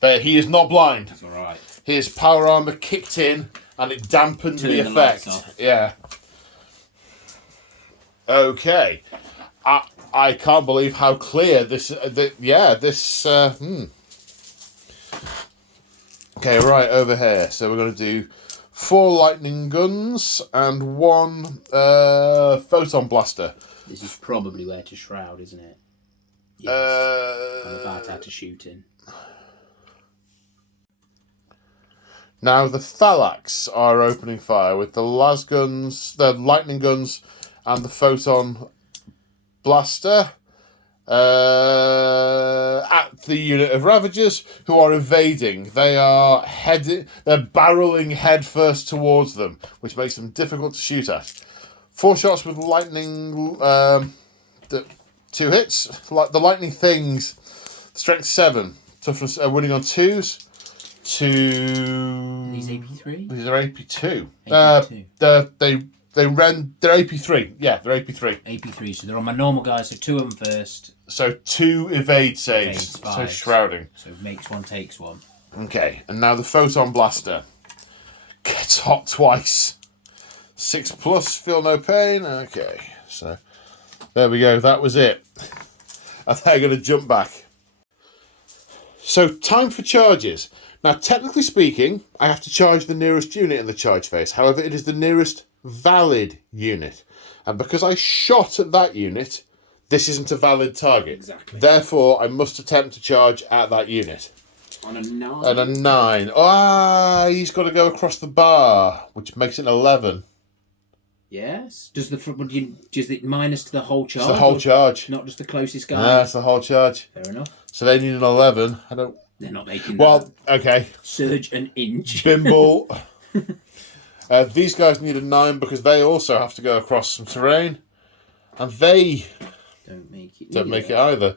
He is not blind. That's alright. His power armor kicked in and it dampened the effect. lights off. Yeah. Okay. I can't believe how clear this... Okay, right, over here. So we're going to do 4 lightning guns and 1 photon blaster. This is probably where to shroud, isn't it? Yes. I'm about to have to shoot in. Now the Thalax are opening fire with the las guns, the lightning guns, and the photon blaster at the unit of Ravagers, who are evading. They're barreling headfirst towards them, which makes them difficult to shoot at. 4 shots with lightning, 2 hits. The lightning things, strength 7, toughness winning on 2s. These AP3? These are AP2. AP2. They're AP3. Yeah, they're AP3. AP3, so they're on my normal guys, so 2 of them first. So 2 evade saves. So shrouding. So makes 1, takes 1. Okay, and now the photon blaster gets hot twice. 6+, feel no pain. Okay, so there we go. That was it. I think I'm going to jump back. So time for charges. Now, technically speaking, I have to charge the nearest unit in the charge phase. However, it is the nearest valid unit. And because I shot at that unit, this isn't a valid target. Exactly. Therefore, I must attempt to charge at that unit. On a 9? On a 9. He's got to go across the bar, which makes it an 11. Yes. Does it minus to the whole charge? It's the whole charge. Not just the closest guy? No, it's the whole charge. Fair enough. So they need an 11. They're not making that. Okay. Surge an inch. Bimble. These guys need a 9 because they also have to go across some terrain. And they don't make it either.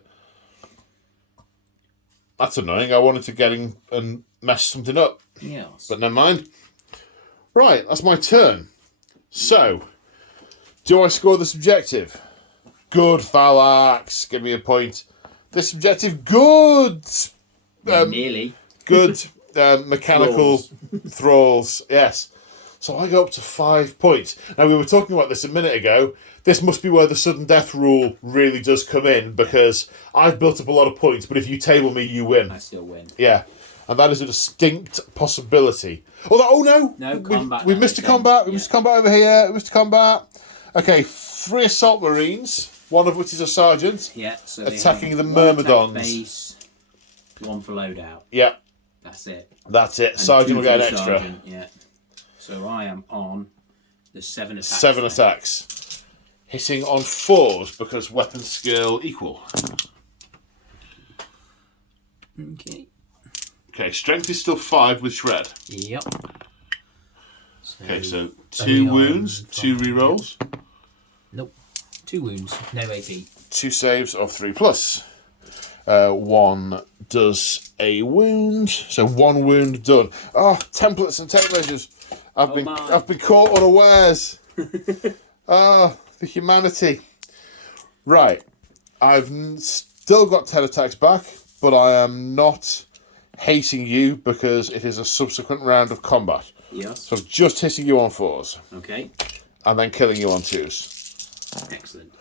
That's annoying. I wanted to get in and mess something up. Yes. But never mind. Right, that's my turn. So, do I score this objective? Good, Thalax. Give me a point. This objective, good. Nearly. Good mechanical thralls. Yes. So I go up to 5 points. Now, we were talking about this a minute ago. This must be where the sudden death rule really does come in, because I've built up a lot of points, but if you table me, you win. I still win. Yeah. And that is a distinct possibility. No, combat. We missed a combat. We missed a combat over here. We missed a combat. Okay, 3 assault marines, one of which is a sergeant. Yeah. So attacking the myrmidons. Base, 1 for loadout. Yeah. That's it. And sergeant will get an extra. Sergeant, yeah. So I am on the 7 attacks. 7 attacks. Hitting on 4s because weapon skill equal. Okay, strength is still 5 with shred. Yep. So 2 wounds, 2 rerolls. Nope. 2 wounds, no AP. 2 saves of 3+. 1 does a wound, so 1 wound done. Templates and tech measures. I've been caught unawares. The humanity. Right, I've still got 10 attacks back, but I am not hating you because it is a subsequent round of combat. Yes. So I'm just hitting you on 4s. Okay. And then killing you on 2s. Excellent.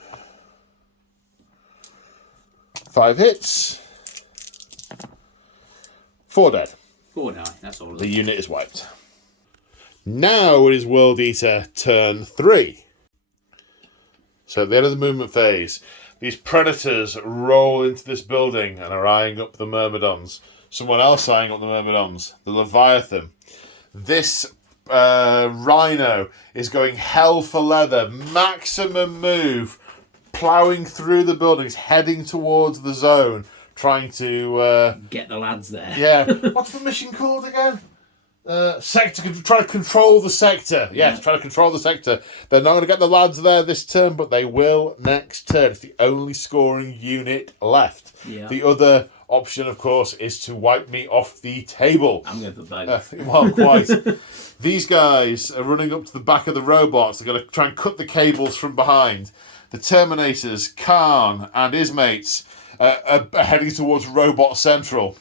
5 hits. 4 dead. 4 die, that's all. The unit is wiped. Now it is World Eater turn 3. So at the end of the movement phase, these predators roll into this building and are eyeing up the myrmidons. Someone else eyeing up the myrmidons, the Leviathan. This rhino is going hell for leather, maximum move, ploughing through the buildings, heading towards the zone, trying to get the lads there. Yeah. What's the mission called again? Sector. Try to control the sector. Yes, try to control the sector. They're not going to get the lads there this turn, but they will next turn. It's the only scoring unit left. Yeah. The other option, of course, is to wipe me off the table. I'm going for both. Well, quite. These guys are running up to the back of the robots. They're going to try and cut the cables from behind. The Terminators, Khan, and his mates are heading towards Robot Central.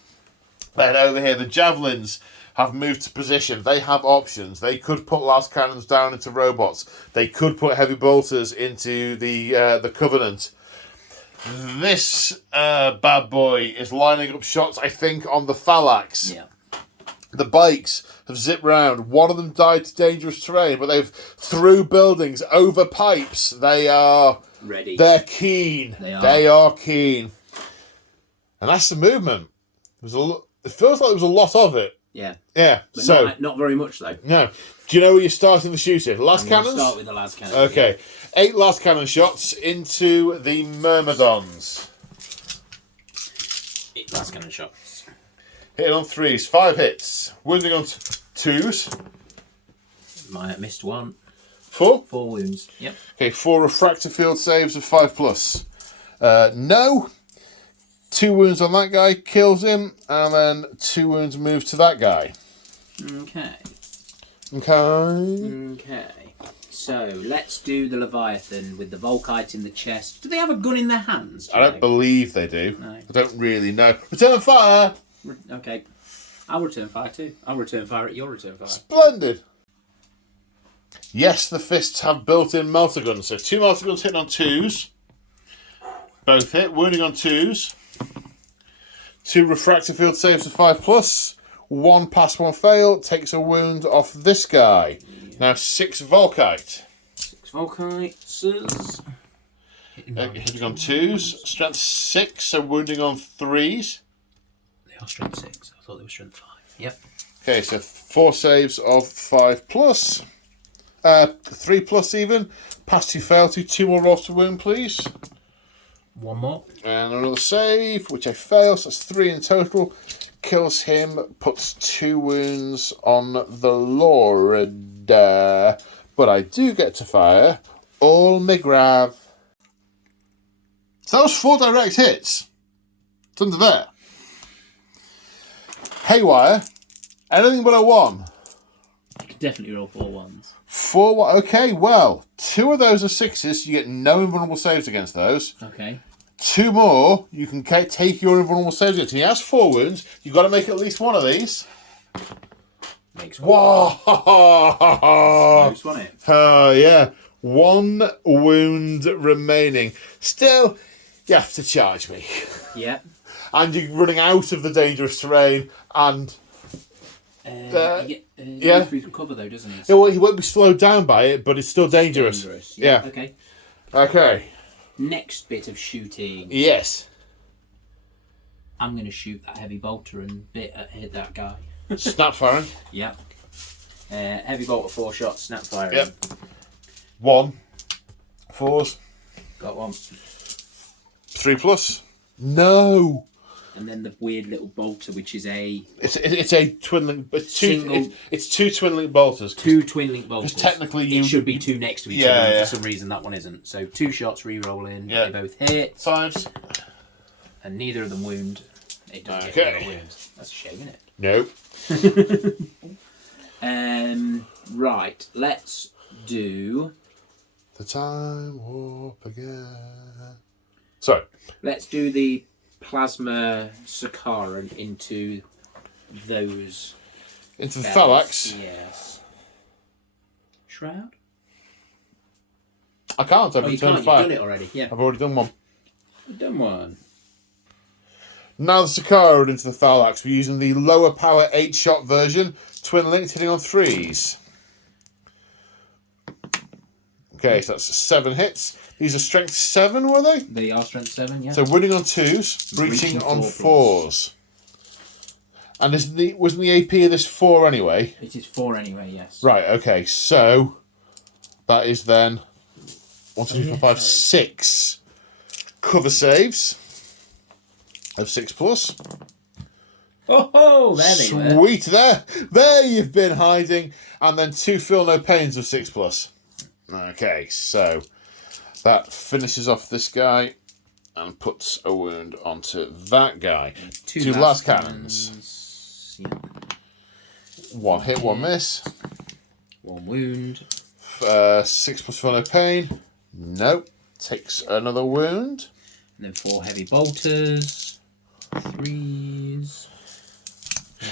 Then over here, the Javelins have moved to position. They have options. They could put las cannons down into robots. They could put heavy bolters into the Covenant. This bad boy is lining up shots, I think, on the Thalax. Yeah. The bikes have zipped round. One of them died to dangerous terrain, but they've through buildings, over pipes. They are ready. They're keen. They are keen. And that's the movement. It feels like there was a lot of it. Yeah. Yeah. But so not very much though. No. Do you know where you're starting the shooting? Las cannons? Start with the las cannon. Okay. 8 las cannon shots into the Myrmidons. 8 las cannon shots. Hitting on 3s, 5 hits. Wounding on 2s. Might have missed 1. 4? 4 wounds. Yep. Okay, 4 refractor field saves of 5+. No. 2 wounds on that guy, kills him, and then 2 wounds move to that guy. Okay. Okay. So, let's do the Leviathan with the Volkite in the chest. Do they have a gun in their hands? I don't believe they do. No. I don't really know. Return fire! Okay. I'll return fire too. I'll return fire at your return fire. Splendid! Yes, the fists have built-in melter guns. So 2 melter guns hitting on 2s. Both hit, wounding on 2s. 2 refractor field saves of 5+. 1 pass, 1 fail. Takes a wound off this guy. Now 6 Volkite. 6 Volkites. Hitting on 2s. Strength 6, so wounding on 3s. They are strength 6. I thought they were strength 5. Yep. Okay, so 4 saves of 5+. 3+ even. Pass 2 fail to 2 more rolls to wound, please. 1 more. And another save, which I fail, so that's 3 in total. Kills him, puts 2 wounds on the Lord. But I do get to fire all McGrav. So that was 4 direct hits. It's under there. Haywire, anything but a 1. Definitely roll 4 ones. 4, okay, well, 2 of those are 6s, so you get no invulnerable saves against those. Okay. 2 more, you can take your invulnerable saves against. And he has 4 wounds, you've got to make at least 1 of these. Makes 1. Whoa! Close, wasn't it? Yeah. 1 wound remaining. Still, you have to charge me. Yeah. And you're running out of the dangerous terrain, and... yeah. Through cover though, doesn't he? Yeah, well, he won't be slowed down by it, but it's still dangerous. Yeah. Yeah. Okay. Okay. Next bit of shooting. Yes. I'm going to shoot that heavy bolter and hit that guy. Snap firing. Yep. Heavy bolter, 4 shots, snap firing. Yep. 1. 4s. Got 1. 3+. No. And then the weird little bolter, which is a... It's a twin link... It's 2 Single... It's 2 twin link bolters. 2 twin link bolters. Technically it should be 2 next to each other. Yeah. For some reason that one isn't. So 2 shots, re-roll in. Yeah. They both hit. 5s. And neither of them wound. It doesn't Okay. get wounds. That's a shame, isn't No. Right. Let's do... The time warp again. Sorry. Let's do the plasma Sakaran into those... Into the Thalax. Yes. Shroud? I can't. I've You returned can't. fire. You've done it already. Yeah. I've already done one. You've done one. Now the Sakara into the Thalax. We're using the lower power 8-shot version. Twin linked, hitting on 3s. Okay, so that's 7 hits. These are strength 7, were they? They are strength 7, yeah. So winning on 2s, breaching on 4s. And wasn't the AP of this 4 anyway? It is 4 anyway, yes. Right, okay, so that is then 1, 2, 3, 4, 5, 6 cover saves of 6+. Oh, there they were. Sweet, there you've been hiding. And then 2 feel no pains of 6+. Okay, so that finishes off this guy and puts a wound onto that guy. 2 last cannons. Yeah. 1 hit, 1 miss. 1 wound. 6+ feel no pain. Nope. Takes another wound. And then 4 heavy bolters. 3s.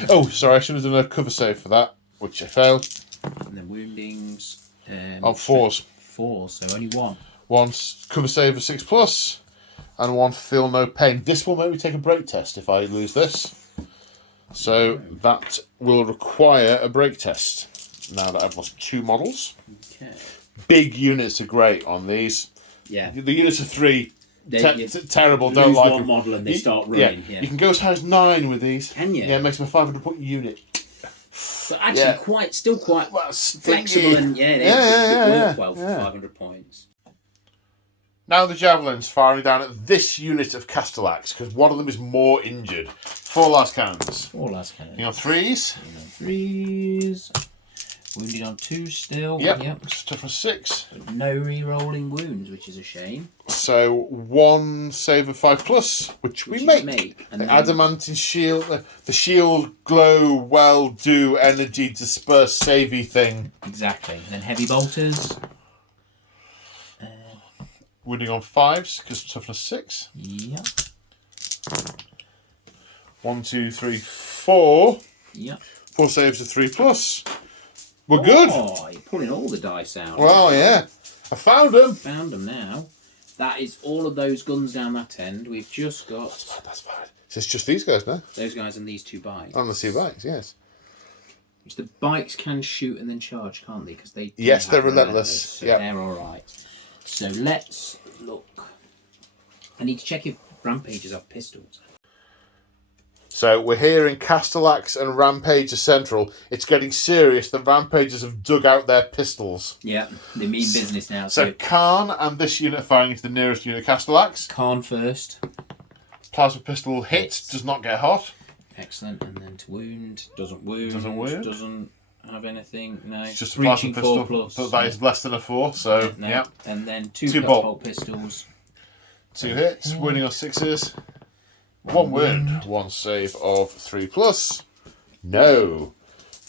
Oh, sorry, I should have done a cover save for that, which I failed. And then woundings. On 4s. 4, so only 1. One cover save of 6+, and 1 feel no pain. This will make me take a break test if I lose this. So that will require a break test. Now that I've lost 2 models. Okay. Big units are great on these. Yeah. The units of 3, terrible, don't lose like one them. model and they start running. Yeah. You can go as high as 9 with these. Can you? Yeah, it makes them a 500-point unit. But actually, still quite flexible and it work well for 500 points. Now the javelins firing down at this unit of Castellax, because one of them is more injured. 4 last cannons. 4 last cannons. You on 3s? 3s. Wounded on 2 still. Yep. Tough for 6. But no re-rolling wounds, which is a shame. So 1 save of 5+, which we make. And the adamantine shield, the shield glow, well do, energy disperse, savey thing. Exactly. And then heavy bolters. Wounding on 5s, because toughness 6. Yep. 1, 2, 3, 4. Yep. 4 saves of 3+. We're good. Oh, you're pulling all the dice out. Well, yeah. I found them. Found them now. That is all of those guns down that end. We've just got... That's fine. So it's just these guys now? Those guys and these 2 bikes. On the 2 bikes, yes. Which the bikes can shoot and then charge, can't they? Because they Yes, they're relentless. So they're all right. So let's look. I need to check if Rampages have pistols. So we're here in Castellax and Rampage are central. It's getting serious. The Rampagers have dug out their pistols. Yeah, they mean business now. So Khan and this unit are firing into the nearest unit of Castellax. Khan first. Plasma pistol hits, does not get hot. Excellent. And then to wound. Doesn't wound. Doesn't have anything. No. It's just a plasma pistol. 4+. But that is less than a 4, so no. yeah. And then 2 2 bolt pistols. 2 hits, wounding on 6s. 1 wound, 1 save of 3+. No.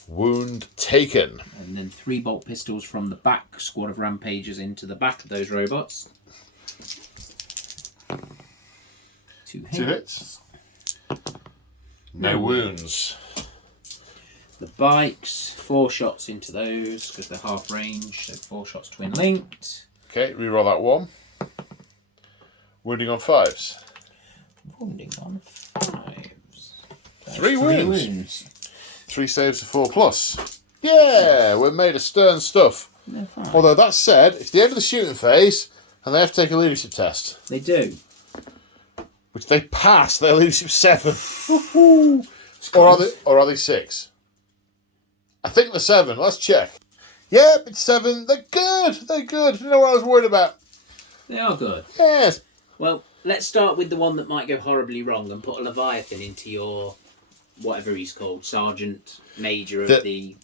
Wound taken. And then 3 bolt pistols from the back squad of Rampagers into the back of those robots. 2 hits. 2 hits. No wounds. The bikes, 4 shots into those because they're half range, so 4 shots twin linked. Okay, reroll that 1. Wounding on 5s. Wounding on 5s. 3 wounds. 3 saves of 4+. Yeah, we're made of stern stuff. No, fine. Although that said, it's the end of the shooting phase, and they have to take a leadership test. They do. Which they pass their leadership 7. or are they 6? I think they're 7. Let's check. Yep, it's 7. They're good. They're good. You know what I was worried about? They are good. Yes. Well, let's start with the one that might go horribly wrong and put a Leviathan into your, whatever he's called, Sergeant Major of the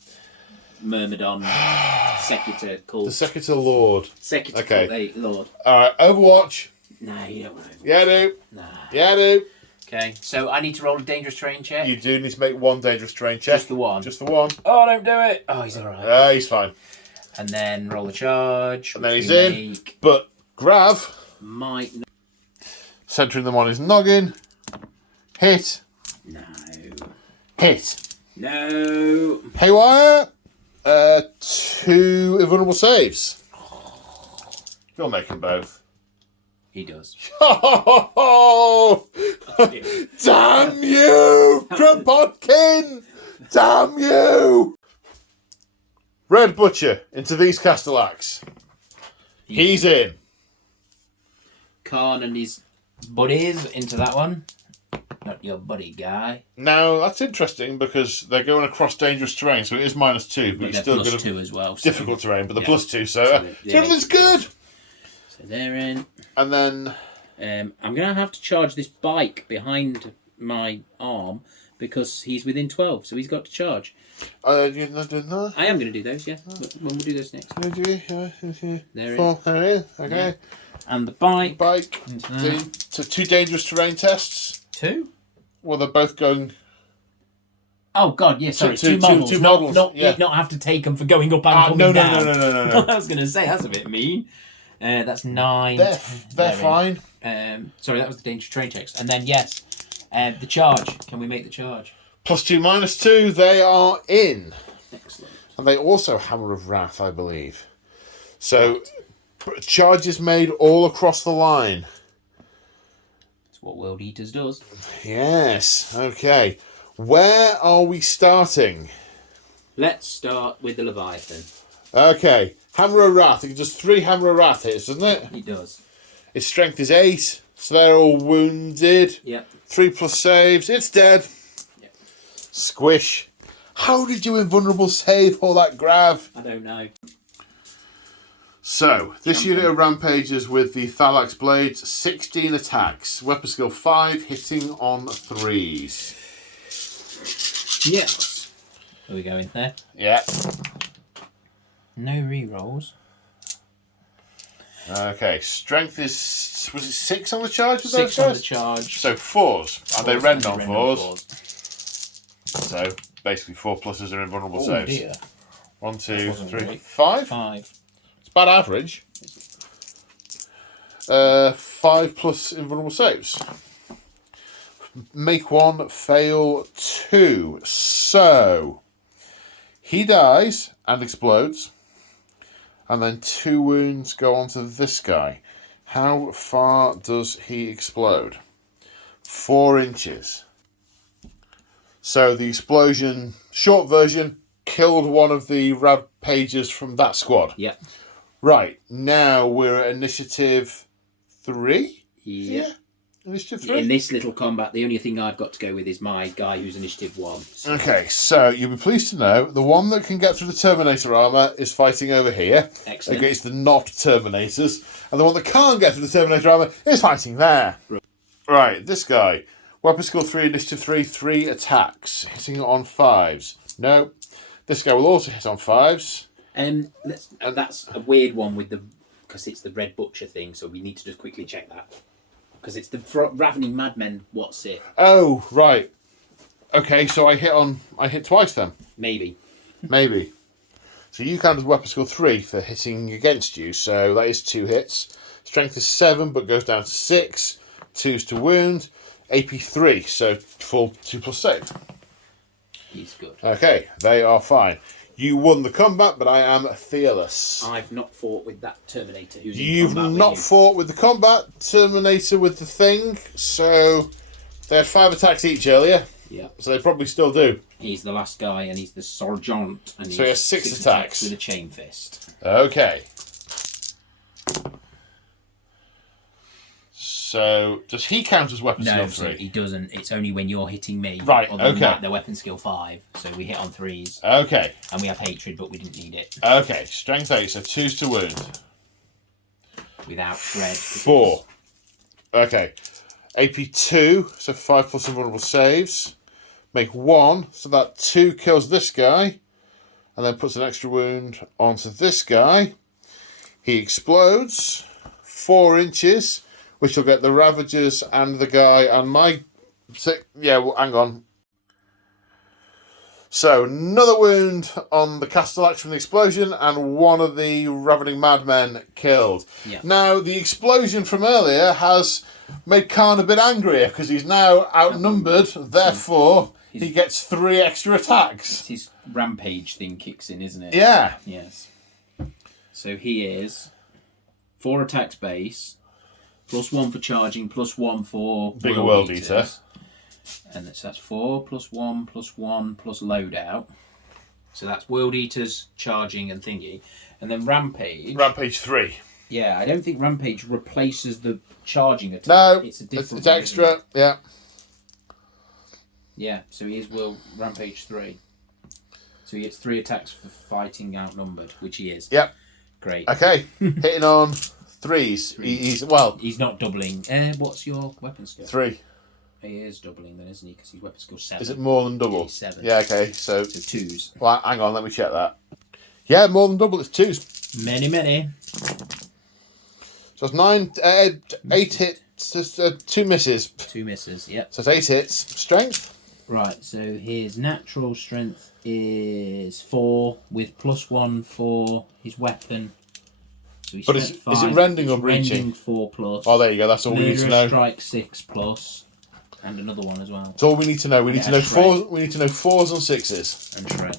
Myrmidon Secutor called... The Secutor Lord. Secutor Okay. Lord. Alright, Overwatch. No, you don't want to. Yeah, I do. Nah. Yeah, I do. Okay, so I need to roll a dangerous terrain check. You do need to make 1 dangerous terrain check. Just the 1. Just the 1. Oh, don't do it. Oh, he's alright. He's fine. And then roll the charge. And then he's in. But Grav, Might not. centering them on his noggin. Hit. No. Hit. No. Haywire. 2 invulnerable saves. You'll make them both. He does. Oh, damn you, Kropotkin! Damn you! Red Butcher into these Castellax. He's in. Khan and his buddies into that one. Not your buddy guy. Now, that's interesting because they're going across dangerous terrain, so it is -2, but you're still going to... +2 as well. So. Difficult terrain, but the Yeah. +2, so everything's good! So they're in. And then... I'm going to have to charge this bike behind my arm because he's within 12, so he's got to charge. You're not doing that? I am going to do those, yeah. But when we'll do those next. They're in. 4, there it is, okay. Yeah. And the bike. Bike. So 2 dangerous terrain tests. 2? Well, they're both going... Oh God, yeah, sorry, Two 2 models. two models, Not have to take them for going up and coming down. No. I was going to say, that's a bit mean. That's 9. They're fine. Sorry, that was the dangerous train checks. And then, yes, the charge. Can we make the charge? +2, -2, they are in. Excellent. And they also Hammer of Wrath, I believe. So, charges made all across the line. That's what World Eaters does. Yes, okay. Where are we starting? Let's start with the Leviathan. Okay, Hammer of Wrath. It does 3 Hammer of Wrath hits, doesn't it? It does. Its strength is 8, so they're all wounded. Yep. 3+ saves. It's dead. Yep. Squish. How did you invulnerable save all that grav? I don't know. So, this unit of rampages with the Thalax Blades, 16 attacks. Weapon skill 5, hitting on 3s. Yes. Are we going there? Yeah. No rerolls. Okay, strength is... Was it 6 on the charge? 6 on the charge. So 4s. And they rend on rend 4s. So, basically 4 pluses are invulnerable saves. Dear. 1, 2, 3, great. 5. 5. It's about average. 5 plus invulnerable saves. Make 1, fail 2. So, he dies and explodes. And then 2 wounds go onto this guy. How far does he explode? 4 inches. So the explosion, short version, killed one of the rampages from that squad. Yep. Right, now we're at initiative 3? Yep. Yeah. Initiative 3? In this little combat, the only thing I've got to go with is my guy who's initiative 1. So. Okay, so you'll be pleased to know the one that can get through the Terminator armour is fighting over here. Excellent. Against the not Terminators. And the one that can't get through the Terminator armour is fighting there. Right, this guy. Weapon skill 3, initiative 3, 3 attacks. Hitting on 5s. No. This guy will also hit on 5s. That's a weird one with the... Because it's the Red Butcher thing, so we need to just quickly check that. Because it's the Ravening Madmen, what's it? Oh, right. Okay, so I hit twice then. Maybe. Maybe. So you count as weapon skill 3 for hitting against you, so that is 2 hits. Strength is 7, but goes down to 6. 2s to wound. AP 3, so full 2+ save. He's good. Okay, they are fine. You won the combat, but I am fearless. I've not fought with that Terminator who's You've in combat with not you. fought with the combat Terminator with the thing, so they had 5 attacks each earlier. Yeah. So they probably still do. He's the last guy, and he's the Sergeant. And So he has 6 attacks. with a chain fist. Okay. So does he count as weapon skill 3? No, he doesn't. It's only when you're hitting me. Right, Other than okay. that, they're weapon skill 5, so we hit on 3s. Okay. And we have hatred, but we didn't need it. Okay, strength 8, so 2s to wound. Without dread. 4. Okay. AP 2, so 5 plus invulnerable saves. Make 1, so that 2 kills this guy. And then puts an extra wound onto this guy. He explodes. 4 inches, which will get the Ravagers and the guy and my... Yeah, well, hang on. So, another wound on the Castellax from the explosion, and one of the Ravening Madmen killed. Yeah. Now, the explosion from earlier has made Khan a bit angrier, because he's now outnumbered, therefore he gets 3 extra attacks. His rampage thing kicks in, isn't it? Yeah. Yes. So he is 4 attacks base, +1 for charging, +1 for Bigger World Eater. And that's 4 +1 +1 plus loadout. So that's World Eaters, charging, and thingy. And then Rampage. Rampage 3. Yeah, I don't think Rampage replaces the charging attack. No, it's a different. it's extra. Yeah. Yeah, so he is Rampage 3. So he gets 3 attacks for fighting outnumbered, which he is. Yep. Great. Okay, hitting on 3s. He's not doubling. What's your weapon skill? 3. He is doubling then, isn't he? Because he's weapon skill 7. Is it more than double? Yeah, he's 7. Yeah, okay, so 2s. Well, hang on, let me check that. Yeah, more than double, it's 2s. Many. So it's 8 hits, 2 misses. 2 misses, yep. So it's 8 hits. Strength? Right, so his natural strength is 4 with +1 for his weapon. So he's But is it rending or breaching? Rending 4+. Oh, there you go, that's all we need to know. Strike 6+. And another one as well. That's all we need to know. We need to know shred. we need to know 4s and 6s. And shred.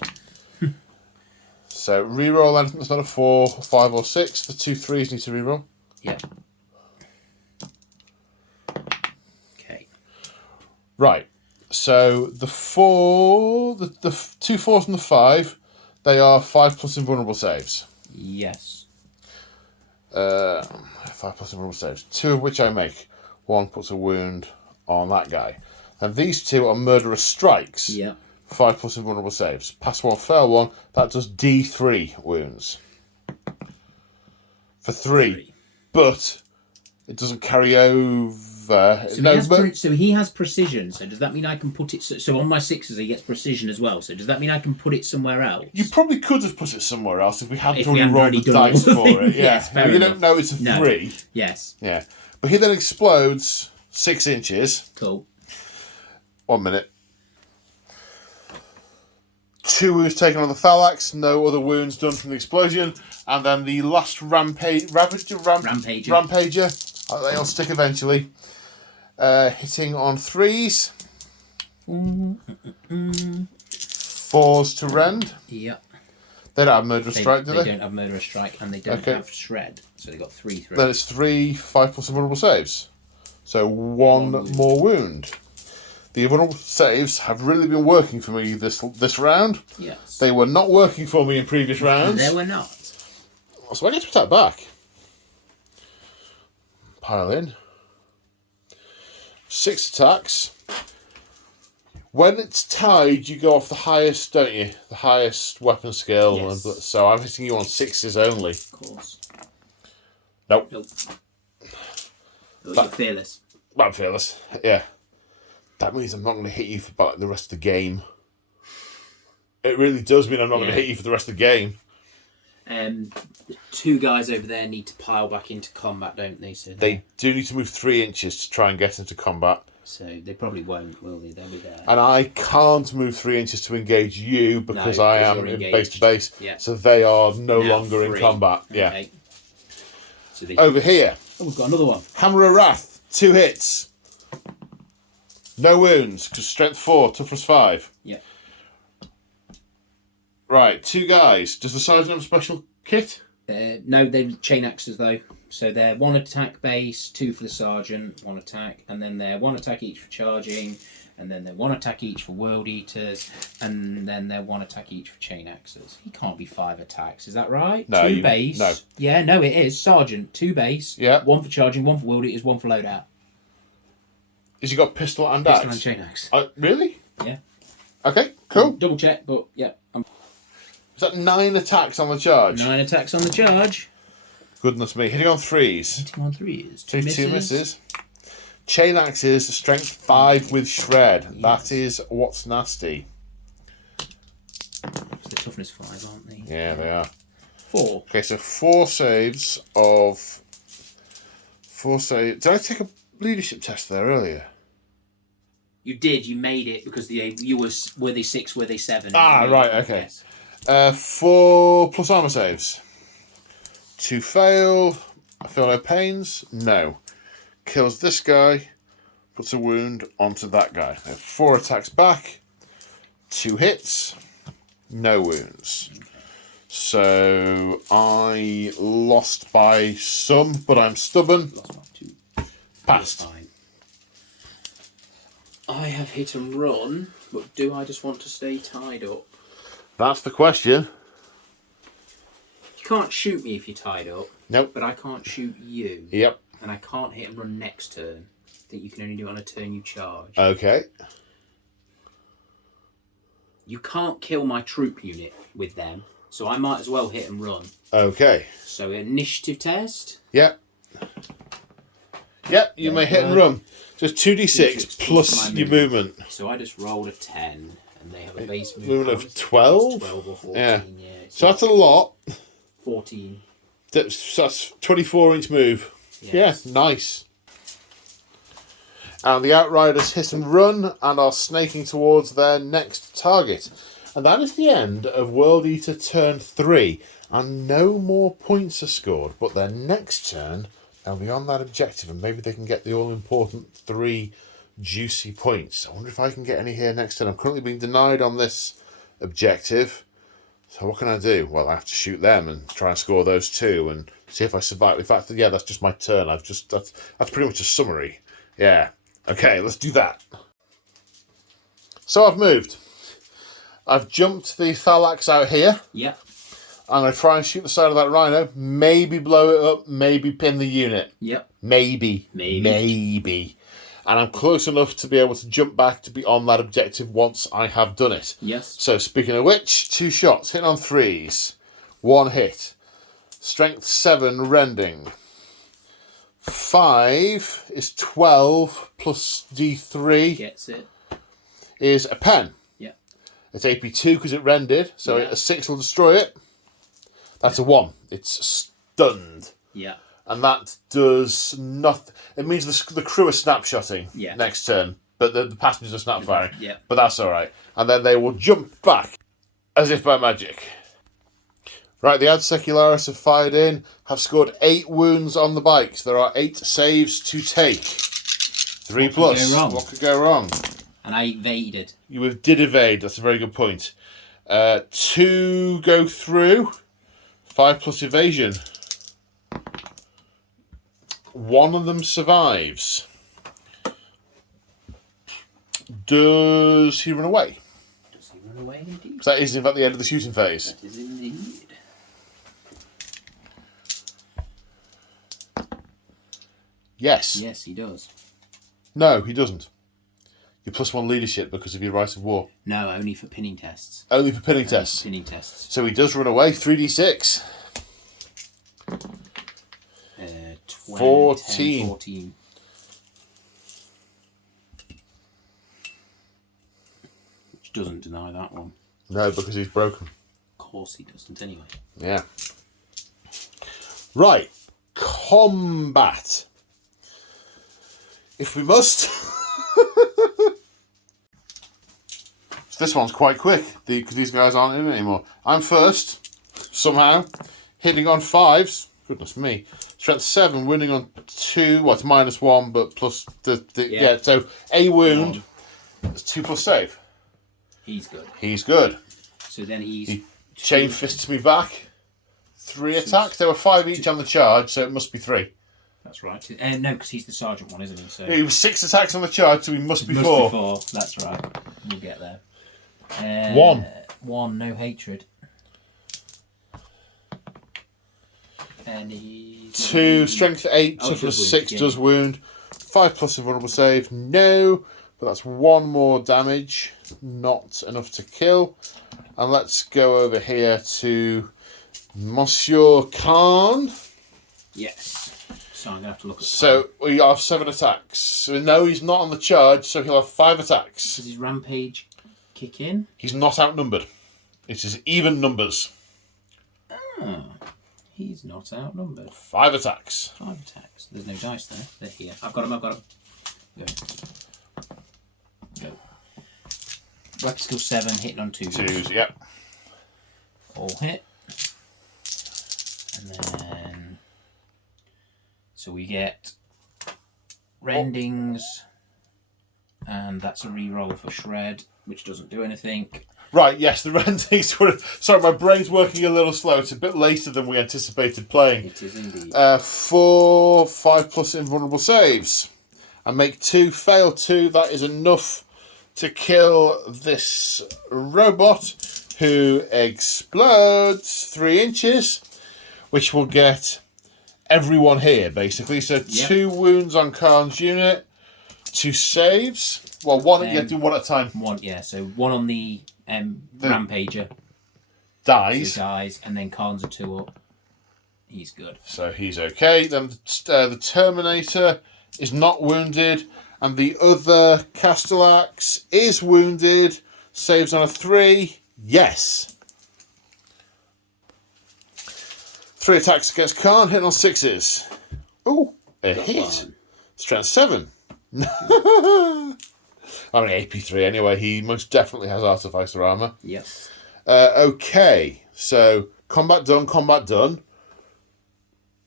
So reroll anything that's not a 4, 5, or 6. The 2 3s need to reroll. Yeah. Okay. Right. So the 2 4s and the 5, they are 5+ invulnerable saves. Yes. 5+ invulnerable saves. 2 of which I make. 1 puts a wound on that guy. And these 2 are murderous strikes. Yeah. 5+ invulnerable saves. Pass 1, fail 1. That does D3 wounds. For 3. But it doesn't carry over. So he has precision. So does that mean I can put it... So on my 6s he gets precision as well. So does that mean I can put it somewhere else? You probably could have put it somewhere else if we hadn't If we hadn't rolled the done dice all the for it. things. Yeah. Yes, fair You enough. don't know it's a 3. Yes. Yeah. But he then explodes 6 inches. Cool. 1 minute. 2 wounds taken on the Thalax, no other wounds done from the explosion, and then the last Rampager. They'll stick eventually. Hitting on 3s. 4s to rend. Yep. They don't have murderous strike, do they? They don't have murderous strike, and they don't have shred, so they got 3 through. Then it's 3 5+ invulnerable saves. So 1 more wound. The invulnerable saves have really been working for me this round. Yes. They were not working for me in previous rounds. They were not. So I get to attack back. Pile in. 6 attacks. When it's tied, you go off the highest, don't you? The highest weapon skill. Yes. So I'm hitting you on 6s only. Of course. Nope. Oh, you're fearless. I'm fearless. Yeah. That means I'm not going to hit you for about the rest of the game. It really does mean I'm not going to hit you for the rest of the game. The 2 guys over there need to pile back into combat, don't they? So they do need to move 3 inches to try and get into combat. So they probably won't, will they? They'll be there. And I can't move 3 inches to engage you because I am in base to base. Yeah. So they are no now longer free. in combat. Okay. Yeah. So Over here. Oh, we've got another one. Hammer of Wrath. 2 hits. No wounds, because strength 4, toughness 5. Yep. Right, 2 guys. Does the sergeant have a special kit? No, they're chain axes though. So they're 1 attack base, 2 for the sergeant, 1 attack, and then they're 1 attack each for charging, and then they're 1 attack each for world eaters, and then they're 1 attack each for chain axes. He can't be 5 attacks, is that right? No, 2 base. No. Yeah, no, it is. Sergeant, 2 base. Yeah. 1 for charging, 1 for world eaters, 1 for loadout. Has he got pistol and Pistol axe? and chain axe. Really? Yeah. Okay, cool. Double check, but yeah. Is that 9 attacks on the charge? 9 attacks on the charge. Goodness me. Hitting on 3s. Hitting on 3s. 2 misses. Chain axes, strength 5 with shred. Yes. That is what's nasty. The toughness 5, aren't they? Yeah, they are. 4. Okay, so 4 saves of... 4 saves... Did I take a leadership test there earlier? You did. You made it because you were they 6, were they 7? Ah, right, okay. Yes. 4 plus armor saves. 2 fail. I feel no pains. No. Kills this guy. Puts a wound onto that guy. 4 attacks back. 2 hits. No wounds. So I lost by some, but I'm stubborn. Lost by 2. Passed. Fine. I have hit and run, but do I just want to stay tied up? That's the question. You can't shoot me if you're tied up. Nope. But I can't shoot you. Yep. And I can't hit and run next turn. I think you can only do it on a turn you charge. Okay. You can't kill my troop unit with them, so I might as well hit and run. Okay. So initiative test. Yep. Yep, you may hit and run. So it's 2d6 plus your movement. So I just rolled a 10, and they have a base movement of 12? 12 or 14, yeah. So that's a lot. 14. That's 24-inch move. Yes. Yeah, nice. And the Outriders hit and run and are snaking towards their next target. And that is the end of World Eater turn 3. And no more points are scored. But their next turn, they'll be on that objective and maybe they can get the all-important 3 juicy points. I wonder if I can get any here next turn. I'm currently being denied on this objective. So what can I do? Well, I have to shoot them and try and score those two and see if I survive. In fact, yeah, that's just my turn. That's pretty much a summary. Yeah. Okay, let's do that. So I've moved. I've jumped the Thalax out here. Yep. I'm going to try and shoot the side of that rhino. Maybe blow it up. Maybe pin the unit. Yep. Maybe. And I'm close enough to be able to jump back to be on that objective once I have done it. Yes. So speaking of which, 2 shots, hitting on 3s. 1 hit. Strength 7, rending. 5 is 12 plus D3. Gets it. Is a pen. Yeah. It's AP2 because it rendered, so a 6 will destroy it. That's a 1. It's stunned. Yeah. And that does nothing. It means the crew are snapshotting next turn, but the passengers are snap firing. Yeah. But that's all right. And then they will jump back as if by magic. Right, the Ad Secularis have fired in, have scored 8 wounds on the bikes. There are 8 saves to take. 3 plus. What could go wrong? And I evaded. You did evade. That's a very good point. 2 go through. 5 plus evasion. 1 of them survives. Does he run away? Does he run away indeed? Because that is in fact the end of the shooting phase. That is indeed. Yes. Yes, he does. No, he doesn't. You're +1 leadership because of your right of war. No, only for pinning tests. Only for pinning tests. Pinning tests. So he does run away. 3d6. 14. 10, 14. Which doesn't deny that one. No, because he's broken. Of course he doesn't anyway. Yeah. Right. Combat. If we must. This one's quite quick because these guys aren't in it anymore. I'm first, somehow, hitting on 5s. Goodness me. Strength 7, winning on 2. Well, it's -1, but plus the so a wound. It's 2 plus save. He's good. He's good. So then he chain fists me back. 3 attacks. There were 5 each on the charge, so it must be 3. That's right. No, because he's the sergeant one, isn't he? So he was 6 attacks on the charge, so he must be 4. Must be 4. That's right. We'll get there. 1. 1. No hatred. And he's 2. Strength 8. Toughness 6 does wound. 5 plus invulnerable save. No. But that's 1 more damage. Not enough to kill. And let's go over here to Monsieur Khan. Yes. So I'm going to have to look at So we have 7 attacks. So no, he's not on the charge, so he'll have 5 attacks. Does his rampage kick in? He's not outnumbered. It is even numbers. Oh, he's not outnumbered. 5 attacks. 5 attacks. There's no dice there. They're here. I've got him. Go. Weapon skill 7, hitting on 2s. 2s, yep. All hit. And then... So we get rendings, and that's a re-roll for shred, which doesn't do anything. Right, yes, the rendings were... Sorry, my brain's working a little slow. It's a bit later than we anticipated playing. It is indeed. 4, 5 plus invulnerable saves. I make 2, fail 2. That is enough to kill this robot, who explodes 3 inches, which will get everyone here, basically. So 2 wounds on Khan's unit, 2 saves. Well, 1, you do 1 at a time. 1, yeah. So 1 on the Rampager. Dies. So dies, and then Khan's a 2 up. He's good. So he's okay. Then the Terminator is not wounded, and the other Castellax is wounded. Saves on a 3. Yes. 3 attacks against Khan, hitting on 6s. Ooh, a hit. Strength 7. Only AP3 anyway. He most definitely has Artificer armor. Yes. Okay, so combat done.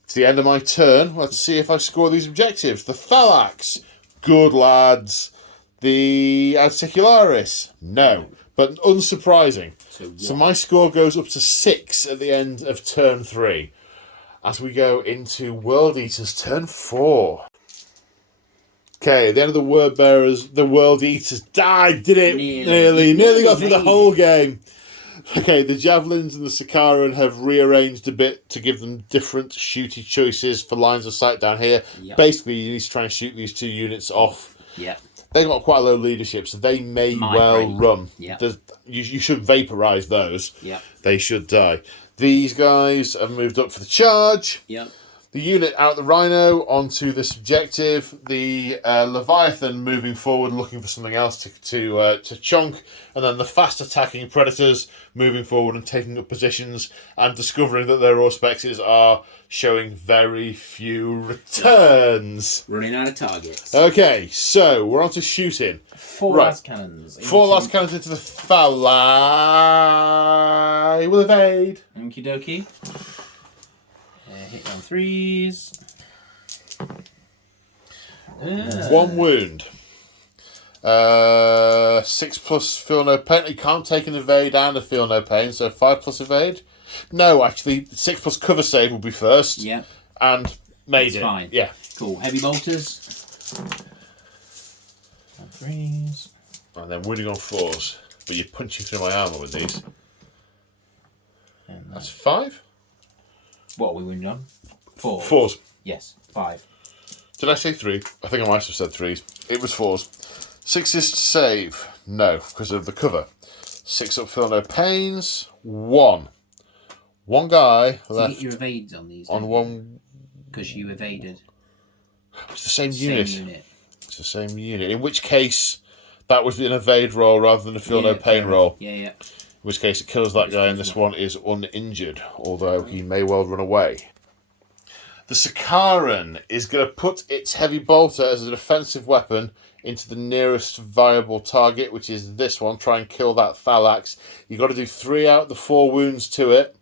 It's the end of my turn. Let's see if I score these objectives. The Thalax. Good lads. The Adsicularis, no. But unsurprising. So what? my score goes up to 6 at the end of turn 3. As we go into World Eaters turn 4. Okay, at the end of the Word Bearers, the World Eaters died, did it? Nearly got through the whole game. Okay, the Javelins and the Sakaran have rearranged a bit to give them different shooty choices for lines of sight down here. Yep. Basically, you need to try and shoot these 2 units off. Yeah. They've got quite low leadership, so they may well run. Yeah. You should vaporise those. Yeah. They should die. These guys have moved up for the charge. Yeah. The unit out the Rhino onto this objective. The Leviathan moving forward, looking for something else to chunk. And then the fast attacking Predators moving forward and taking up positions and discovering that their Auspexes are showing very few returns. Running out of targets. Okay, so we're on to shooting. 4 last cannons. 4 last cannons into the Phalli. Will evade. Okie dokie. Hit on 3s. 1 wound. 6+ feel no pain. You can't take an evade and a feel no pain, so 5+ evade. No, actually, 6+ cover save will be first. Yeah. And made it. Fine. Yeah. Cool. Heavy bolters. On 3s. And then wounding on 4s. But you're punching through my armour with these. And that's 5? What are we winning on? 4. 4s. Yes, 5. Did I say 3? I think I might have said 3s. It was 4s. 6s to save. No, because of the cover. 6 up, feel no pains. 1. One guy so left. You get your evades on these. On 1. Because you evaded. It's the same unit. unit. It's the same unit. In which case, that was an evade roll rather than a feel no pain roll. Yeah, yeah. In which case, it kills that guy, and this one is uninjured, although he may well run away. The Sakaran is going to put its heavy bolter as a defensive weapon into the nearest viable target, which is this one. Try and kill that Thalax. You've got to do 3 out of the 4 wounds to it,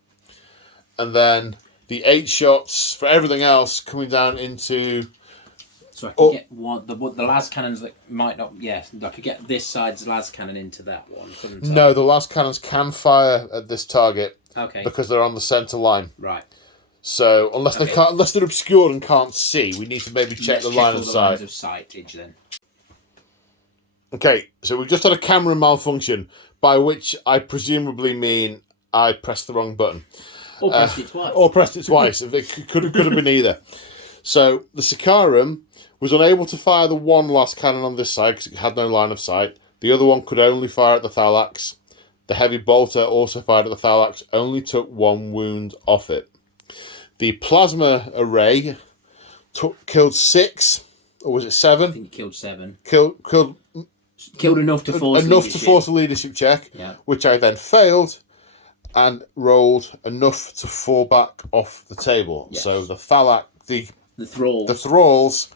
and then the 8 shots for everything else coming down into. So I can get one, the las cannons that might not. Yes, I could get this side's las cannon into that one. No, the las cannons can fire at this target. Okay. Because they're on the centre line. Right. So unless they're obscured and can't see, we need to maybe check the line of sight. Lines of sightage then. Okay, so we've just had a camera malfunction, by which I presumably mean I pressed the wrong button. Or pressed it twice. Or pressed it twice. It could have been either. So the Sakaran was unable to fire the 1 last cannon on this side because it had no line of sight. The other one could only fire at the Thalax. The heavy bolter also fired at the Thalax, only took 1 wound off it. The plasma array killed 6, or was it 7? I think it killed 7. Killed enough to force a leadership check, yeah. Which I then failed, and rolled enough to fall back off the table. Yes. So the Thalax, the thralls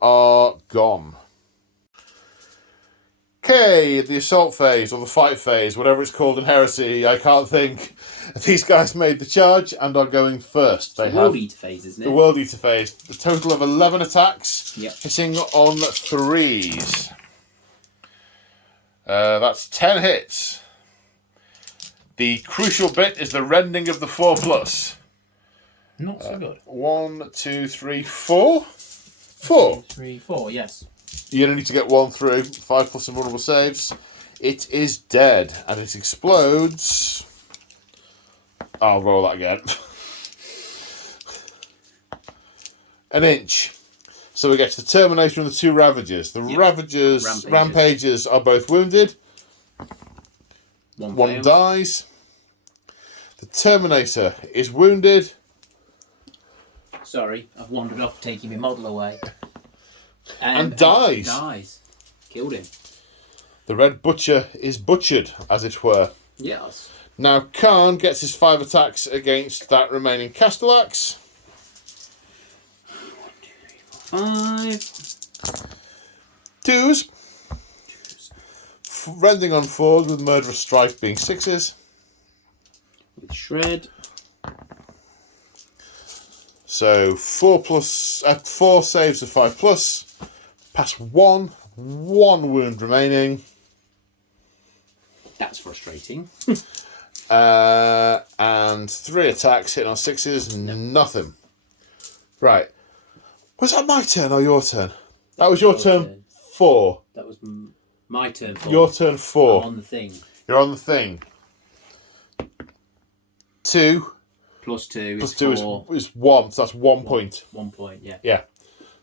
are gone. Okay, the assault phase, or the fight phase, whatever it's called in Heresy, I can't think. These guys made the charge and are going first. They have the World Eater phase, isn't it? The World Eater phase. The total of 11 attacks, yep. Hitting on 3s. That's 10 hits. The crucial bit is the rending of the 4+. Not so good. 1, 2, 3, 4? 4. 2, 3, 4, yes. You only need to get 1 through. 5+ invulnerable saves. It is dead, and it explodes. I'll roll that again. An inch. So we get to the Terminator and the 2 Ravagers. The Rampagers are both wounded. One dies. The Terminator is wounded. Sorry, I've wandered off taking my model away. And dies. Killed him. The Red Butcher is butchered, as it were. Yes. Now Khan gets his 5 attacks against that remaining Castellax. 1, 2, 3, 4, 5. 2s. Rending on 4s with Murderous Strife being 6s. With Shred. So 4 saves of 5+. Pass 1. 1 wound remaining. That's frustrating. And 3 attacks hitting on 6s. Nothing. Right. Was that my turn or your turn? That was your turn 4. That was my turn 4. Your turn 4. I'm on the thing. You're on the thing. 2. Plus 2 Plus is 2 4. is 1. So that's 1 point. 1 point, yeah. Yeah.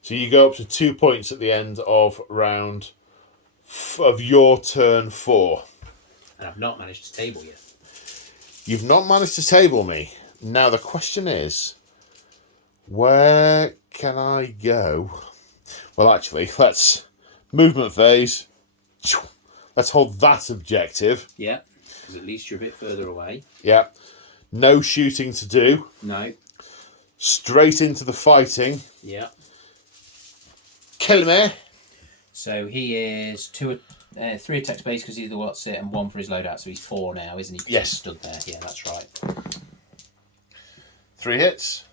So you go up to 2 points at the end of round of your turn 4. And I've not managed to table yet. You've not managed to table me. Now the question is, where can I go? Well, actually, let's movement phase. Let's hold that objective. Yeah, because at least you're a bit further away. Yeah. No shooting to do. No. Straight into the fighting. Yeah. Kill me. So he is 3 attack space because he's the what's it, and 1 for his loadout. So he's 4 now, isn't he? Yes. Stood there. Yeah, that's right. 3 hits.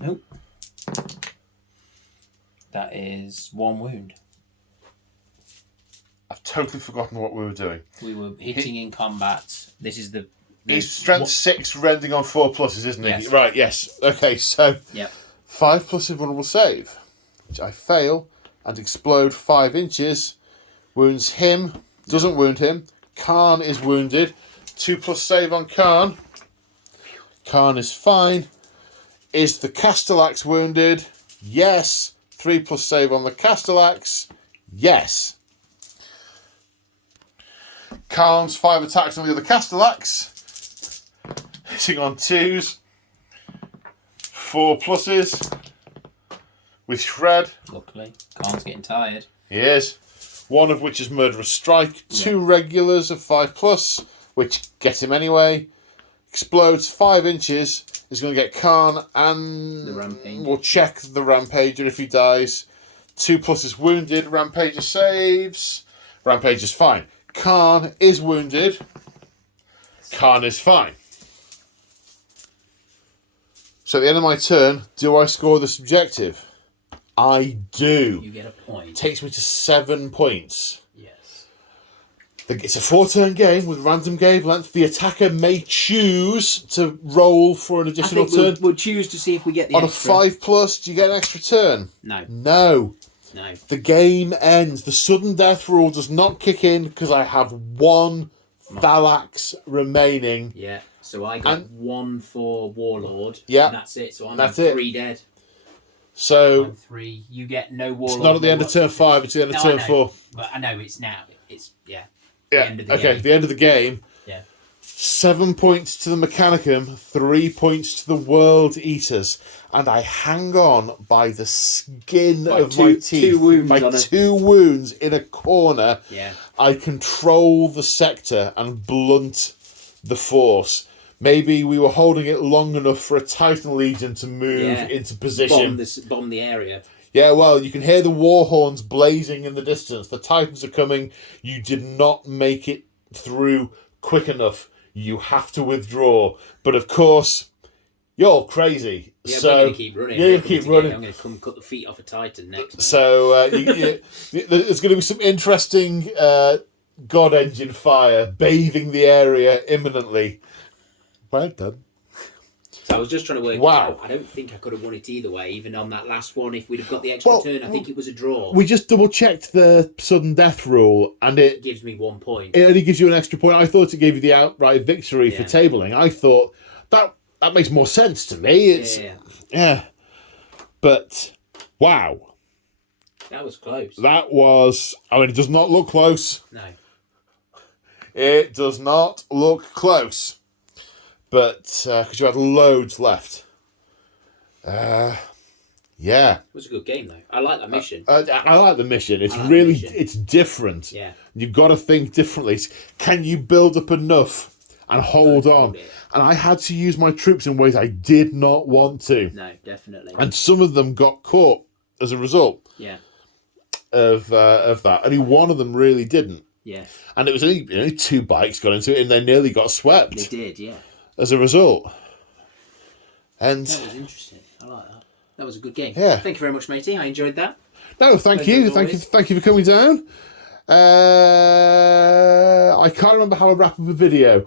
Nope. That is 1 wound. I've totally forgotten what we were doing. We were hitting in combat. This is the. He's strength 6, rending on 4 pluses, isn't he? Yes. Right, yes. Okay, so Yep. 5 plus invulnerable save, which I fail, and explode 5 inches. Wounds him, doesn't wound him. Khan is wounded. 2 plus save on Khan. Khan is fine. Is the Castellax wounded? Yes. 3 plus save on the Castellax. Yes. Khan's 5 attacks on the other Castellax. Hitting on 2s. 4 pluses. With shred. Luckily, Khan's getting tired. He is. 1 of which is Murderous Strike. 2 regulars of 5 plus, which get him anyway. Explodes 5 inches. Is going to get Khan and... The Rampage. We'll check the Rampager if he dies. 2 plus is wounded. Rampager saves. Rampager's fine. Khan is wounded. Khan is fine. So at the end of my turn, do I score this objective? I do. You get a point. Takes me to 7 points. Yes. It's a 4-turn game with random game length. The attacker may choose to roll for an additional turn. We'll choose to see if we get the On extra. a 5 plus, do you get an extra turn? No. No. No. The game ends. The sudden death rule does not kick in because I have 1 Thalax remaining. Yeah. So I got 1 for Warlord. Yeah. And that's it. So I'm That's 3 dead. So I'm 3. You get no Warlord. it's not at the end of turn 5, it's the end of turn 4. But I know it's now. It's, yeah. Yeah, End of the okay, game. the end of the game. Yeah. 7 points to the Mechanicum, 3 points to the World Eaters, and I hang on by the skin of my teeth. 2 wounds by on 2 wounds in a corner. Yeah. I control the sector and blunt the force. Maybe we were holding it long enough for a Titan Legion to move into position. Bomb the area. Yeah, well, you can hear the war horns blazing in the distance. The Titans are coming. You did not make it through quick enough. You have to withdraw. But of course, you're crazy. Yeah, so we're going to keep running. Yeah, you keep running. I'm going to come cut the feet off a Titan next. So there's going to be some interesting God engine fire bathing the area imminently. Well done. So I was just trying to work it out. I don't think I could have won it either way, even on that last one. If we'd have got the extra turn, I think it was a draw. We just double checked the sudden death rule, and it gives me 1 point. It only gives you an extra point. I thought it gave you the outright victory for tabling. I thought that makes more sense to me. Yeah. But wow, that was close. That was. I mean, it does not look close. No, it does not look close. But because you had loads left. Yeah. It was a good game, though. I like that mission. I like the mission. It's really, it's different. Yeah. You've got to think differently. Can you build up enough and hold on? And I had to use my troops in ways I did not want to. No, definitely. And some of them got caught as a result. Yeah. Of that. Only one of them really didn't. Yeah. And it was only 2 bikes got into it, and they nearly got swept. They did, yeah. As a result. And that was interesting. I like that. That was a good game. Yeah. Thank you very much, matey. I enjoyed that. No, thank you for coming down. I can't remember how I wrap up a video.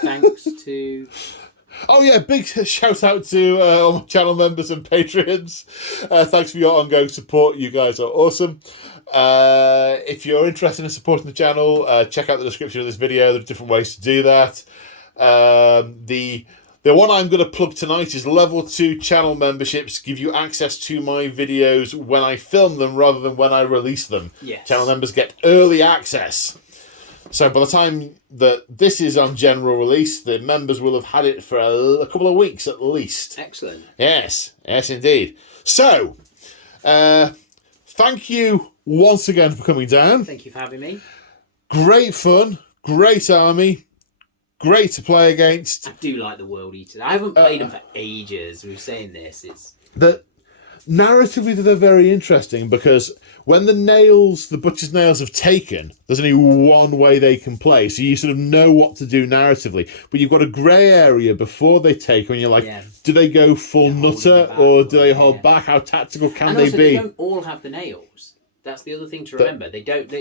Thanks to... Oh yeah, big shout out to all my channel members and patrons. Thanks for your ongoing support. You guys are awesome. If you're interested in supporting the channel, check out the description of this video. There are different ways to do that. The one I'm going to plug tonight is level 2 channel memberships. Give you access to my videos when I film them rather than when I release them. Yes. Channel members get early access. So by the time that this is on general release, the members will have had it for a couple of weeks at least. Excellent. Yes, yes indeed. So, thank you once again for coming down. Thank you for having me. Great fun, great army. Great to play against. I do like the World Eaters. I haven't played them for ages. We were saying this. Narratively, they're very interesting because when the butcher's nails have taken, there's only one way they can play. So you sort of know what to do narratively. But you've got a grey area before they take when you're like, do they go full nutter or do they hold back? How tactical can they be? They don't all have the nails. That's the other thing to remember.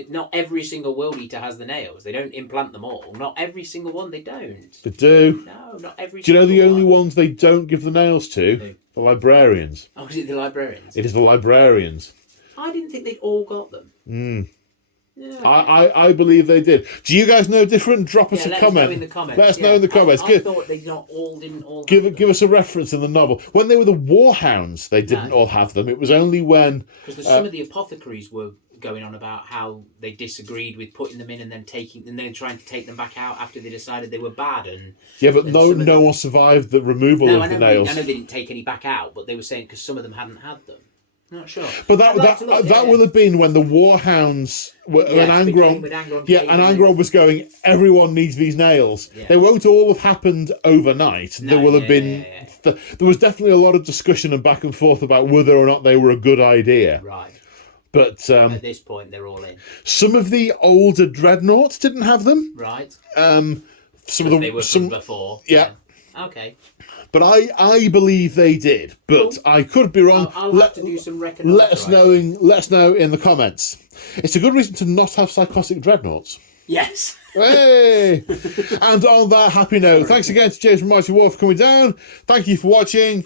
Not every single World Eater has the nails. They don't implant them all. Not every single one. They don't. They do. No, not every. Do you know the only ones they don't give the nails to? Who? The librarians. Oh, is it the librarians? It is the librarians. I didn't think they'd all got them. Yeah. I believe they did. Do you guys know different? Drop us a comment. Let us know in the comments. Let us know in the comments. I thought they didn't all give us a reference in the novel. When they were the Warhounds, they didn't all have them. It was only when... Because some of the apothecaries were going on about how they disagreed with putting them in and then trying to take them back out after they decided they were bad. But no one survived the removal of the nails. I know they didn't take any back out, but they were saying because some of them hadn't had them. Not sure. But that would have been when the Warhounds were and Angron was going, everyone needs these nails. Yeah. They won't all have happened overnight. No, there will have been there was definitely a lot of discussion and back and forth about whether or not they were a good idea. Right. But at this point they're all in. Some of the older dreadnoughts didn't have them. Right. They were from before. Yeah. Okay. But I believe they did, but I could be wrong. I'll have to do some reckoning. Let us know in the comments. It's a good reason to not have psychotic dreadnoughts. Yes. Hey! And on that happy note, thanks again to James from Mighty War for coming down. Thank you for watching.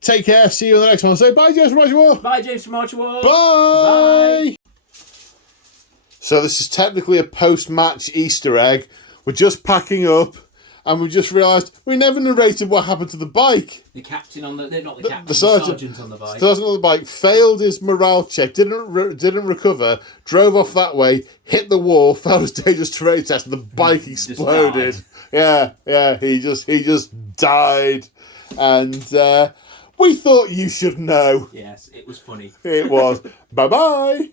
Take care. See you in the next one. Say bye, James from Mighty War. Bye, James from Mighty War. Bye. So this is technically a post-match Easter egg. We're just packing up. And we just realised we never narrated what happened to the bike. The captain on the captain, the sergeant on the bike. The sergeant on the bike failed his morale check, didn't recover, drove off that way, hit the wall, failed his dangerous terrain test, and the bike exploded. Yeah, he just died, and we thought you should know. Yes, it was funny. It was. Bye bye.